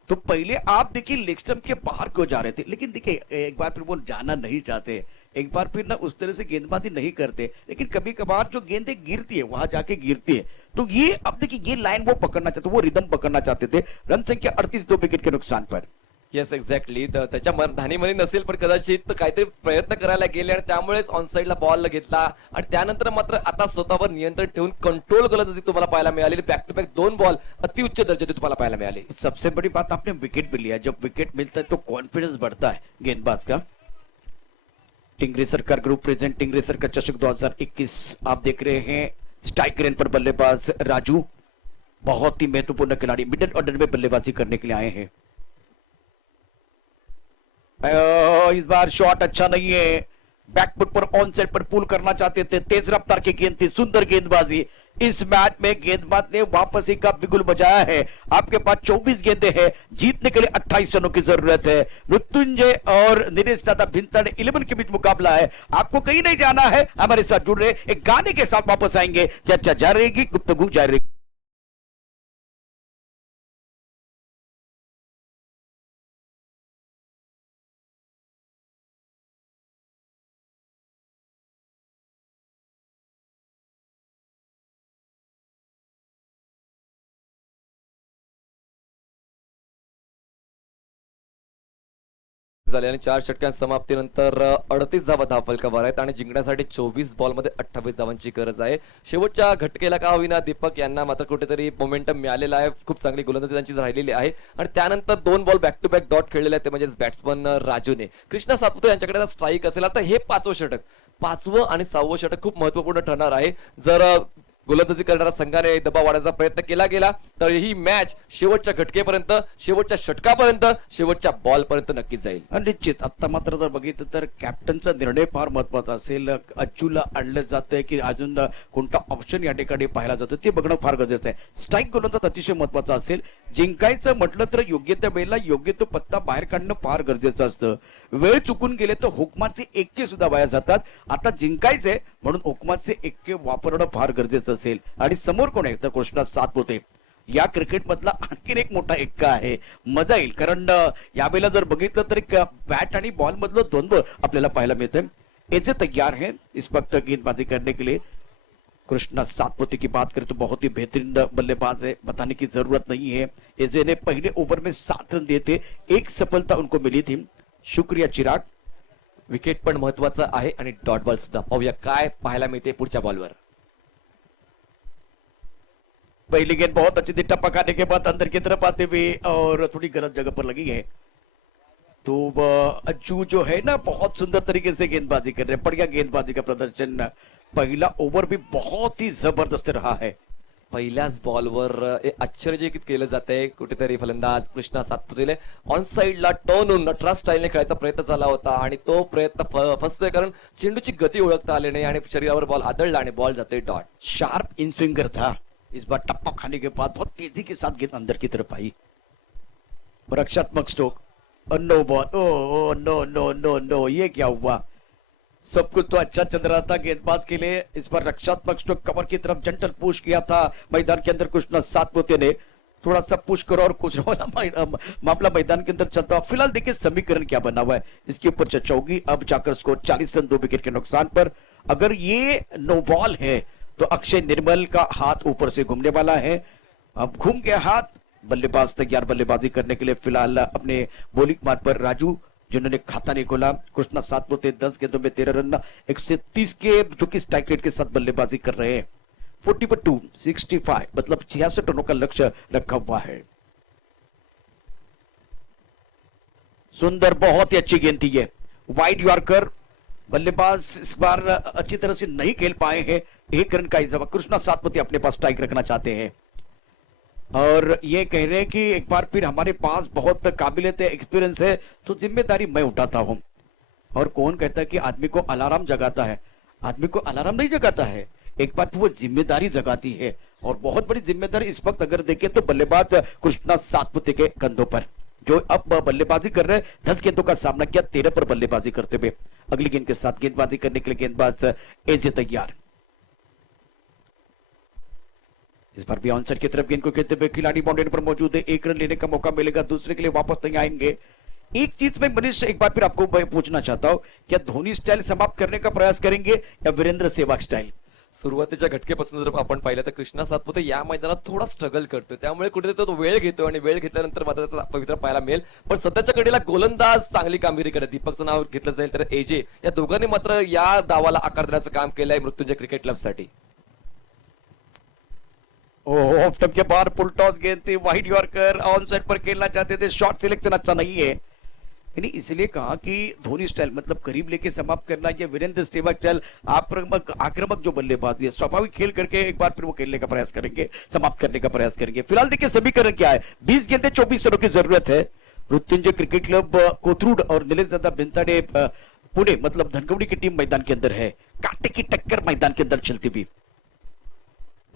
तो पहले आप देखिए लेग स्टंप के बाहर क्यों जा रहे थे, लेकिन देखिए एक बार फिर वो जाना नहीं चाहते, एक बार फिर ना उस तरह से गेंदबाजी नहीं करते, लेकिन कभी कभार जो गेंदें गिरती है वहां जाके गिरती है। तो ये अब देखिए ये लाइन वो पकड़ना चाहते, वो रिदम पकड़ना चाहते थे। रन संख्या 38, 2 विकेट के नुकसान पर। येस एक्झॅक्टली, त्याच्या ध्यानीमध्ये नसेल पण कदाचित काहीतरी प्रयत्न करायला गेले आणि त्यामुळेच ऑन साईडला बॉल घेतला आणि त्यानंतर मात्र आता स्वतःवर नियंत्रण ठेवून कंट्रोल गोलंदाजी तुम्हाला पाहायला मिळाली। बॅक टू बॅक 2 बॉल अतिउच्च दर्जाचे तुम्हाला पाहायला मिळाले। सबसे बड़ी बात आपने विकेट भी लिया, जब विकेट मिलता है तो कॉन्फिडेंस बढ़ता है गेंदबाज का। टिंगरेसर का ग्रुप प्रेजेंट, टिंगरेसर का चषक 2021 आप देख रहे हैं। स्ट्राइक रेन पर बल्लेबाज राजू। बहुत ही महत्वपूर्ण खिलाड़ी मिडिल ऑर्डर में बल्लेबाजी करने के लिए आए हैं। इस बार शॉट अच्छा नहीं है, बैकफुट पर ऑन साइड पर पुल करना चाहते थे, तेज रफ्तार की गेंद थी, सुंदर गेंदबाजी। इस मैच में गेंदबाज ने वापसी का बिगुल बजाया है। आपके पास 24 गेंदें हैं, जीतने के लिए 28 रनों की जरूरत है। मृत्युंजय और नीरज दादा भिंतर 11 के बीच मुकाबला है। आपको कहीं नहीं जाना है, हमारे साथ जुड़ रहे एक गाने के साथ वापस आएंगे। चर्चा जारी रहेगी, गुफ्तगू जारी रहेगी। झाले आणि 4 षटकां समाप्तीनंतर 38 धावा धावफलकावर आहेत आणि जिंकण्यासाठी 24 बॉलमध्ये 28 धावांची गरज आहे। शेवटच्या घटकेला का होईना दीपक यांना मात्र कुठेतरी मोमेंटम मिळालेला आहे, खूप चांगली गोलंदाजी त्यांची राहिलेली आहे आणि त्यानंतर 2 ball back to back dot खेळलेले आहेत, ते म्हणजे बॅट्समन राजूने। कृष्णा सातपुते यांच्याकडे स्ट्राईक असेल, आता हे 5वं षटक, 5वं आणि 6वं षटक खूप महत्त्वपूर्ण ठरणार आहे। जर गोलंदाजी करणाऱ्या संघाने दबाव वाढवायचा प्रयत्न केला गेला तर ही मॅच शेवटच्या घटकेपर्यंत, शेवटच्या षटकापर्यंत, शेवटच्या बॉल पर्यंत नक्कीच जाईल। निश्चित आता मात्र जर बघितलं तर कॅप्टनचा निर्णय फार महत्वाचा असेल। अच्चूला आणलं जातंय की अजून कोणता ऑप्शन या ठिकाणी पाहायला जातो ते बघणं फार गरजेचं आहे। स्ट्राईक गोलंदाज अतिशय महत्वाचा असेल। जिंकायचं म्हटलं तर योग्य त्या वेळेला योग्य तो पत्ता बाहेर काढणं फार गरजेचं असतं। वेळ चुकून गेले तर हुकमाचे एक्के सुद्धा वाया जातात। आता जिंकायचंय म्हणून हुकमाचे एक्के वापरणं फार गरजेचं असेल। आणि समोर कोण आहे तर कृष्णा सातपुते, या क्रिकेट मधला आणखीन एक मोठा एक्का आहे। मजा येईल, कारण यावेळेला जर बघितलं तर बॅट आणि बॉल मधलं द्वंद्व आपल्याला पाहायला मिळतंय। एजे तैयार है इस वक्त गेंदबाजी करने के लिए। कृष्णा सातपुते की बात करें तो बहुत ही बेहतरीन बल्लेबाज है, बताने की जरूरत नहीं है। एजे ने पहले ओवर में 7 रन दिए थे, एक सफलता उनको मिली थी। शुक्रिया चिराग। विकेट पण महत्वाचा आहे आणि डॉट बॉल सुद्धा। पाहूया काय पाहायला मिळते पुढच्या बॉलवर। पहली गेंद बहुत अच्छी थी, टप्पा खाने के बाद अंदर की तरफ आते हुए और थोड़ी गलत जगह पर लगी है। तो अज्जू जो है ना बहुत सुंदर तरीके से गेंदबाजी कर रहे हैं, बढ़िया गेंदबाजी का प्रदर्शन। पहला ओवर भी बहुत ही जबरदस्त रहा है। पहिल्याच बॉलवर आश्चर्यचकित केलं जातंय कुठेतरी फलंदाज कृष्णा सातपुतेले। ऑन साइडला टर्न होऊन नटराज स्टाईलने खेळायचा प्रयत्न झाला होता आणि तो प्रयत्न फसतोय, कारण चेंडूची गती ओळखता आली नाही आणि शरीरावर बॉल आदळला आणि बॉल जातोय डॉट। शार्प इन स्विंगर था, इस बार टप्पा खाने के बाद बहुत तेजी के साथ गेंद अंदर की तरफ आई। रक्षात्मक stroke, no ball, oh no no no no, ये क्या हुआ? सब कुछ तो अच्छा चल रहा था गेंदबाज के लिए। इस बार रक्षात्मक स्ट्रोक कवर की तरफ जंटल पुश किया था मैदान के अंदर कृष्णा सातपुते ने। थोड़ा सा पुश करो और कुछ मामला मैदान के अंदर चलता हुआ। फिलहाल देखिए समीकरण क्या बना हुआ है, इसके ऊपर चर्चा होगी। अब जाकर स्कोर 40 रन 2 विकेट के नुकसान पर। अगर ये नो बॉल है तो अक्षय निर्मल का हाथ ऊपर से घूमने वाला है। अब घूम गया हाथ, बल्लेबाज तैयार बल्लेबाजी करने के लिए। फिलहाल अपने बॉलिंग मार्ग पर राजू जिन्होंने खाता नहीं खोला। कृष्णा सातपुते 10 गेंदों में 13 रन 130 के जो कि स्ट्राइक रेट के साथ बल्लेबाजी कर रहे हैं। 42 65 मतलब 66 रनों का लक्ष्य रखा हुआ है। सुंदर, बहुत ही अच्छी गेंद थी ये, वाइड यॉर्कर। बल्लेबाज इस बार अच्छी तरह से नहीं खेल पाए हैं। 1 रन का इजाफा कृष्णा सातपुते अपने पास स्ट्राइक रखना चाहते हैं और ये कह रहे हैं कि एक बार फिर हमारे पास बहुत काबिलियत है, एक्सपीरियंस है, तो जिम्मेदारी मैं उठाता हूं। और कौन कहता है कि आदमी को अलार्म जगाता है? आदमी को अलार्म नहीं जगाता है, एक बार वो जिम्मेदारी जगाती है। और बहुत बड़ी जिम्मेदारी इस वक्त अगर देखें तो बल्लेबाज कृष्णा सातपुते के कंधों पर, जो अब बल्लेबाजी कर रहे हैं। 10 गेंदों का सामना किया, 13 पर बल्लेबाजी करते हुए। अगली गेंद के साथ गेंदबाजी करने के लिए गेंदबाज एजे तैयार। इस बार भी आउटसाइड की तरफ गेंद को खेलते हुए खिलाड़ी बाउंड्री पर मौजूद है। 1 रन लेने का मौका मिलेगा, दूसरे के लिए वापस नहीं आएंगे। एक चीज में मनीष एक बार फिर आपको पूछना चाहता हूं, क्या धोनी स्टाइल समाप्त करने का प्रयास करेंगे या वीरेंद्र सहवाग स्टाइल? सुरुवातीच्या घटकेपासून जर आपण पाहिलं तर कृष्णा सातपुते या मैदानात थोडा स्ट्रगल करतोय, त्यामुळे कुठेतरी तो वेळ घेतोय आणि वेळ घेतल्यानंतर मात्र त्याचा पवित्र पाहायला मिळेल। पण सध्याच्या कडेला गोलंदाज चांगली कामगिरी करत दीपकचं नाव घेतलं जाईल तर एजे, या दोघांनी मात्र या डावाला आकार देण्याचं काम केलंय मृत्युंजय क्रिकेट क्लब साठी। ऑफ स्टंप के बाहर फुल टॉस गेंद थी, वाइड यॉर्कर। ऑन साइड पर खेलना चाहते थे, शॉट सिलेक्शन अच्छा नहीं है। यानी इसलिए कहा कि धोनी स्टाइल मतलब करीब लेके समाप्त करना, ये वीरेंद्र सहवाग स्टाइल आक्रामक आक्रामक जो बल्लेबाजी है, स्वाभाविक खेल करके एक बार फिर वो खेलने का प्रयास करेंगे, समाप्त करने का प्रयास करेंगे। फिलहाल देखिए समीकरण क्या है, 20 गेंदें 24 रनों की जरूरत है। मृत्युंजय क्रिकेट क्लब कोथरूड और नीलेश दादा भिंताड़े पुणे मतलब धनकवड़ी की टीम मैदान के अंदर है। कांटे की टक्कर मैदान के अंदर चलती हुई,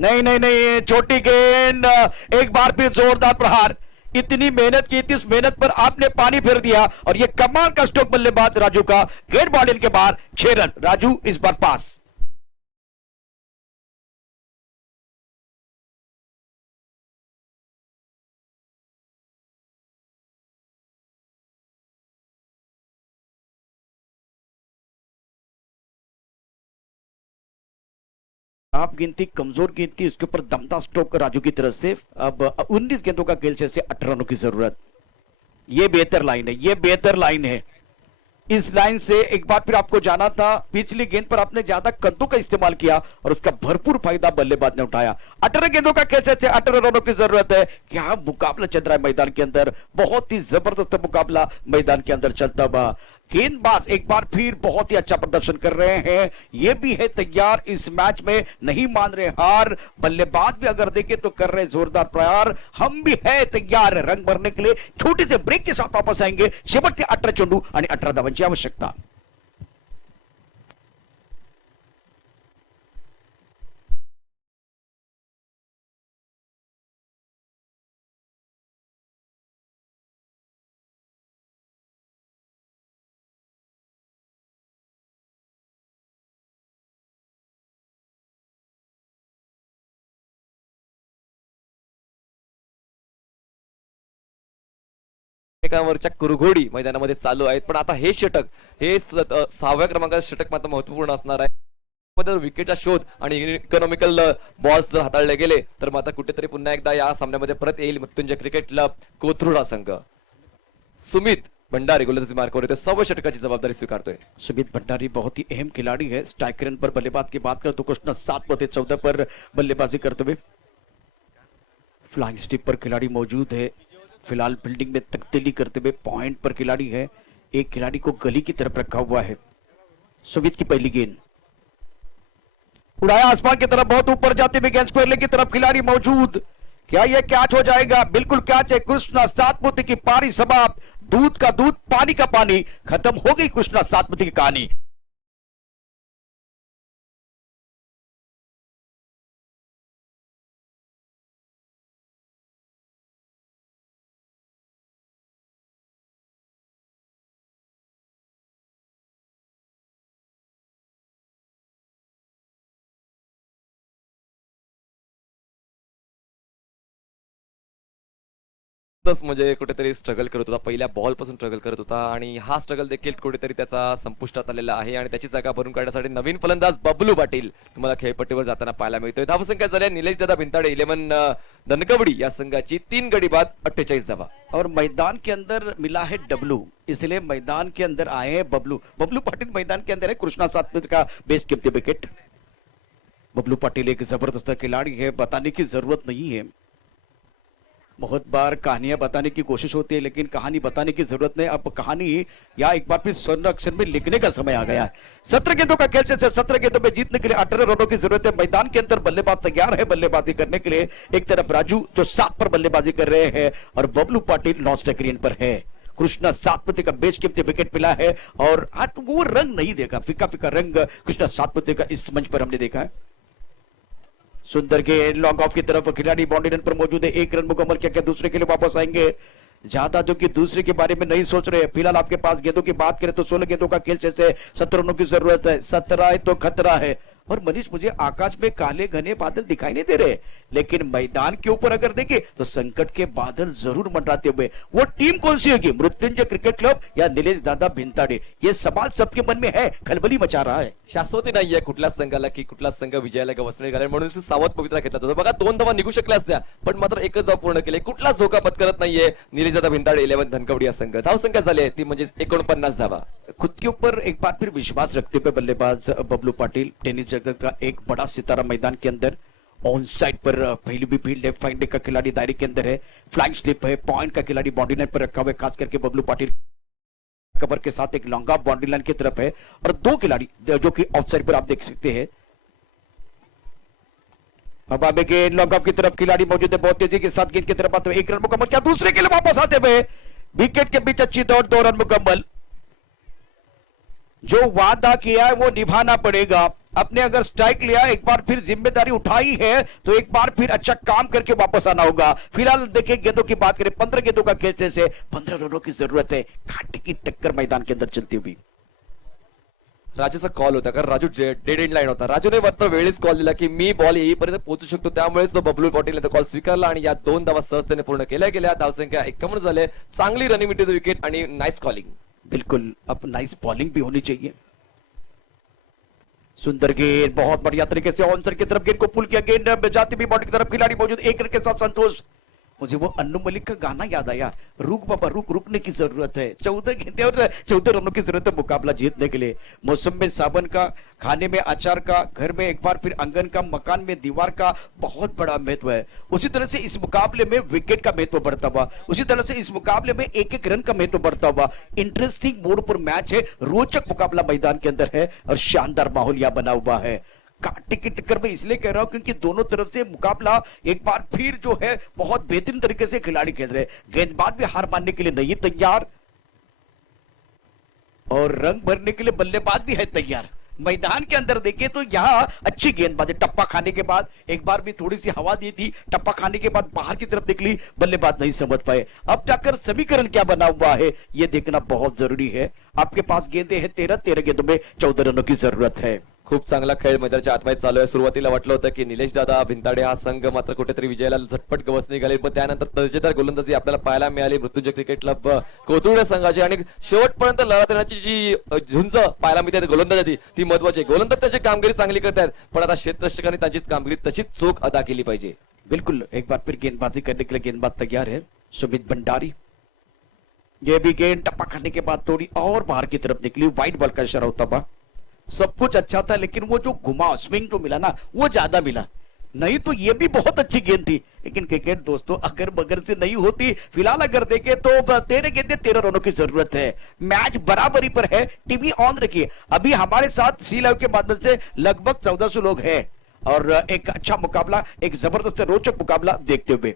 नहीं नहीं नहीं, छोटी गेंद, एक बार फिर जोरदार प्रहार। इतनी मेहनत की थी, उस मेहनत पर आपने पानी फेर दिया और ये कमाल का स्ट्रोक बल्लेबाज राजू का, गेंद बॉल इनके बाहर, 6 रन। राजू इस बार पास। आप गिनती कमजोर गिनती, उसके ऊपर दमदार स्ट्रोक राजू की तरफ से। अब 19 गेंदों का खेल से 18 रनों की जरूरत। ये बेहतर लाइन है, ये बेहतर लाइन है। इस लाइन से एक बार फिर आपको जाना था, पिछली गेंद पर आपने ज्यादा कद्दू का इस्तेमाल किया और उसका भरपूर फायदा बल्लेबाज ने उठाया। 18 गेंदों का खेल से 18 रनों की जरूरत है। क्या मुकाबला चल रहा है मैदान के अंदर, बहुत ही जबरदस्त मुकाबला मैदान के अंदर चलता हुआ। गेंदबाज एक बार फिर बहुत ही अच्छा प्रदर्शन कर रहे हैं, ये भी है तैयार इस मैच में, नहीं मान रहे हार। बल्लेबाज भी अगर देखें तो कर रहे जोरदार प्रयास, हम भी है तैयार रंग भरने के लिए। छोटे से ब्रेक के साथ वापस आएंगे, शेवटचे 18 चेंडू आणि 18 धावांची आवश्यकता। एकमेकांवरच्या कुरघोडी मैदानामध्ये चालू आहेत, पण आता हे षटक, हे 6व्या क्रमांकाचं षटक मात्र महत्वपूर्ण असणार आहे। मध्ये विकेटचा शोध आणि इकॉनॉमिकल बॉल्स जर हाताळले गेले तर मात्र कुठेतरी पुन्हा एकदा या सामन्यामध्ये परत येईल मृत्युंजय क्रिकेट क्लब कोथरूड हा संघ। सुमित भंडारी गोलंदाजी मार्कावर येतो, 6व्या षटकाची जबाबदारी स्वीकारतोय। सुमित भंडारी बहुत ही अहम खिलाड़ी है। स्ट्राइक रन पर बल्लेबाज की बात करें तो कृष्णा 7/14 पर बल्लेबाजी करते हुए। फ्लाइंग स्टिक पर खिलाड़ी मौजूद है, फिलहाल फील्डिंग में तब्दीली करते हुए पॉइंट पर खिलाड़ी है। एक खिलाड़ी को गली की तरफ रखा हुआ है। सुमित की पहली गेंद उड़ाया आसमान की तरफ, बहुत ऊपर जाते हुए गेंद स्क्वायर लेग की तरफ खिलाड़ी मौजूद। क्या यह कैच हो जाएगा? बिल्कुल कैच है। कृष्णा सातपुते की पारी समाप्त, दूध का दूध पानी का पानी, खत्म हो गई कृष्णा सातपुते की कहानी। म्हणजे कुठेतरी स्ट्रगल करत होता, पहिल्या बॉल पासून स्ट्रगल करत होता आणि हा स्ट्रगल देखील कुठेतरी त्याचा संपुष्टात आलेला आहे आणि त्याची जागा भरून काढण्यासाठी नवीन फलंदाज बबलू पाटील तुम्हाला खेळपट्टीवर जाताना पाहायला मिळतोय। धावसंख्या झाल्या निलेश दादा भिंताडे 11 धनकवडी या संघाची 3 गडी बाद 48 धावा। और मैदान के अंदर मिला है डब्लू, इसलिए मैदान के अंदर आए हैं बबलू। बबलू पाटिल मैदान के अंदर है। कृष्णा सातपुते का बेस्ट कीमती विकेट। बबलू पाटिल एक जबरदस्त खिलाड़ी है, बताने की जरूरत नहीं है। बहुत बार कहानियां बताने की कोशिश होती है लेकिन कहानी बताने की जरूरत नहीं, अब कहानी या एक बार फिर स्वर्ण अक्षर में लिखने का समय आ गया है। 17 गेंदों का खेल से 17 गेंदों में जीतने के लिए 18 रनों की जरूरत है। मैदान के अंदर बल्लेबाज तैयार है बल्लेबाजी करने के लिए। एक तरफ राजू जो 7 पर बल्लेबाजी कर रहे हैं और बबलू पाटिल नॉन स्ट्राइक पर है। कृष्णा सातपुते का बेस्ट कीमती विकेट मिला है और आज वो रंग नहीं देखा, फीका फीका रंग कृष्णा सातपुते का इस मंच पर हमने देखा है। सुंदर के लॉन्ग ऑफ की तरफ खिलाड़ी बाउंड्री रन पर मौजूद है। 1 रन मुकम्मल किया, क्या दूसरे के लिए वापस आएंगे? ज्यादा जो कि दूसरे के बारे में नहीं सोच रहे। फिलहाल आपके पास गेंदों की बात करें तो 16 गेंदों का खेल से 17 रनों की जरूरत है। 17 है तो खतरा है। और मनीष, मुझे आकाश में काले घने बादल दिखाई नहीं दे रहे, लेकिन मैदान के ऊपर अगर देखें तो संकट के बादल जरूर मंडराते हुए। वो टीम कौन सी होगी, मृत्युंजय क्रिकेट क्लब या निलेश दादा भिंताडे? ये सवाल सबके मन में है, खलबली मचा रहा है। शाश्वती नाहीये कुठल्याच संघाला की कुठलाच संघ विजयाला गवसणी घालेल म्हणून सावध पवित्रा घेतला जातो। बघा 2 धावा निघू शकल्या असत्या पण मात्र एकच धाव पूर्ण केले, कुठलाच धोका पत्करत नाहीये निलेश दादा भिंताडे 11 धनकवडी या संघ। धावसंख्या झाली आहे ती म्हणजे 49 धावा। खुद के ऊपर एक बार फिर विश्वास रखते हुए बल्लेबाज बबलू पाटिल, टेनिस जगत का एक बड़ा सितारा मैदान के अंदर। ऑन साइड पर पहली भी फील्ड लेफ्ट फाइंड का खिलाड़ी दायरे के अंदर है। फ्लाइंग स्लिप है, पॉइंट का खिलाड़ी बाउंड्री लाइन पर रखा हुआ है, खास करके बबलू पाटिल। कवर के साथ एक लॉन्ग ऑफ बाउंड्री लाइन की तरफ है और दो खिलाड़ी जो कि ऑफ साइड पर आप देख सकते हैं। अब आगे के लॉन्ग ऑफ की तरफ खिलाड़ी मौजूद है, बहुत तेजी के साथ गेंद की तरफ आते हुए एक रन मुकम्मल किया, दूसरे के लिए वापस आते हुए विकेट के बीच अच्छी दौड़, 2 रन मुकम्मल। जो वादा किया है वो निभाना पड़ेगा। अपने अगर स्ट्राइक लिया, एक बार फिर जिम्मेदारी उठाई है तो एक बार फिर अच्छा काम करके वापस आना होगा। फिलहाल देखिए गेंदों की बात करें, 15 गेंदों का खेल से 15 रनों की जरूरत है। कांटे की टक्कर मैदान के अंदर चलती हुई राजूचा कॉल होता, कारण राजू डेड एंड लाईन होता. राजूने मात्र वेळीच कॉल दिला की मी बॉल येईपर्यंत पोहोचू शकतो, त्यामुळेच तो बबलू पाटील कॉल स्वीकारला आणि या 2 धावा सहजतेने पूर्ण केल्या गेल्या. धावसंख्या 51 झाले. चांगली रनिंग मिळते विकेट आणि नाइस कॉलिंग. बिल्कुल, अब नाइस बॉलिंग भी होनी चाहिए. सुंदर गेंद, बहुत बढ़िया तरीके से ऑन साइड की तरफ गेंद को पुल किया, गेंद जाती भी बॉडी की तरफ, खिलाड़ी मौजूद एक रन के साथ संतोष. मुझे वो अन्नू मलिक का गाना याद आया, रुक बाबा रुक, रुकने की जरूरत है. 14 गेंदें और 14 रनों की जरूरत है मुकाबला जीतने के लिए. मौसम में सावन का, खाने में अचार का, घर में एक बार फिर आंगन का, मकान में दीवार का बहुत बड़ा महत्व है. उसी तरह से इस मुकाबले में विकेट का महत्व बढ़ता हुआ, उसी तरह से इस मुकाबले में एक एक रन का महत्व बढ़ता हुआ. इंटरेस्टिंग मोड पर मैच है, रोचक मुकाबला मैदान के अंदर है और शानदार माहौल यहां बना हुआ है. कांटे की टक्कर में इसलिए कह रहा हूं क्योंकि दोनों तरफ से मुकाबला एक बार फिर जो है बहुत बेहतरीन तरीके से खिलाड़ी खेल रहे हैं. गेंदबाज भी हार मानने के लिए नहीं तैयार और रंग भरने के लिए बल्लेबाज भी है तैयार. मैदान के अंदर देखिए तो यहां अच्छी गेंदबाजी, टप्पा खाने के बाद एक बार भी थोड़ी सी हवा दी थी, टप्पा खाने के बाद बाहर की तरफ निकली, बल्लेबाज नहीं समझ पाए. अब जाकर समीकरण क्या बना हुआ है यह देखना बहुत जरूरी है. आपके पास गेंदे हैं 13 गेंदों में 14 रनों की जरूरत है. खूप चांगला खेळ मैदानाच्या आतमध्ये चालू आहे. सुरुवातीला वाटलं होतं की निलेश दादा भिंताडे हा संघ मात्र कुठेतरी विजयाला झटपट गवस निघाले, पण त्यानंतर दर्जेदार गोलंदाजी आपल्याला पाहायला मिळाली मृत्युंजय क्रिकेट क्लब कोथरूड संघाची आणि शेवटपर्यंत लढत देण्याची जी झुंज पाहायला मिळते गोलंदाजाची ती महत्वाची. गोलंदाज त्याची कामगिरी चांगली करतात, पण आता क्षेत्ररक्षकांनी त्यांचीच कामगिरी तशीच चोख अदा केली पाहिजे. बिल्कुल, एक बार फिर गेंदबाजी करने के लिए गेंदबाज तैयार है. सुमित भंडारी, ये भी गेंद टप्पा खाने के बाद थोड़ी और बाहर की तरफ निकली, वाइड बॉल का इशारा होता हुआ. सब कुछ अच्छा था लेकिन वो जो घुमा स्विंग जो मिला ना वो ज्यादा मिला, नहीं तो ये भी बहुत अच्छी गेंद थी. लेकिन क्रिकेट दोस्तों अगर बगर से नहीं होती. फिलहाल अगर देखें तो 13 गेंदें 13 रनों की जरूरत है. मैच बराबरी पर है. टीवी ऑन रखिए. अभी हमारे साथ सी लाइव के माध्यम से लगभग 1400 लोग हैं और एक अच्छा मुकाबला, एक जबरदस्त रोचक मुकाबला देखते हुए.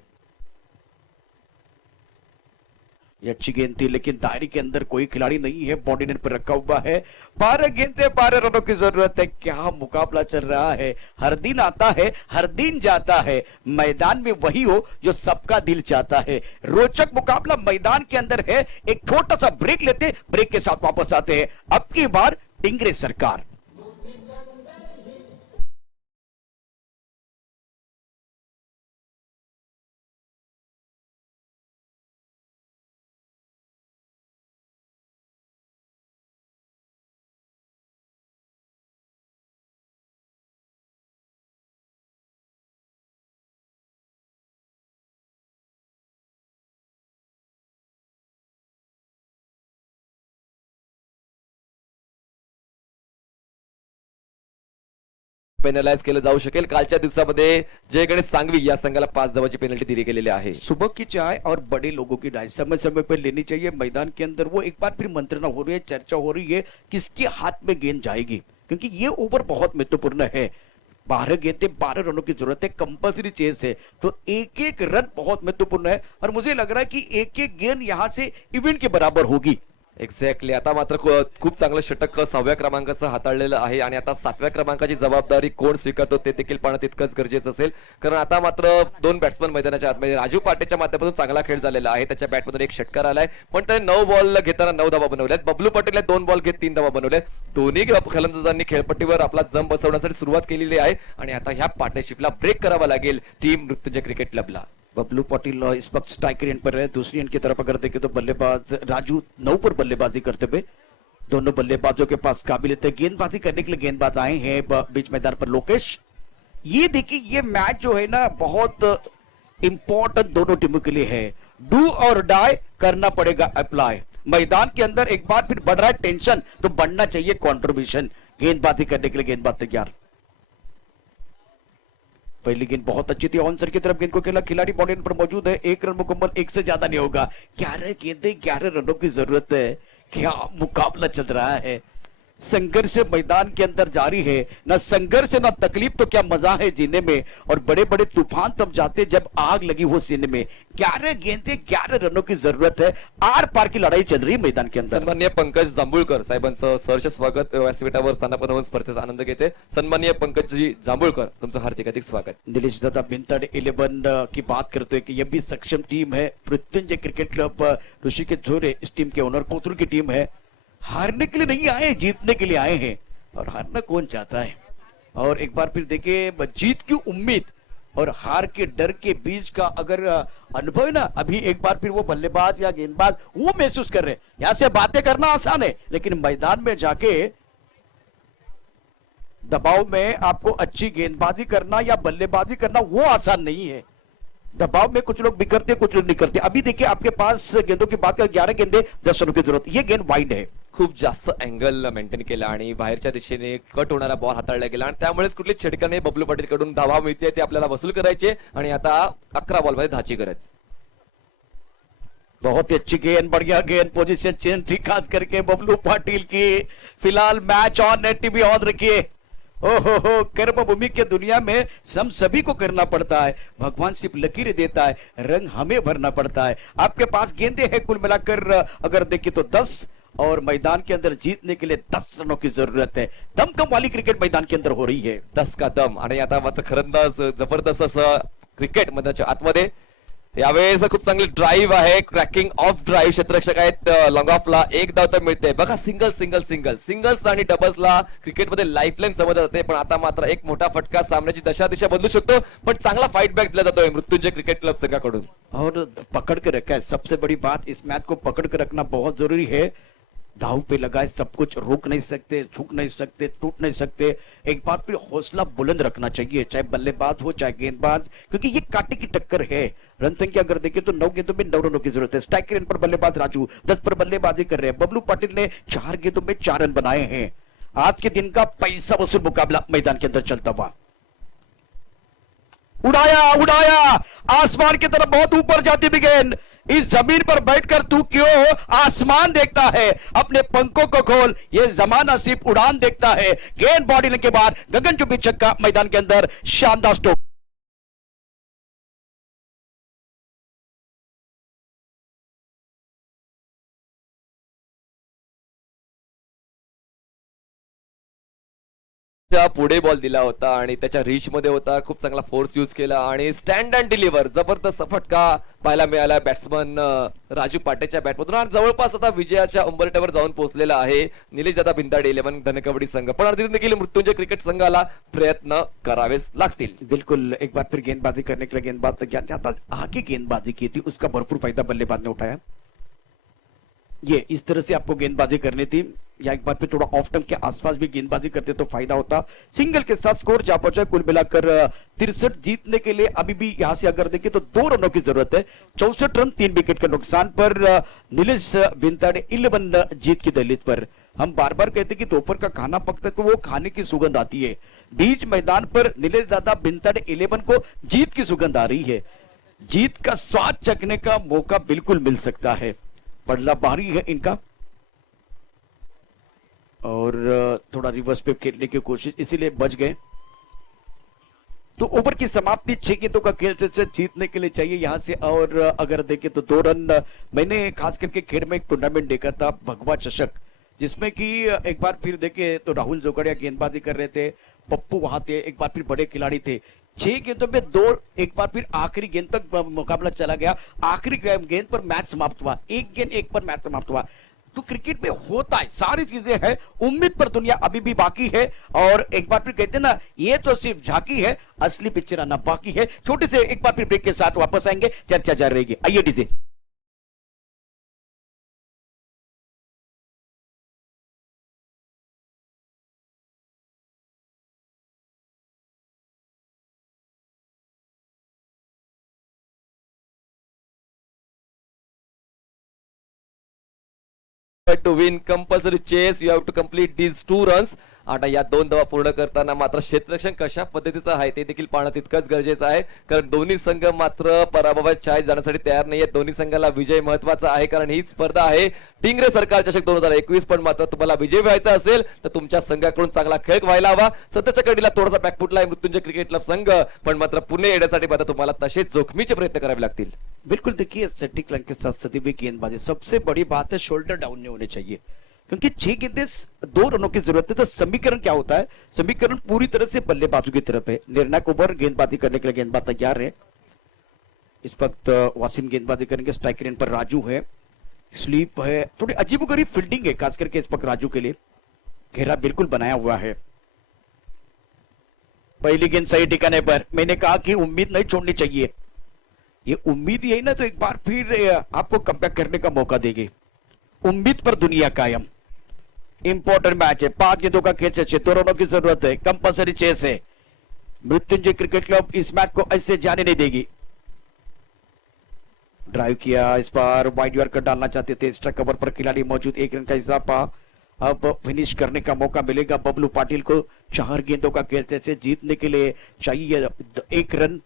ये अच्छी गेंद थी लेकिन दायरे के अंदर कोई खिलाड़ी नहीं है, बॉडी नेट पर रखा हुआ है. 12 गेंदें 12 रनों की जरूरत है. क्या मुकाबला चल रहा है. हर दिन आता है, हर दिन जाता है. मैदान में वही हो जो सबका दिल चाहता है. रोचक मुकाबला मैदान के अंदर है. एक छोटा सा ब्रेक लेते, ब्रेक के साथ वापस आते हैं. अब की बार टिंगरे सरकार. पेनलाइज केलं जाऊ शकेल. कालच्या दिवसामध्ये जय गणेश सांगवी या संघाला 5 धावाची पेनल्टी दिली गेलेली आहे. सुबह की चाय और बड़े लोगों की राय समय समय पर लेनी चाहिए. मैदान के अंदर वो एक बार फिर मंत्रणा हो रही है, चर्चा हो रही है किसके हाथ में गेंद जाएगी, क्योंकि ये ओवर बहुत महत्वपूर्ण है. 12 गेंदें 12 रनों की जरूरत है, कंपल्सरी चेस है, तो एक एक रन बहुत महत्वपूर्ण है. और मुझे लग रहा है कि एक एक गेंद यहां से इवेंट के बराबर होगी. एक्झॅक्टली. आता मात्र खूप चांगलं षटक 6व्या क्रमांकाचं हाताळलेलं आहे आणि आता 7व्या क्रमांकाची जबाबदारी कोण स्वीकारतो ते देखील पाहणं तितकंच गरजेचं असेल, कारण आता मात्र 2 बॅट्समन मैदानाच्या आतमध्ये. राजू पाटेच्या माध्यमातून चांगला खेळ झालेला आहे, त्याच्या बॅटमधून एक षटकार आलाय, पण त्याने 9 बॉल घेताना 9 धावा बनवल्यात. बबलू पाटील 2 बॉल घेत 3 धावा बनवल्यात. दोन्ही फलंदाजांनी खेळपट्टीवर आपला जम बसवण्यासाठी सुरुवात केलेली आहे आणि आता ह्या पार्टनरशिपला ब्रेक करावा लागेल टीम मृत्युंजय क्रिकेट क्लबला. बबलू पाटिल इस वक्त स्ट्राइकर एंड पर है. दूसरी एंड की तरफ अगर देखें तो बल्लेबाज राजू 9 पर बल्लेबाजी करते हुए. दोनों बल्लेबाजों के पास काबिलियत है. गेंदबाजी करने के लिए गेंदबाज आए हैं बीच मैदान पर लोकेश. ये देखिए ये मैच जो है ना बहुत इंपॉर्टेंट दोनों टीमों के लिए है. डू और डाई करना पड़ेगा अप्लाई. मैदान के अंदर एक बार फिर बढ़ रहा है टेंशन, तो बढ़ना चाहिए कॉन्ट्रीब्यूशन. गेंदबाजी करने के लिए गेंदबाज तैयार. पहली गेंद बहुत अच्छी थी, ऑन साइड की तरफ गेंद को खेला, खिलाड़ी बॉडी पर मौजूद है. 1 रन मुकम्मल, 1 से ज्यादा नहीं होगा. 11 गेंदें 11 रनों की जरूरत है. क्या मुकाबला चल रहा है। संघर्ष मैदान के अंदर जारी है, ना संघर्ष ना तकलीफ तो क्या मजा है जीने में। और बड़े बड़े तूफान तब जाते जब आग लगी हो सीने में। 11 गेंदे 11 रनों की जरूरत है, आर पार की लढाई चल रही है मैदान के अंदर। सन्माननीय पंकज जांभूळकर साहेबांचं सहर्ष स्वागत व्यासपीठावर स्थानापन्न होऊन स्पर्धेचा आनंद घेते। सन्माननीय पंकजजी जांभूळकर तुमचं हार्दिक हार्दिक स्वागत। नीलेश दादा भिंताड़ 11 की बात करते हैं कि यह भी सक्षम टीम है। मृत्युंजय क्रिकेट क्लब ऋषिकेश झोरे इस टीम के ओनर कोतुल की टीम है। हारने के लिए नहीं आए, जीतने के लिए आए हैं। और हारना कौन चाहता है। और एक बार फिर देखिए जीत की उम्मीद और हार के डर के बीच का अगर अनुभव है ना, अभी एक बार फिर वो बल्लेबाज या गेंदबाज वो महसूस कर रहे हैं। यहां से बातें करना आसान है, लेकिन मैदान में जाके दबाव में आपको अच्छी गेंदबाजी करना या बल्लेबाजी करना वो आसान नहीं है। दबाव में कुछ लोग बिखरते, कुछ लोग निकलते। अभी देखिए आपके पास गेंदों की बात करें, 11 गेंदे 10 रनों की जरूरत। ये गेंद वाइड है, खूप जास्त अँगल मेंटेन केला आणि बाहेरच्या दिशेने कट होणारा बॉल हाताळला गेला आणि त्यामुळेच कुठली छिडकाने बबलू पाटील कडून धावा मिळते ते आपल्याला वसूल करायचे आणि आता 11 बॉल मध्ये धाची गरज। बहुत ही अच्छी गेंद, बढ़िया गेंद, पोजीशन चेंज थी खास करके बबलू पाटिल की। फिलहाल मैच ऑन है, टीवी ऑन रखिए। ओहो, कर्म भूमि के दुनिया में हम सभी को करना पड़ता है। भगवान सिर्फ लकीरें देता है, रंग हमें भरना पड़ता है। आपके पास गेंदे हैं कुल मिलाकर अगर देखें तो 10 और मैदान के अंदर जीतने के लिए 10 रनों की जरूरत है। दमकम वाली क्रिकेट मैदान के अंदर हो रही है। 10 का दम आणि आता मात्र खरंदाज जबरदस्त असं क्रिकेट मैदानाच्या आतमध्ये यावेळेस खूप चांगली ड्राईव्ह आहे, क्रॅकिंग ऑफ ड्राईव्ह क्षेत्ररक्षक आहेत लॉंग ऑफला एक धाव तर मिळते। बघा सिंगल सिंगल सिंगल सिंगल्स आणि डबल्सला क्रिकेटमध्ये लाईफलाईन समजलं जाते, पण आता मात्र एक मोठा फटका सामन्याची दशा दिशा बदलू शकतो। पण चांगला फाईट बॅक दिला जातोय मृत्युंजय क्रिकेट क्लब संघाकडून। और पकड़ के रखा है, सबसे बड़ी बात इस मैच को पकड़ के रखना बहुत जरूरी है। दाव पे लगाए सब कुछ, रोक नहीं सकते, झुक नहीं सकते, टूट नहीं सकते। एक बार फिर हौसला बुलंद रखना चाहिए, चाहे बल्लेबाज हो चाहे गेंदबाज, क्योंकि ये कांटे की टक्कर है। रन संख्या अगर देखें तो 9 गेंदों में 9 रनों की जरूरत है। स्ट्राइक रेट पर बल्लेबाज राजू 10 पर बल्लेबाजी कर रहे हैं। बबलू पाटिल ने 4 गेंदों में 4 रन बनाए हैं। आज के दिन का पैसा वसूल मुकाबला मैदान के अंदर चलता हुआ। उड़ाया उड़ाया आसमान की तरफ, बहुत ऊपर जाती भी गेंद। इस जमीन पर बैठकर तू क्यों आसमान देखता है, अपने पंखों को खोल, ये जमाना सिर्फ उड़ान देखता है। गेंद बॉडी के बाद गगनचुंबी छक्का मैदान के अंदर, शानदार स्ट्रोक। पुढे बॉल दिला होता आणि त्याच्या रीच मध्ये होता, खूप चांगला फोर्स यूज केला आणि स्टँड अँड डिलिव्हर जबरदस्त फटका पाहायला मिळाला बॅट्समन राजू पाटेच्या बॅटमधून आणि जवळपास आता विजयाच्या उंबरठ्यावर जाऊन पोहोचलेला आहे निलेश दादा भिंताड 11 धनकवडी संघ। पण अर्धी देखील मृत्युंजय क्रिकेट संघाला प्रयत्न करावेच लागतील। बिल्कुल, एक बार फिर गेंदबाजी करने के लिए गेंदबाज तैयार जाता, आगे गेंदबाजी की थी, उसका भरपूर फायदा बल्लेबाज ने उठाया। ये इस तरह से आपको गेंदबाजी करनी थी, या एक बार फिर थोड़ा ऑफ टर्म के आसपास भी गेंदबाजी करते तो फायदा होता। सिंगल के साथ स्कोर जा पहुंचा कुल मिलाकर 63। जीतने के लिए अभी भी यहां से अगर देखें तो 2 रनों की जरूरत है। 64 रन 3 विकेट के नुकसान पर नीलेश भिंताड़ 11 जीत की दहलीज पर। हम बार बार कहते कि दोपहर का खाना पकता तो वो खाने की सुगंध आती है। बीच मैदान पर नीलेश दादा भिंताड़ 11 को जीत की सुगंध आ रही है। जीत का स्वाद चखने का मौका बिल्कुल मिल सकता है। पड़ला बाहरी है इनका और थोड़ा रिवर्स पे खेलने की कोशिश, इसीलिए बच गए। तो ओवर की समाप्ति 6 गेंदों का खेल से जीतने के लिए चाहिए यहां से। और अगर देखें तो 2 रन, मैंने खास करके खेड़ में एक टूर्नामेंट देखा था भगवा चषक, जिसमें कि एक बार फिर देखे तो राहुल जोगड़िया गेंदबाजी कर रहे थे, पप्पू वहां थे, एक बार फिर बड़े खिलाड़ी थे। 6 गेंदों में 2, एक बार फिर आखिरी गेंद तक मुकाबला चला गया। आखिरी गेंद पर मैच समाप्त हुआ, 1 गेंद 1 पर मैच समाप्त हुआ। तो क्रिकेट में होता है, सारी चीजें हैं। उम्मीद पर दुनिया अभी भी बाकी है। और एक बार फिर कहते हैं ना, ये तो सिर्फ झांकी है, असली पिक्चर आना बाकी है। छोटे से एक बार फिर ब्रेक के साथ वापस आएंगे, चर्चा जारी रहेगी। आइए DJ. To win compulsory chase, you have to complete these 2 runs. आता या 2 धावा पूर्ण करताना मात्र क्षेत्ररक्षण कशा पद्धतीचं आहे ते देखील पाहणं तितकंच गरजेचं आहे, कारण दोन्ही संघ मात्र पराभवाच्या छायेत जाण्यासाठी तयार नाहीये. दोन्ही संघाला विजय महत्वाचा आहे, कारण ही स्पर्धा आहे टिंगरे सरकार चषक 2021. पण मात्र तुम्हाला विजय व्हायचा असेल तर तुमच्या संघाकडून चांगला खेळ व्हायला हवा. सध्याच्या कडीला थोडासा बॅकफुटला आहे मृत्युंजय क्रिकेट क्लब संघ, पण मात्र पुणे येण्यासाठी मात्र तुम्हाला तसेच जोखमीचे प्रयत्न करावे लागतील. बिल्कुल, देखिए सेटिक लाइन के साथ सदी हुई गेंदबाजी, सबसे बड़ी बात है शोल्डर डाउन नहीं होने चाहिए, क्योंकि 6 गेंदें 2 रनों की जरूरत है. तो समीकरण क्या होता है, समीकरण पूरी तरह से बल्लेबाजों की तरफ है. निर्णायक ओवर गेंदबाजी करने के लिए गेंदबाज तैयार है. इस वक्त वासिम गेंदबाजी करेंगे. स्ट्राइकर पर राजू है. स्लीप है, थोड़ी अजीबोगरीब फील्डिंग है खास करके इस वक्त राजू के लिए. घेरा बिल्कुल बनाया हुआ है. पहली गेंद सही ठिकाने पर. मैंने कहा कि उम्मीद नहीं छोड़नी चाहिए. ये उम्मीद यही ना तो एक बार फिर आपको कमबैक करने का मौका देगी. उम्मीद पर दुनिया कायम. इंपॉर्टेंट मैच है. 5 गेंदों का खेल है, 2 रनों की जरूरत है. कंपल्सरी चेस है. मृत्युंजय क्रिकेट क्लब इस मैच को ऐसे जाने नहीं देगी. ड्राइव किया, इस बार वाइड यॉर्कर डालना चाहते थे. एक्स्ट्रा कवर पर खिलाड़ी मौजूद. 1 रन का इजाफा. अब फिनिश करने का मौका मिलेगा बबलू पाटिल को. 4 गेंदों का खेल से जीतने के लिए चाहिए 1 रन.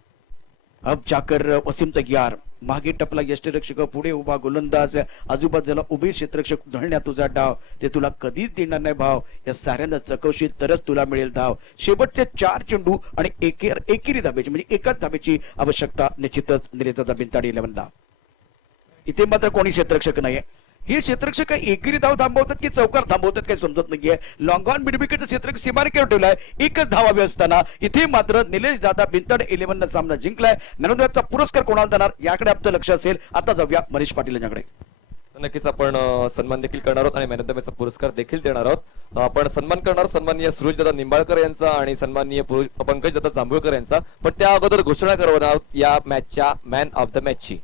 अब जाकर वसीम तैयार. मागे टपला यष्टिरक्षक, पुढे उभा गोलंदाज. आजूबाजूला उभे क्षेत्ररक्षक. धळण्यात तुझा डाव, ते तुला कधीच देणार नाही भाव. या साऱ्यांना चकवशील तरच तुला मिळेल धाव. शेवटचे 4 चेंडू आणि एकेरी धाब्याची म्हणजे एकाच धाब्याची आवश्यकता निश्चितच निरेचा बिनताडी 11ला. इथे मात्र कोणी क्षेत्ररक्षक नाहीये. हे क्षेत्ररक्षक काय एकेरी धाव थांबवतात की चौकार थांबवतात काही समजत नाहीये. लॉंग ऑन मिडविकेटचं क्षेत्ररक्षक सीमारेखेवर ठेवलाय. एकच धाव हवी असताना इथे मात्र निलेश दादा बिनताड 11 सामना जिंकलाय. ज्ञानोदयाचा पुरस्कार कोणाला देणार याकडे आपलं लक्ष असेल. आता जाऊया मनीष पाटील यांच्याकडे. नक्कीच आपण सन्मान देखील करणार आहोत आणि मॅन ऑफ द मॅचचा पुरस्कार देखील देणार आहोत. आपण सन्मान करणार सन्माननीय सुरेशदादा निंबाळकर यांचा आणि सन्माननीय पंकजदादा जांभूळकर यांचा. पण त्या अगोदर घोषणा करणार आहोत या मॅचच्या मॅन ऑफ द मॅचची.